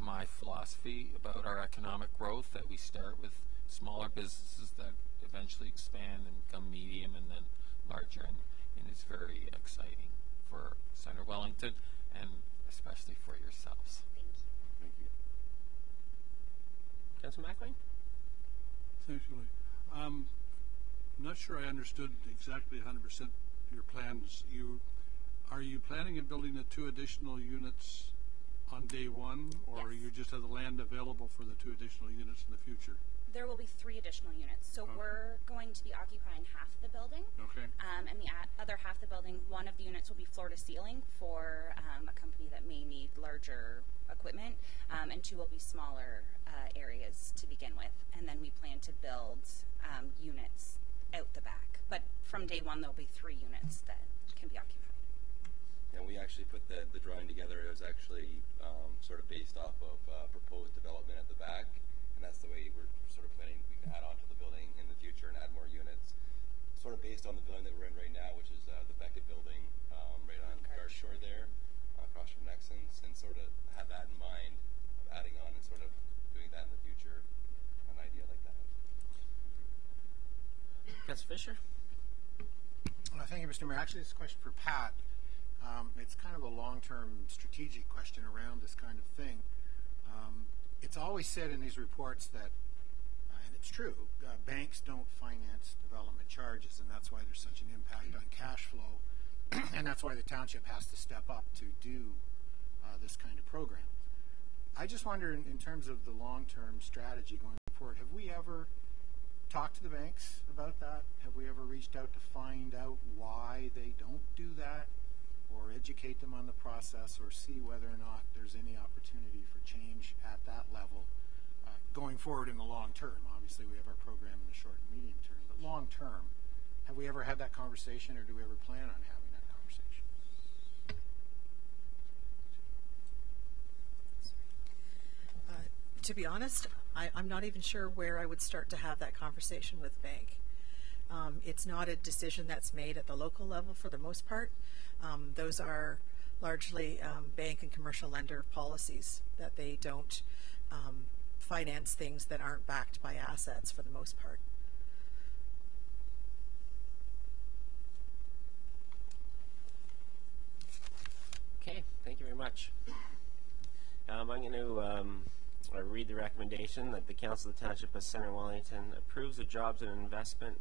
my philosophy about our economic growth, that we start with smaller businesses that eventually expand and become medium and then larger, and it's very exciting for Centre Wellington and especially for yourselves. Thank you. Councillor McLean? Essentially. I'm not sure I understood exactly 100% your plans. Are you planning on building the 2 additional units on day one, or you just have the land available for the 2 additional units in the future? There will be 3 additional units. So we're going to be occupying half the building. Okay. And the other half of the building, one of the units will be floor to ceiling for a company that may need larger equipment, and 2 will be smaller areas to begin with. And then we plan to build units out the back. But from day one, there'll be 3 units that can be occupied. And we actually put the drawing together. It was actually sort of based off of proposed development at the back, and that's the way we're sort of planning. We can add on to the building in the future and add more units. Sort of based on the building that we're in right now, which is the Beckett building right on Garth Shore there, across from Nexons, and sort of have that in mind of adding on and sort of doing that in the future, an idea like that. Councillor Fisher? Thank you, Mr. Mayor. Actually, this is a question for Pat. It's kind of a long-term strategic question around this kind of thing. It's always said in these reports that, and it's true, banks don't finance development charges, and that's why there's such an impact on cash flow, and that's why the township has to step up to do this kind of program. I just wonder, in terms of the long-term strategy going forward, have we ever talked to the banks about that? Have we ever reached out to find out why they don't do that, or educate them on the process, or see whether or not there's any opportunity for change at that level going forward in the long term? Obviously, we have our program in the short long term. Have we ever had that conversation, or do we ever plan on having that conversation? To be honest, I'm not even sure where I would start to have that conversation with the bank. It's not a decision that's made at the local level for the most part. Those are largely bank and commercial lender policies that they don't finance things that aren't backed by assets for the most part. Okay, thank you very much. I'm going to read the recommendation that the Council of the Township of Centre Wellington approves the Jobs and Investment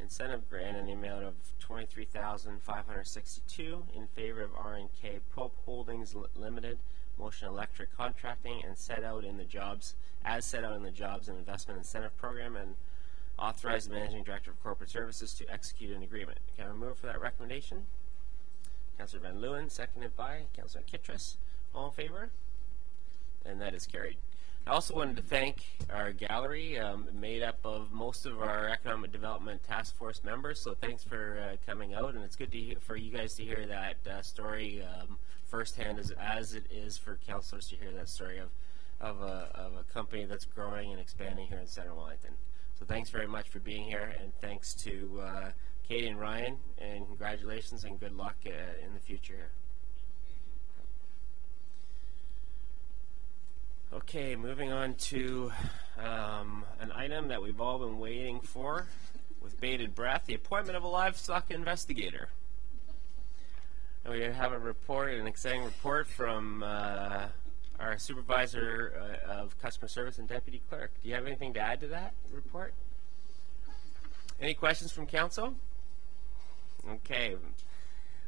Incentive Grant in the amount of $23,562 in favor of R&K Pope Holdings Limited, Motion Electric Contracting, and set out in the Jobs and Investment Incentive Program, and authorize the Managing Director of Corporate Services to execute an agreement. Can I move for that recommendation? Councillor Van Leeuwen, seconded by Councillor Kittredge. All in favor? And that is carried. I also wanted to thank our gallery, made up of most of our Economic Development Task Force members, so thanks for coming out, and it's good to for you guys to hear that story firsthand, as it is for councillors to hear that story of a company that's growing and expanding here in Centre Wellington. So thanks very much for being here, and thanks to Katie and Ryan, and congratulations and good luck in the future. Okay, moving on to an item that we've all been waiting for with bated breath, the appointment of a livestock investigator. And we have a report, an exciting report from our Supervisor of Customer Service and Deputy Clerk. Do you have anything to add to that report? Any questions from Council? Okay.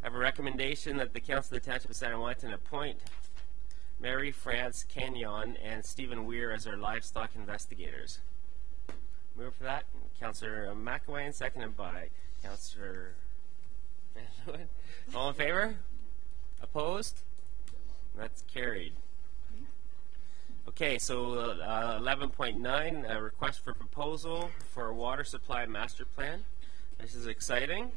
I have a recommendation that the Council of the Township of Centre Wellington appoint Mary France Canyon and Stephen Weir as our livestock investigators. Move for that. Councillor McElwain, seconded by Councillor Van Leeuwen. All in favor? Opposed? That's carried. Okay, so 11.9, a request for proposal for a water supply master plan. This is exciting.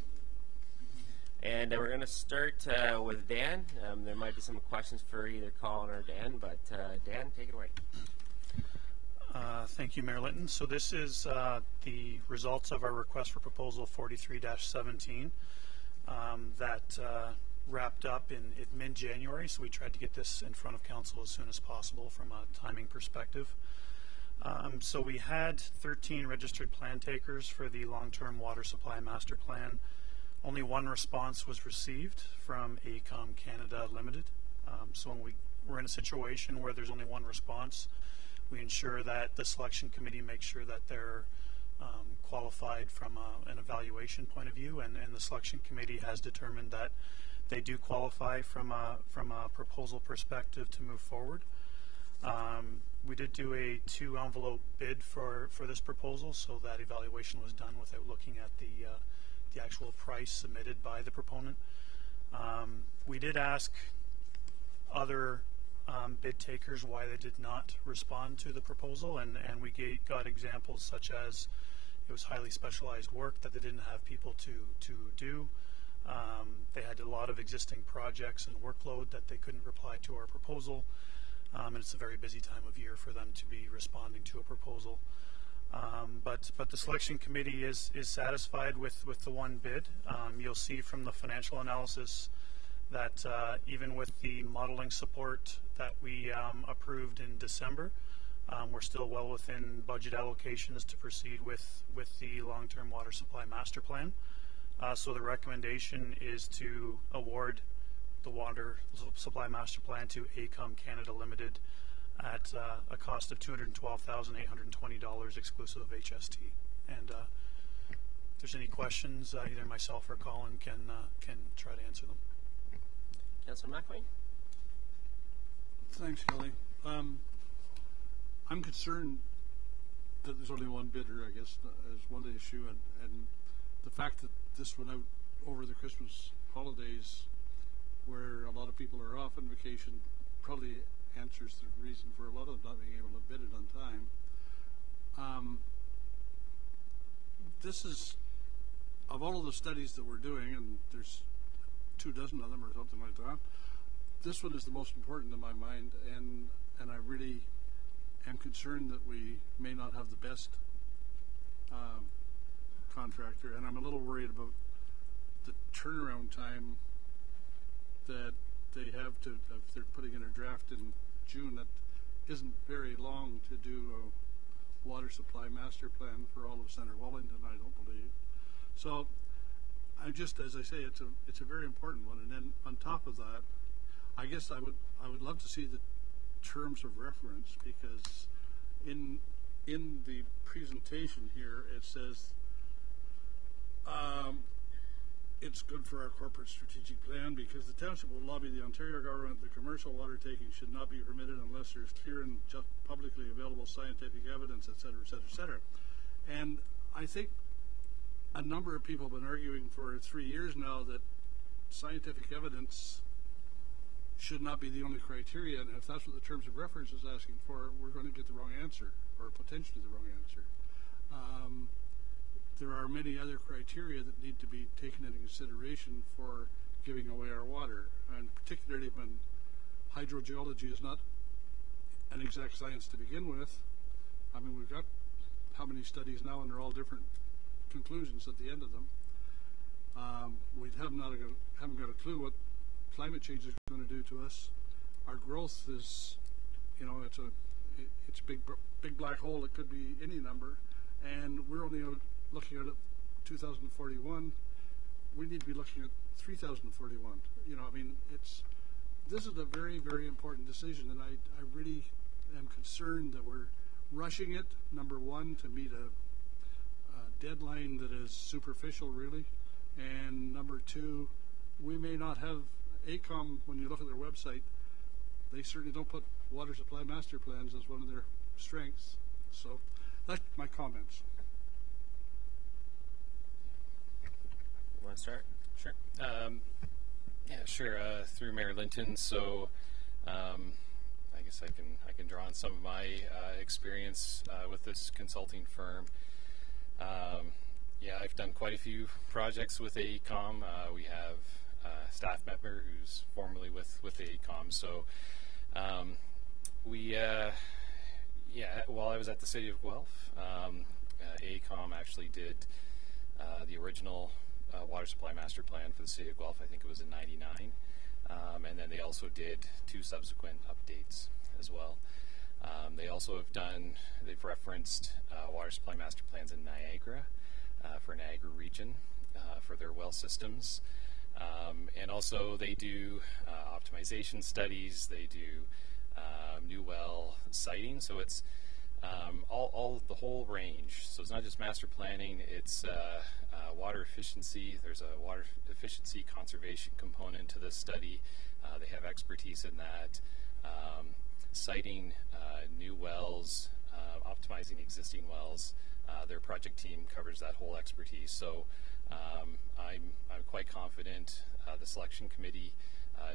And we're going to start with Dan. There might be some questions for either Colin or Dan, but Dan, take it away. Thank you, Mayor Linton. So this is the results of our request for proposal 43-17 that wrapped up in mid-January. So we tried to get this in front of council as soon as possible from a timing perspective. So we had 13 registered plan takers for the long-term water supply master plan. Only one response was received from AECOM Canada Limited. So when we're in a situation where there's only one response, we ensure that the selection committee makes sure that they're qualified from an evaluation point of view, and the selection committee has determined that they do qualify from a proposal perspective to move forward. We did do a 2-envelope bid for this proposal, so that evaluation was done without looking at the actual price submitted by the proponent. We did ask other bid takers why they did not respond to the proposal, and we got examples such as it was highly specialized work that they didn't have people to do. They had a lot of existing projects and workload that they couldn't reply to our proposal, and it's a very busy time of year for them to be responding to a proposal. But the selection committee is satisfied with the one bid. You'll see from the financial analysis that even with the modeling support that we approved in December, we're still well within budget allocations to proceed with the long-term water supply master plan. So the recommendation is to award the water supply master plan to AECOM Canada Limited at a cost of $212,820 exclusive of HST. And if there's any questions, either myself or Colin can try to answer them. Councillor McElwain. Thanks, Kelly. I'm concerned that there's only one bidder, I guess, is one issue, and the fact that this went out over the Christmas holidays, where a lot of people are off on vacation, probably answers the reason for a lot of them not being able to bid it on time. this is, of all of the studies that we're doing, and there's 24 of them or something like that, this one is the most important in my mind, and I really am concerned that we may not have the best contractor, and I'm a little worried about the turnaround time that they have to, if they're putting in a draft in June, that isn't very long to do a water supply master plan for all of Center Wellington, I don't believe. So I just, as I say, it's a very important one. And then on top of that, I guess I would love to see the terms of reference, because in the presentation here it says it's good for our corporate strategic plan because the township will lobby the Ontario government that commercial water taking should not be permitted unless there's clear and just publicly available scientific evidence, et cetera, et cetera, et cetera. And I think a number of people have been arguing for 3 years now that scientific evidence should not be the only criteria, and if that's what the terms of reference is asking for, we're going to get the wrong answer, or potentially the wrong answer. There are many other criteria that need to be taken into consideration for giving away our water, and particularly when hydrogeology is not an exact science to begin with. I mean, we've got how many studies now, and they're all different conclusions at the end of them. We haven't got a clue what climate change is going to do to us. Our growth is, you know, it's a big black hole. It could be any number, and we're only looking at it 2041. We need to be looking at 3041. You know, I mean, this is a very, very important decision, and I really am concerned that we're rushing it. Number one, to meet a deadline that is superficial, really, and number two, we may not have AECOM. When you look at their website, they certainly don't put water supply master plans as one of their strengths. So that's my comments. You want to start? Sure. Yeah, sure. Through Mayor Linton. So I guess I can draw on some of my experience with this consulting firm. Yeah, I've done quite a few projects with AECOM. We have a staff member who's formerly with AECOM. So while I was at the City of Guelph, AECOM actually did the original water supply master plan for the City of Guelph. I think it was in '99, and then they also did 2 subsequent updates as well. They've referenced water supply master plans in Niagara for Niagara region for their well systems, and also they do optimization studies. They do new well siting. So it's all the whole range. So it's not just master planning. It's water efficiency. There's a water efficiency conservation component to this study. They have expertise in that. Siting new wells, optimizing existing wells. Their project team covers that whole expertise. So I'm quite confident. The selection committee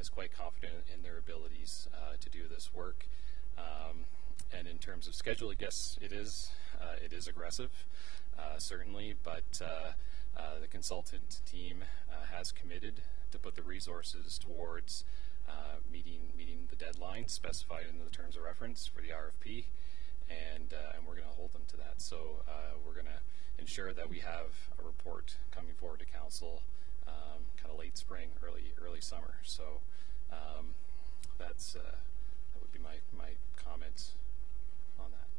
is quite confident in their abilities to do this work. And in terms of schedule, I guess it is aggressive, certainly, but the consultant team has committed to put the resources towards meeting the deadline specified in the terms of reference for the RFP, and we're going to hold them to that. So we're going to ensure that we have a report coming forward to council kind of late spring, early summer. So that would be my comments on that.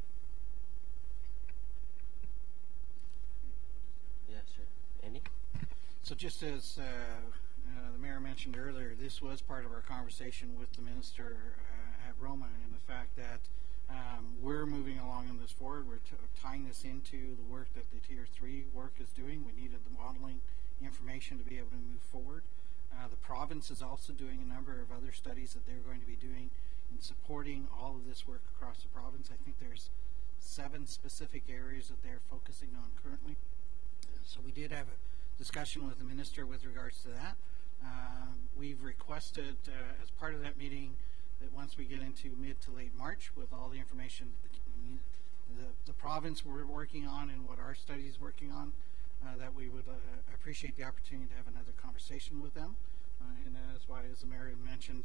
Yeah, sure. Andy? So just as the mayor mentioned earlier, this was part of our conversation with the minister at Roma, and the fact that we're moving along on this forward. We're tying this into the work that the Tier 3 work is doing. We needed the modeling information to be able to move forward. The province is also doing a number of other studies that they're going to be doing in supporting all of this work across the province. I think there's 7 specific areas that they're focusing on currently. So we did have a discussion with the minister with regards to that. We've requested as part of that meeting that once we get into mid to late March with all the information the province we're working on and what our study is working on, that we would appreciate the opportunity to have another conversation with them. And that's why, as the mayor mentioned,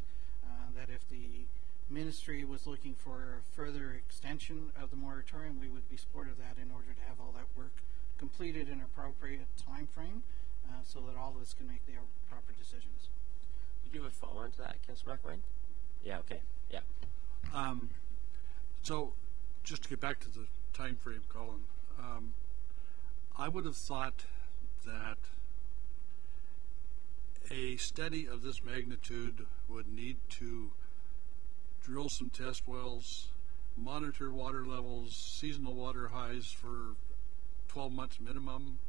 that if the ministry was looking for a further extension of the moratorium, we would be supportive of that in order to have all that work completed in an appropriate time frame so that all of us can make the proper decisions. Did you have a follow-on to that, Councillor McElwain? Yeah, okay. Yeah. So, just to get back to the time frame, Colin, I would have thought that a study of this magnitude would need to drill some test wells, monitor water levels, seasonal water highs for 12 months minimum,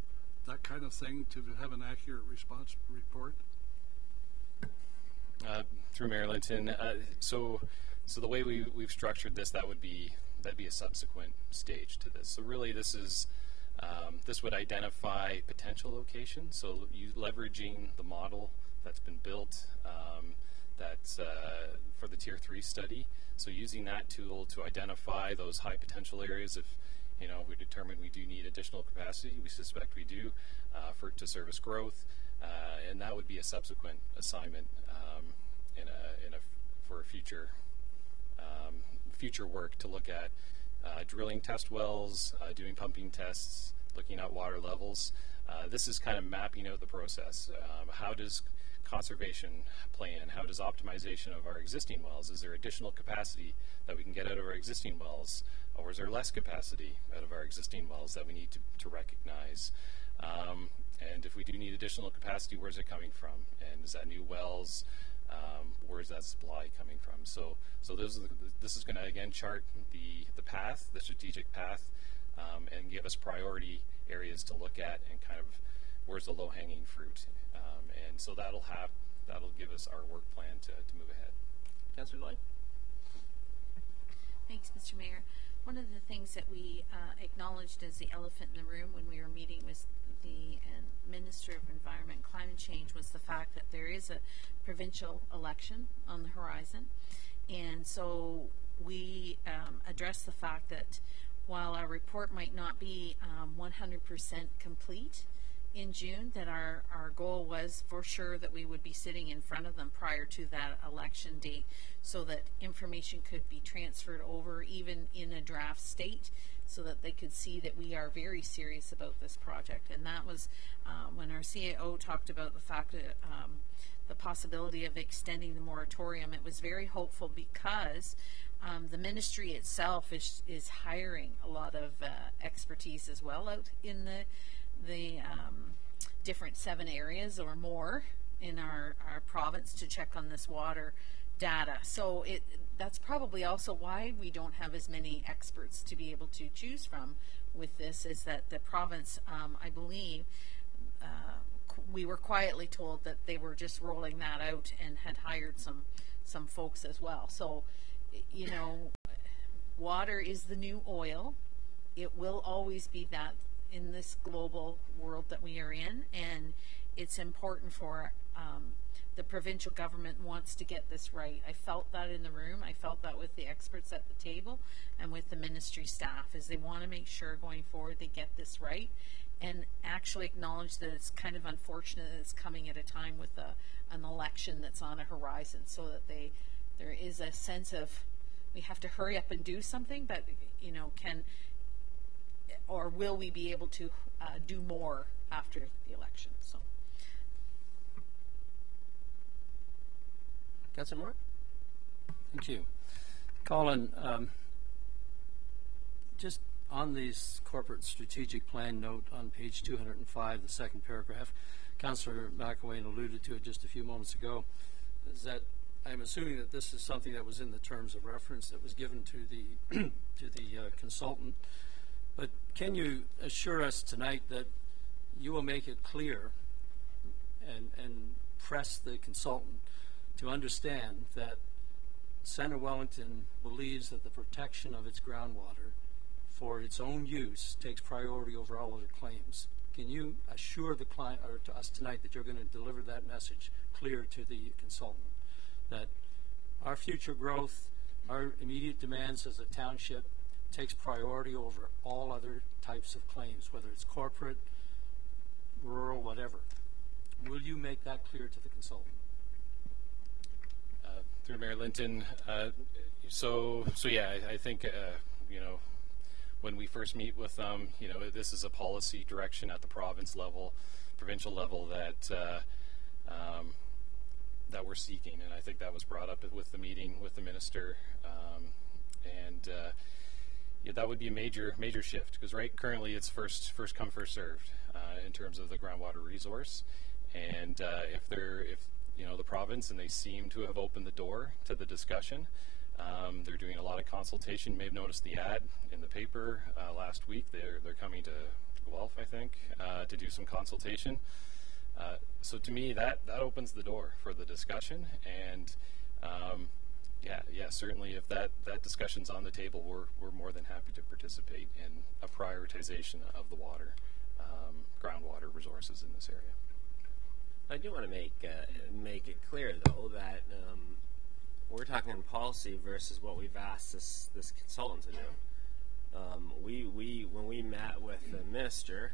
that kind of thing, to have an accurate response report? Through Mayor Linton, so the way we've structured this, that'd be a subsequent stage to this. So really, this is this would identify potential locations. So you leveraging the model that's been built that's for the Tier 3 study. So using that tool to identify those high potential areas. If we determine we do need additional capacity, we suspect we do to service growth, and that would be a subsequent assignment for future work to look at drilling test wells, doing pumping tests, looking at water levels. This is kind of mapping out the process. How does conservation plan? How does optimization of our existing wells? Is there additional capacity that we can get out of our existing wells? Or is there less capacity out of our existing wells that we need to recognize? And if we do need additional capacity, where's it coming from? And is that new wells? Where's that supply coming from? So this is going to again chart the path, the strategic path, and give us priority areas to look at and kind of where's the low-hanging fruit. And so that'll give us our work plan to move ahead. Councillor Lloyd. Thanks, Mr. Mayor. One of the things that we acknowledged as the elephant in the room when we were meeting with the Minister of Environment and Climate Change was the fact that there is a provincial election on the horizon. And so we addressed the fact that while our report might not be 100% complete in June, that our goal was for sure that we would be sitting in front of them prior to that election date so that information could be transferred over even in a draft state so that they could see that we are very serious about this project. And that was when our CAO talked about the fact that the possibility of extending the moratorium. It was very hopeful because the ministry itself is hiring a lot of expertise as well out in the different 7 areas or more in our province to check on this water data. So that's probably also why we don't have as many experts to be able to choose from with this, is that the province, I believe, we were quietly told that they were just rolling that out and had hired some folks as well. So, water is the new oil. It will always be that in this global world that we are in, and it's important for the provincial government wants to get this right. I felt that in the room. I felt that with the experts at the table and with the ministry staff, is they want to make sure going forward they get this right and actually acknowledge that it's kind of unfortunate that it's coming at a time with an election that's on a horizon, so that there is a sense of we have to hurry up and do something, but or will we be able to do more after the election? So, Councillor Moore. Thank you, Colin. Just on this corporate strategic plan note on page 205, the second paragraph, Councillor McElwain alluded to it just a few moments ago. Is that I'm assuming that this is something that was in the terms of reference that was given to the consultant. But can you assure us tonight that you will make it clear and press the consultant to understand that Centre Wellington believes that the protection of its groundwater for its own use takes priority over all other claims? Can you assure the client or to us tonight that you're going to deliver that message clear to the consultant, that our future growth, our immediate demands as a township takes priority over all other types of claims, whether it's corporate, rural, whatever. Will you make that clear to the consultant? Through Mayor Linton, so yeah, I think you know, when we first meet with them, you know, this is a policy direction at the province level, provincial level that that we're seeking, and I think that was brought up with the meeting with the minister, and yeah, that would be a major shift, because currently it's first come, first served in terms of the groundwater resource, and if you know, the province, and they seem to have opened the door to the discussion. They're doing a lot of consultation. You may have noticed the ad in the paper last week. They're coming to Guelph, I think, to do some consultation. So to me, that opens the door for the discussion, and yeah, certainly if that discussion's on the table, we're more than happy to participate in a prioritization of the water, groundwater resources in this area. I do want to make it clear, though, that we're talking policy versus what we've asked this consultant to do. When we met with the minister,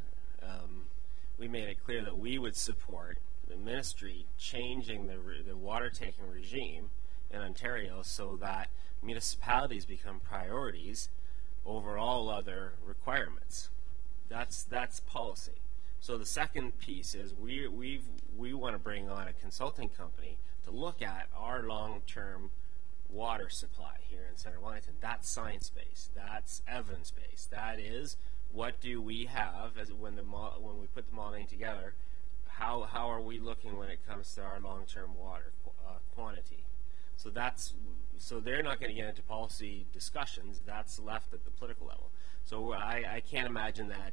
we made it clear that we would support the ministry changing the water taking regime in Ontario so that municipalities become priorities over all other requirements. That's policy. So the second piece is we want to bring on a consulting company to look at our long-term water supply here in Centre Wellington. That's science-based. That's evidence-based. That is, what do we have when we put the modeling together? How are we looking when it comes to our long-term water quantity? So they're not going to get into policy discussions. That's left at the political level. So I can't imagine that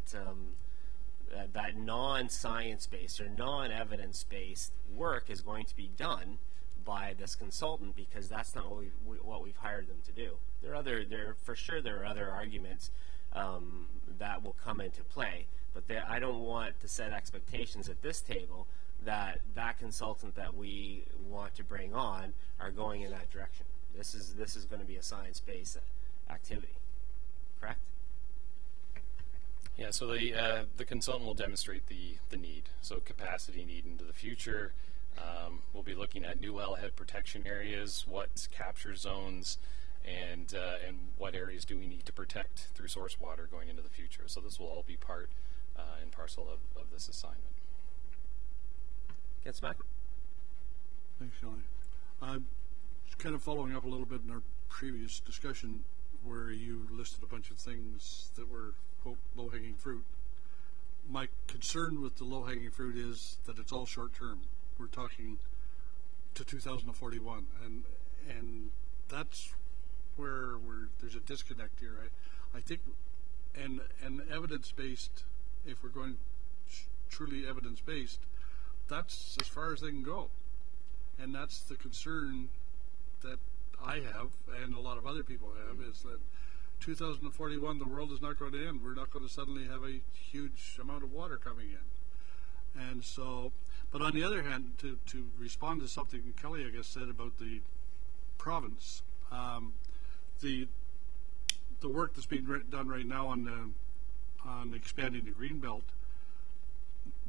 that non-science-based or non-evidence-based work is going to be done by this consultant, because that's not what we've hired them to do. There are other arguments that will come into play, but I don't want to set expectations at this table that consultant that we want to bring on are going in that direction. This is going to be a science-based activity, correct? Yeah, so the consultant will demonstrate the need, so capacity need into the future. We'll be looking at new wellhead protection areas, what capture zones, and what areas do we need to protect through source water going into the future. So this will all be part and parcel of this assignment. Get smack. Thanks, Shelley. Just kind of following up a little bit in our previous discussion where you listed a bunch of things that were, quote, low-hanging fruit. My concern with the low-hanging fruit is that it's all short-term. We're talking to 2041, and that's where there's a disconnect here. I think, and evidence-based, if we're going truly evidence-based, that's as far as they can go. And that's the concern that I have, and a lot of other people have, is that 2041, the world is not going to end. We're not going to suddenly have a huge amount of water coming in. And so, but on the other hand, to respond to something Kelly, I guess, said about the province, the work that's being done right now on expanding the Greenbelt,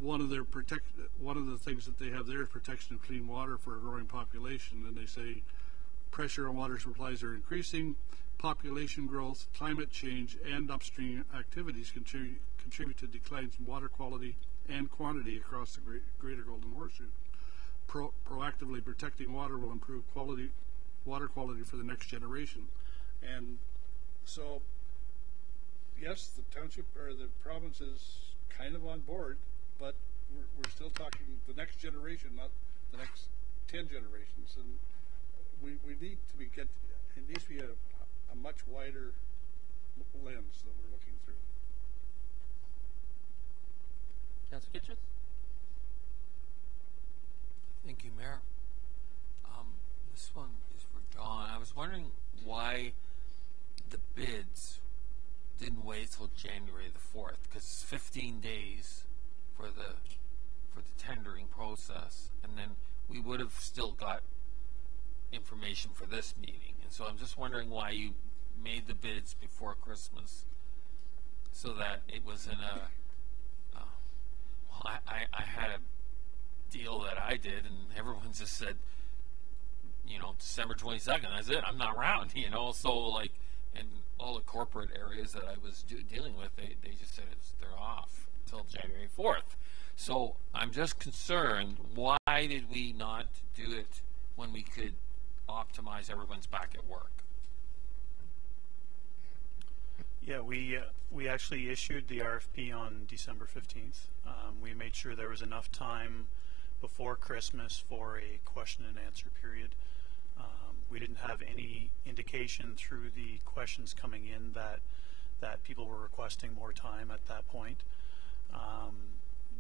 one of the things that they have there is protection of clean water for a growing population, and they say pressure on water supplies are increasing, population growth, climate change, and upstream activities contribute to declines in water quality and quantity across the Greater Golden Horseshoe. Proactively protecting water will improve water quality for the next generation. And so, yes, the township or the province is kind of on board, but we're still talking the next generation, not the next 10 generations. And we need to it needs to be a much wider lens that we're looking through. Councillor Kitchens? Thank you, Mayor. This one is for John. I was wondering why the bids didn't wait till January the 4th, because 15 days for the tendering process, and then we would have still got information for this meeting. And so I'm just wondering why you made the bids before Christmas, so that it was in a I had a deal that I did, and everyone just said, December 22nd, that's it, I'm not around, so like, and all the corporate areas that I was dealing with, they just said they're off until January 4th. So I'm just concerned, why did we not do it when we could optimize everyone's back at work? Yeah, we actually issued the RFP on December 15th. We made sure there was enough time before Christmas for a question and answer period. We didn't have any indication through the questions coming in that people were requesting more time at that point.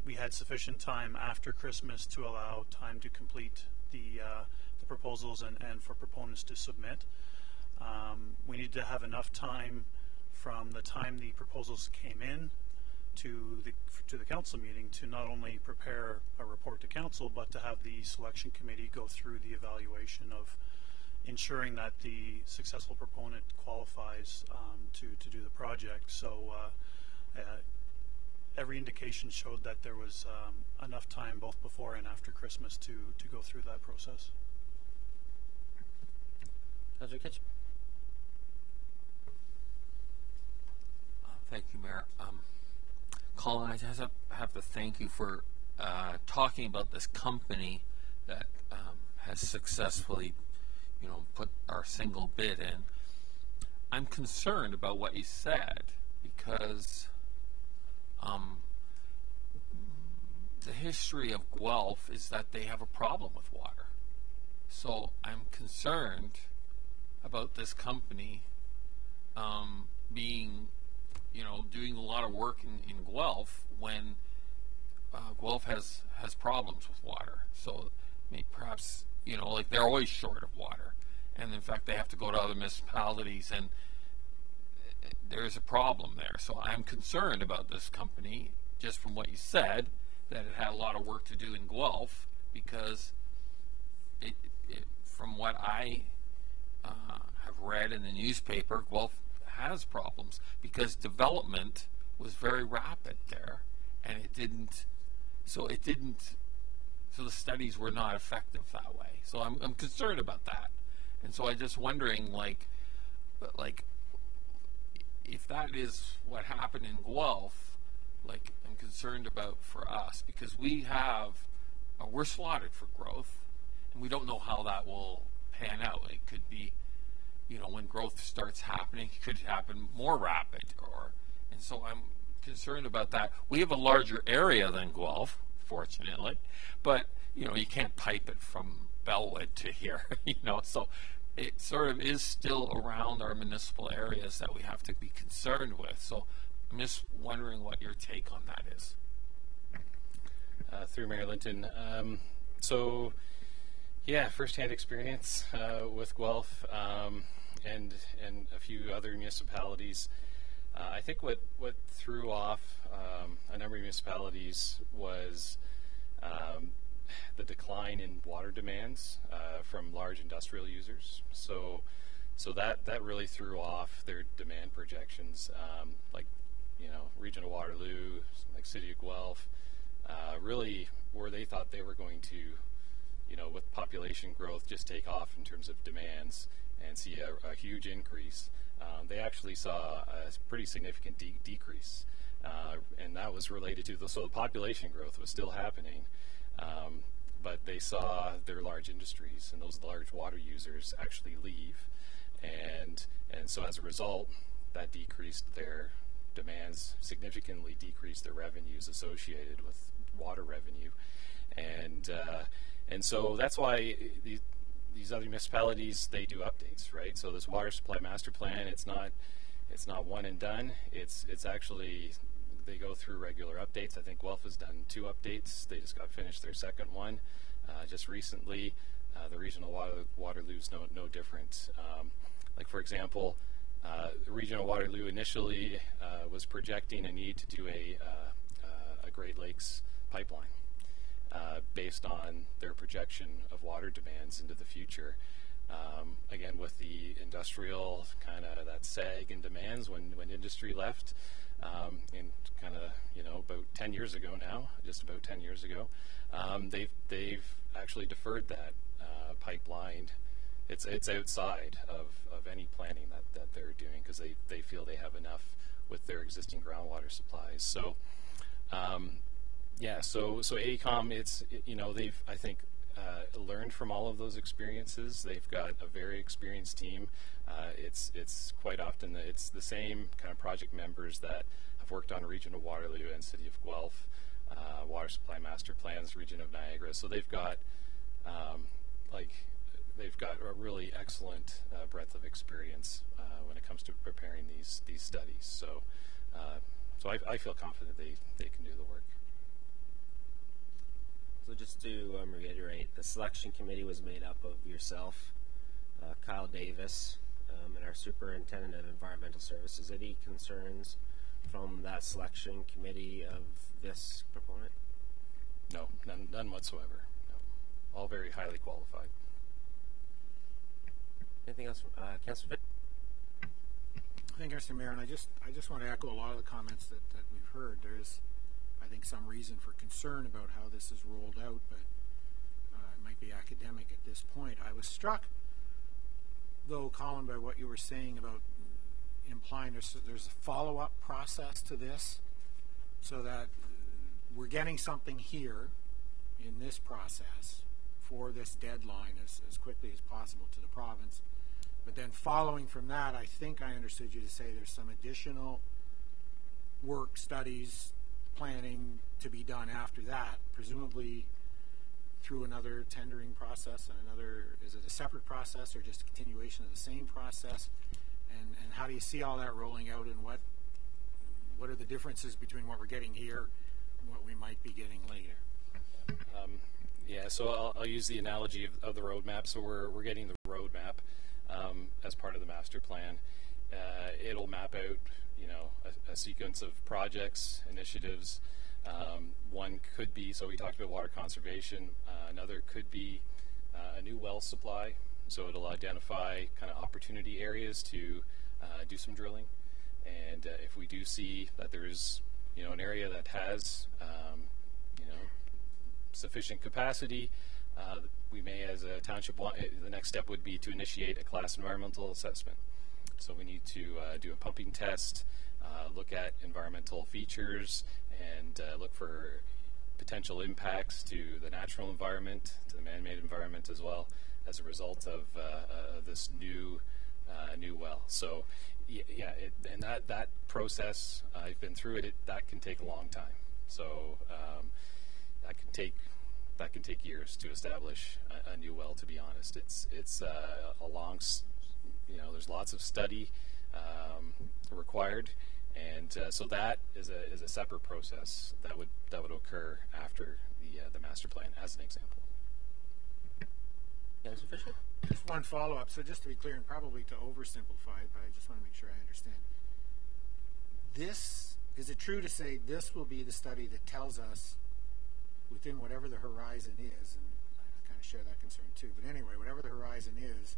We had sufficient time after Christmas to allow time to complete the proposals and for proponents to submit. We needed to have enough time from the time the proposals came in to the council meeting to not only prepare a report to council, but to have the selection committee go through the evaluation of ensuring that the successful proponent qualifies to do the project. So every indication showed that there was enough time both before and after Christmas to go through that process. Councillor Kitchen. Thank you, Mayor. Colin, I just have to thank you for talking about this company that has successfully, put our single bid in. I'm concerned about what you said because the history of Guelph is that they have a problem with water. So I'm concerned about this company being, doing a lot of work in Guelph when Guelph has problems with water. So maybe perhaps, like they're always short of water. And in fact, they have to go to other municipalities and there's a problem there. So I'm concerned about this company, just from what you said, that it had a lot of work to do in Guelph, because from what I have read in the newspaper, Guelph has problems because development was very rapid there, and so the studies were not effective that way. So I'm concerned about that. And so I'm just wondering, like, if that is what happened in Guelph, like, I'm concerned about for us, because we're slotted for growth, and we don't know how that will pan out. It could be, when growth starts happening, it could happen more rapid, and so I'm concerned about that. We have a larger area than Guelph, fortunately, but, you can't pipe it from Bellwood to here, so it sort of is still around our municipal areas that we have to be concerned with. So I'm just wondering what your take on that is. Through Mayor Linton. So, yeah, first-hand experience with Guelph and a few other municipalities. I think what threw off a number of municipalities was the decline in water demands from large industrial users. So that really threw off their demand projections, like Region of Waterloo, like City of Guelph, really where they thought they were going to, with population growth, just take off in terms of demands and see a huge increase. They actually saw a pretty significant decrease, and that was related to so the population growth was still happening, but they saw their large industries and those large water users actually leave, and so as a result, that decreased their demands, significantly decreased their revenues associated with water revenue, and so that's why these other municipalities, they do updates, right? So this water supply master plan, it's not one and done. It's actually, they go through regular updates. I think Guelph has done 2 updates. They just got finished their second one just recently. The regional Waterloo's no different. Like for example, regional Waterloo initially was projecting a need to do a Great Lakes pipeline based on their projection of water demands into the future. Again, with the industrial kind of that sag in demands when industry left, in kind of, about 10 years ago now, just about 10 years ago, they've actually deferred that pipeline. It's outside of any planning that they're doing, because they feel they have enough with their existing groundwater supplies. So so AECOM, they've, I think, learned from all of those experiences. They've got a very experienced team. It's quite often it's the same kind of project members that have worked on Region of Waterloo and City of Guelph, water supply master plans, Region of Niagara. So they've got they've got a really excellent breadth of experience when it comes to preparing these studies. So I feel confident they can do the work. So just to reiterate, the selection committee was made up of yourself, Kyle Davis, and our Superintendent of Environmental Services. Any concerns from that selection committee of this proponent? No, none whatsoever. No. All very highly qualified. Anything else, Councillor? Thank you, Mr. Mayor, and I just want to echo a lot of the comments that we've heard. There is, I think, some reason for concern about how this is rolled out, but it might be academic at this point. I was struck, though, Colin, by what you were saying about implying there's a follow-up process to this, so that we're getting something here in this process for this deadline as quickly as possible to the province. But then following from that, I think I understood you to say there's some additional work, studies, planning to be done after that, presumably through another tendering process and another, is it a separate process or just a continuation of the same process? And how do you see all that rolling out, and what are the differences between what we're getting here and what we might be getting later? So I'll use the analogy of the roadmap. So we're getting the roadmap as part of the master plan. It'll map out, a sequence of projects, initiatives. One could be, so we talked about water conservation. Another could be a new well supply. So it'll identify kind of opportunity areas to do some drilling. And if we do see that there's, an area that has, sufficient capacity, we may, as a township, the next step would be to initiate a class environmental assessment. So we need to do a pumping test, look at environmental features, and look for potential impacts to the natural environment, to the man-made environment as well, as a result of this new well. So and that process, I've been through it. That can take a long time. So that can take years to establish a new well. To be honest, it's a long, there's lots of study required, and so that is a separate process that would occur after the master plan, as an example. Councillor Fisher? Just one follow-up. So just to be clear, and probably to oversimplify it, but I just want to make sure I understand. Is it true to say this will be the study that tells us, within whatever the horizon is, and I kind of share that concern too, but anyway, whatever the horizon is,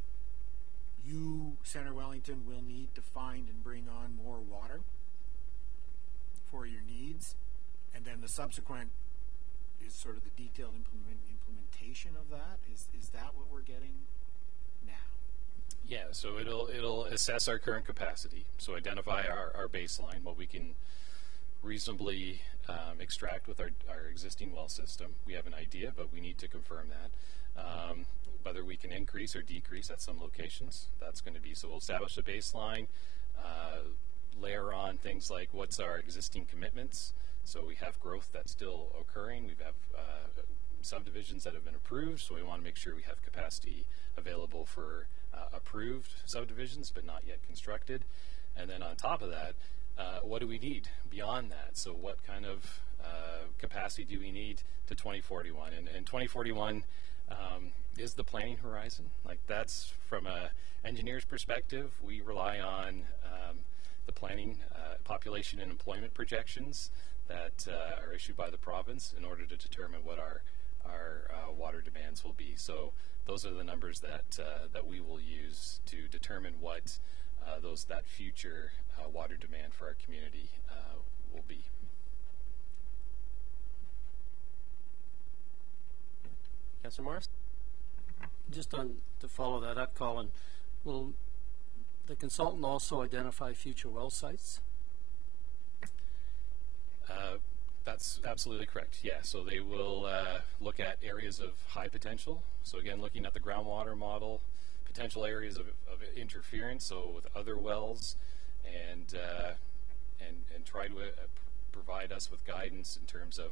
you, Centre Wellington, will need to find and bring on more water for your needs, and then the subsequent is sort of the detailed implementation of that? Is that what we're getting now? Yeah, so it'll assess our current capacity, so identify our baseline, what we can reasonably extract with our existing well system. We have an idea, but we need to confirm that. Whether we can increase or decrease at some locations, that's going to be, so we'll establish a baseline, layer on things like what's our existing commitments. So we have growth that's still occurring. We have subdivisions that have been approved, so we want to make sure we have capacity available for approved subdivisions, but not yet constructed. And then on top of that, what do we need beyond that? So what kind of capacity do we need to 2041? And 2041 is the planning horizon. Like, that's from a engineer's perspective. We rely on the planning population and employment projections that are issued by the province in order to determine what our water demands will be. So those are the numbers that we will use to determine what that future water demand for our community Councillor Morris? Just to follow that up, Colin, will the consultant also identify future well sites? That's absolutely correct. Yeah, so they will look at areas of high potential. So again, looking at the groundwater model, potential areas of interference, so with other wells, and try to provide us with guidance in terms of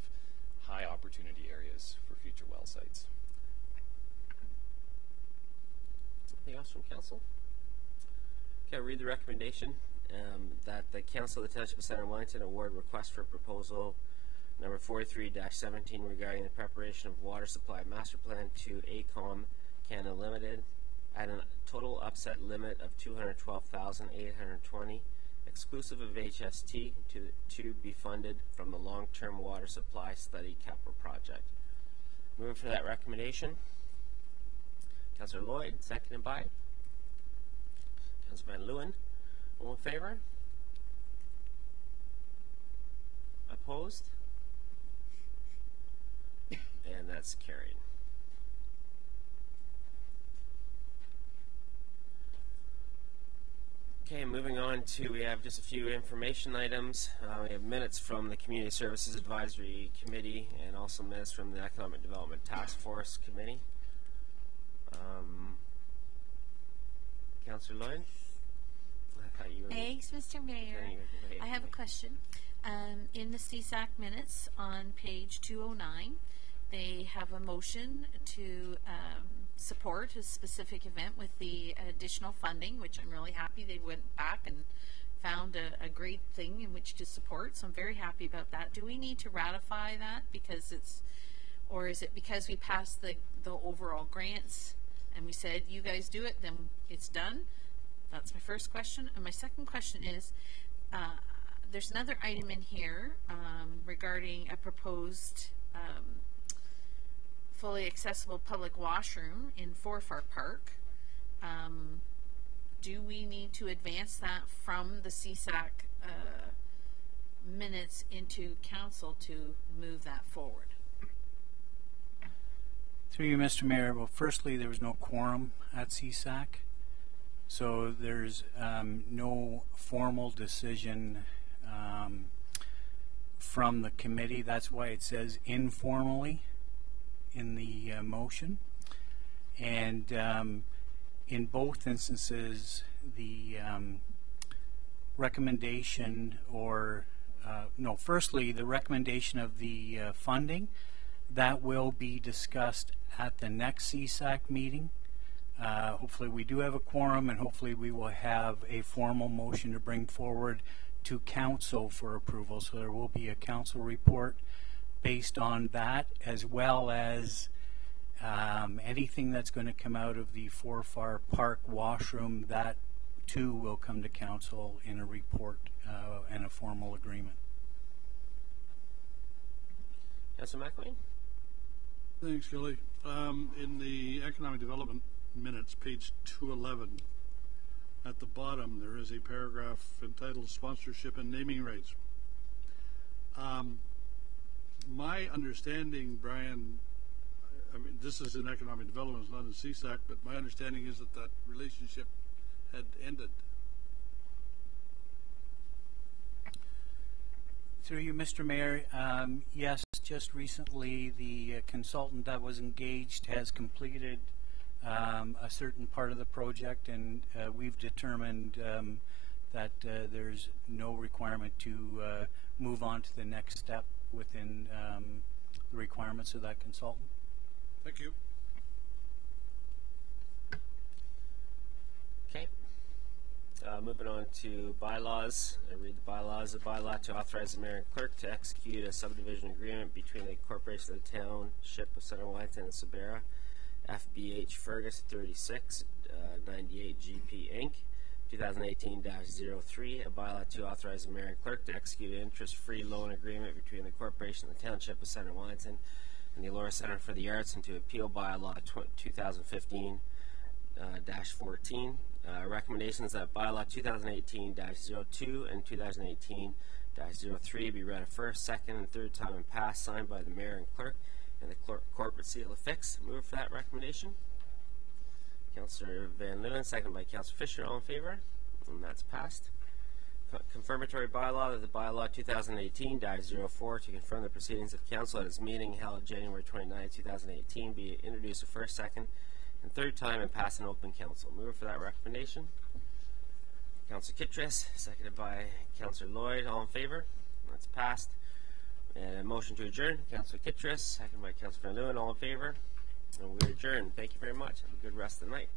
high opportunity areas for future well sites. Anything else from council? Okay, I'll read the recommendation that the Council of the Township of Center Wellington award request for proposal number 43-17 regarding the preparation of water supply master plan to ACOM Canada Limited at a total upset limit of $212,820, exclusive of HST, to be funded from the long-term water supply study capital project. Moving for that recommendation, Councillor Lloyd, seconded by Councillor Van Leeuwen. All in favor? Opposed? And that's carried. Okay, moving on to, we have just a few information items. We have minutes from the Community Services Advisory Committee and also minutes from the Economic Development Task Force Committee. Councillor Lloyd? I thought you were... Thanks, Mr. Mayor. I have a question. In the CSAC minutes on page 209, they have a motion to support a specific event with the additional funding, which I'm really happy they went back and found a great thing in which to support. So I'm very happy about that. Do we need to ratify that because it's, or is it because we passed the overall grants and we said you guys do it, then it's done? That's my first question. And my second question is, there's another item in here regarding a proposed fully accessible public washroom in Forestry Park. Do we need to advance that from the CSAC minutes into council to move that forward? Through you, Mr. Mayor, well, firstly, there was no quorum at CSAC, so there's no formal decision from the committee. That's why it says informally in the motion. And in both instances, the recommendation or no, firstly, the recommendation of the funding, that will be discussed at the next CSAC meeting. Hopefully we do have a quorum, and hopefully we will have a formal motion to bring forward to council for approval. So there will be a council report based on that, as well as anything that's going to come out of the Forestry Park washroom. That too will come to council in a report and a formal agreement. Councillor McElwain? Thanks, Gilly. In the Economic Development minutes, page 211, at the bottom there is a paragraph entitled Sponsorship and Naming Rights. My understanding, Brian, I mean, this is in Economic Development, it's not in CSAC, but my understanding is that that relationship had ended. Through you, Mr. Mayor, yes, just recently the consultant that was engaged has completed a certain part of the project, and we've determined that there's no requirement to move on to the next step within the requirements of that consultant. Thank you. Okay. Moving on to bylaws. I read the bylaws. A bylaw to authorize the mayor and clerk to execute a subdivision agreement between the corporation of the township of Center Wellington and Sabera, FBH Fergus 36, 98 GP Inc., 2018-03. A bylaw to authorize the mayor and clerk to execute an interest-free loan agreement between the corporation of the township of Center Wellington and the Elora Center for the Arts, and to appeal bylaw 2015-14. Recommendations that bylaw 2018-02 and 2018-03 be read a first, second, and third time and passed, signed by the mayor and clerk, and the corporate seal affix. Move for that recommendation. Councillor Van Leeuwen, seconded by Councillor Fisher. All in favor? And that's passed. Confirmatory bylaw, that the bylaw 2018-04 to confirm the proceedings of council at its meeting held January 29, 2018 be introduced a first, second, and third time and pass an open council. Move for that recommendation. Councillor Kittredge, seconded by Councillor Lloyd. All in favor? That's passed. And a motion to adjourn. Councillor Kittredge, seconded by Councillor Van Leeuwen. All in favor? And we're adjourned. Thank you very much. Have a good rest of the night.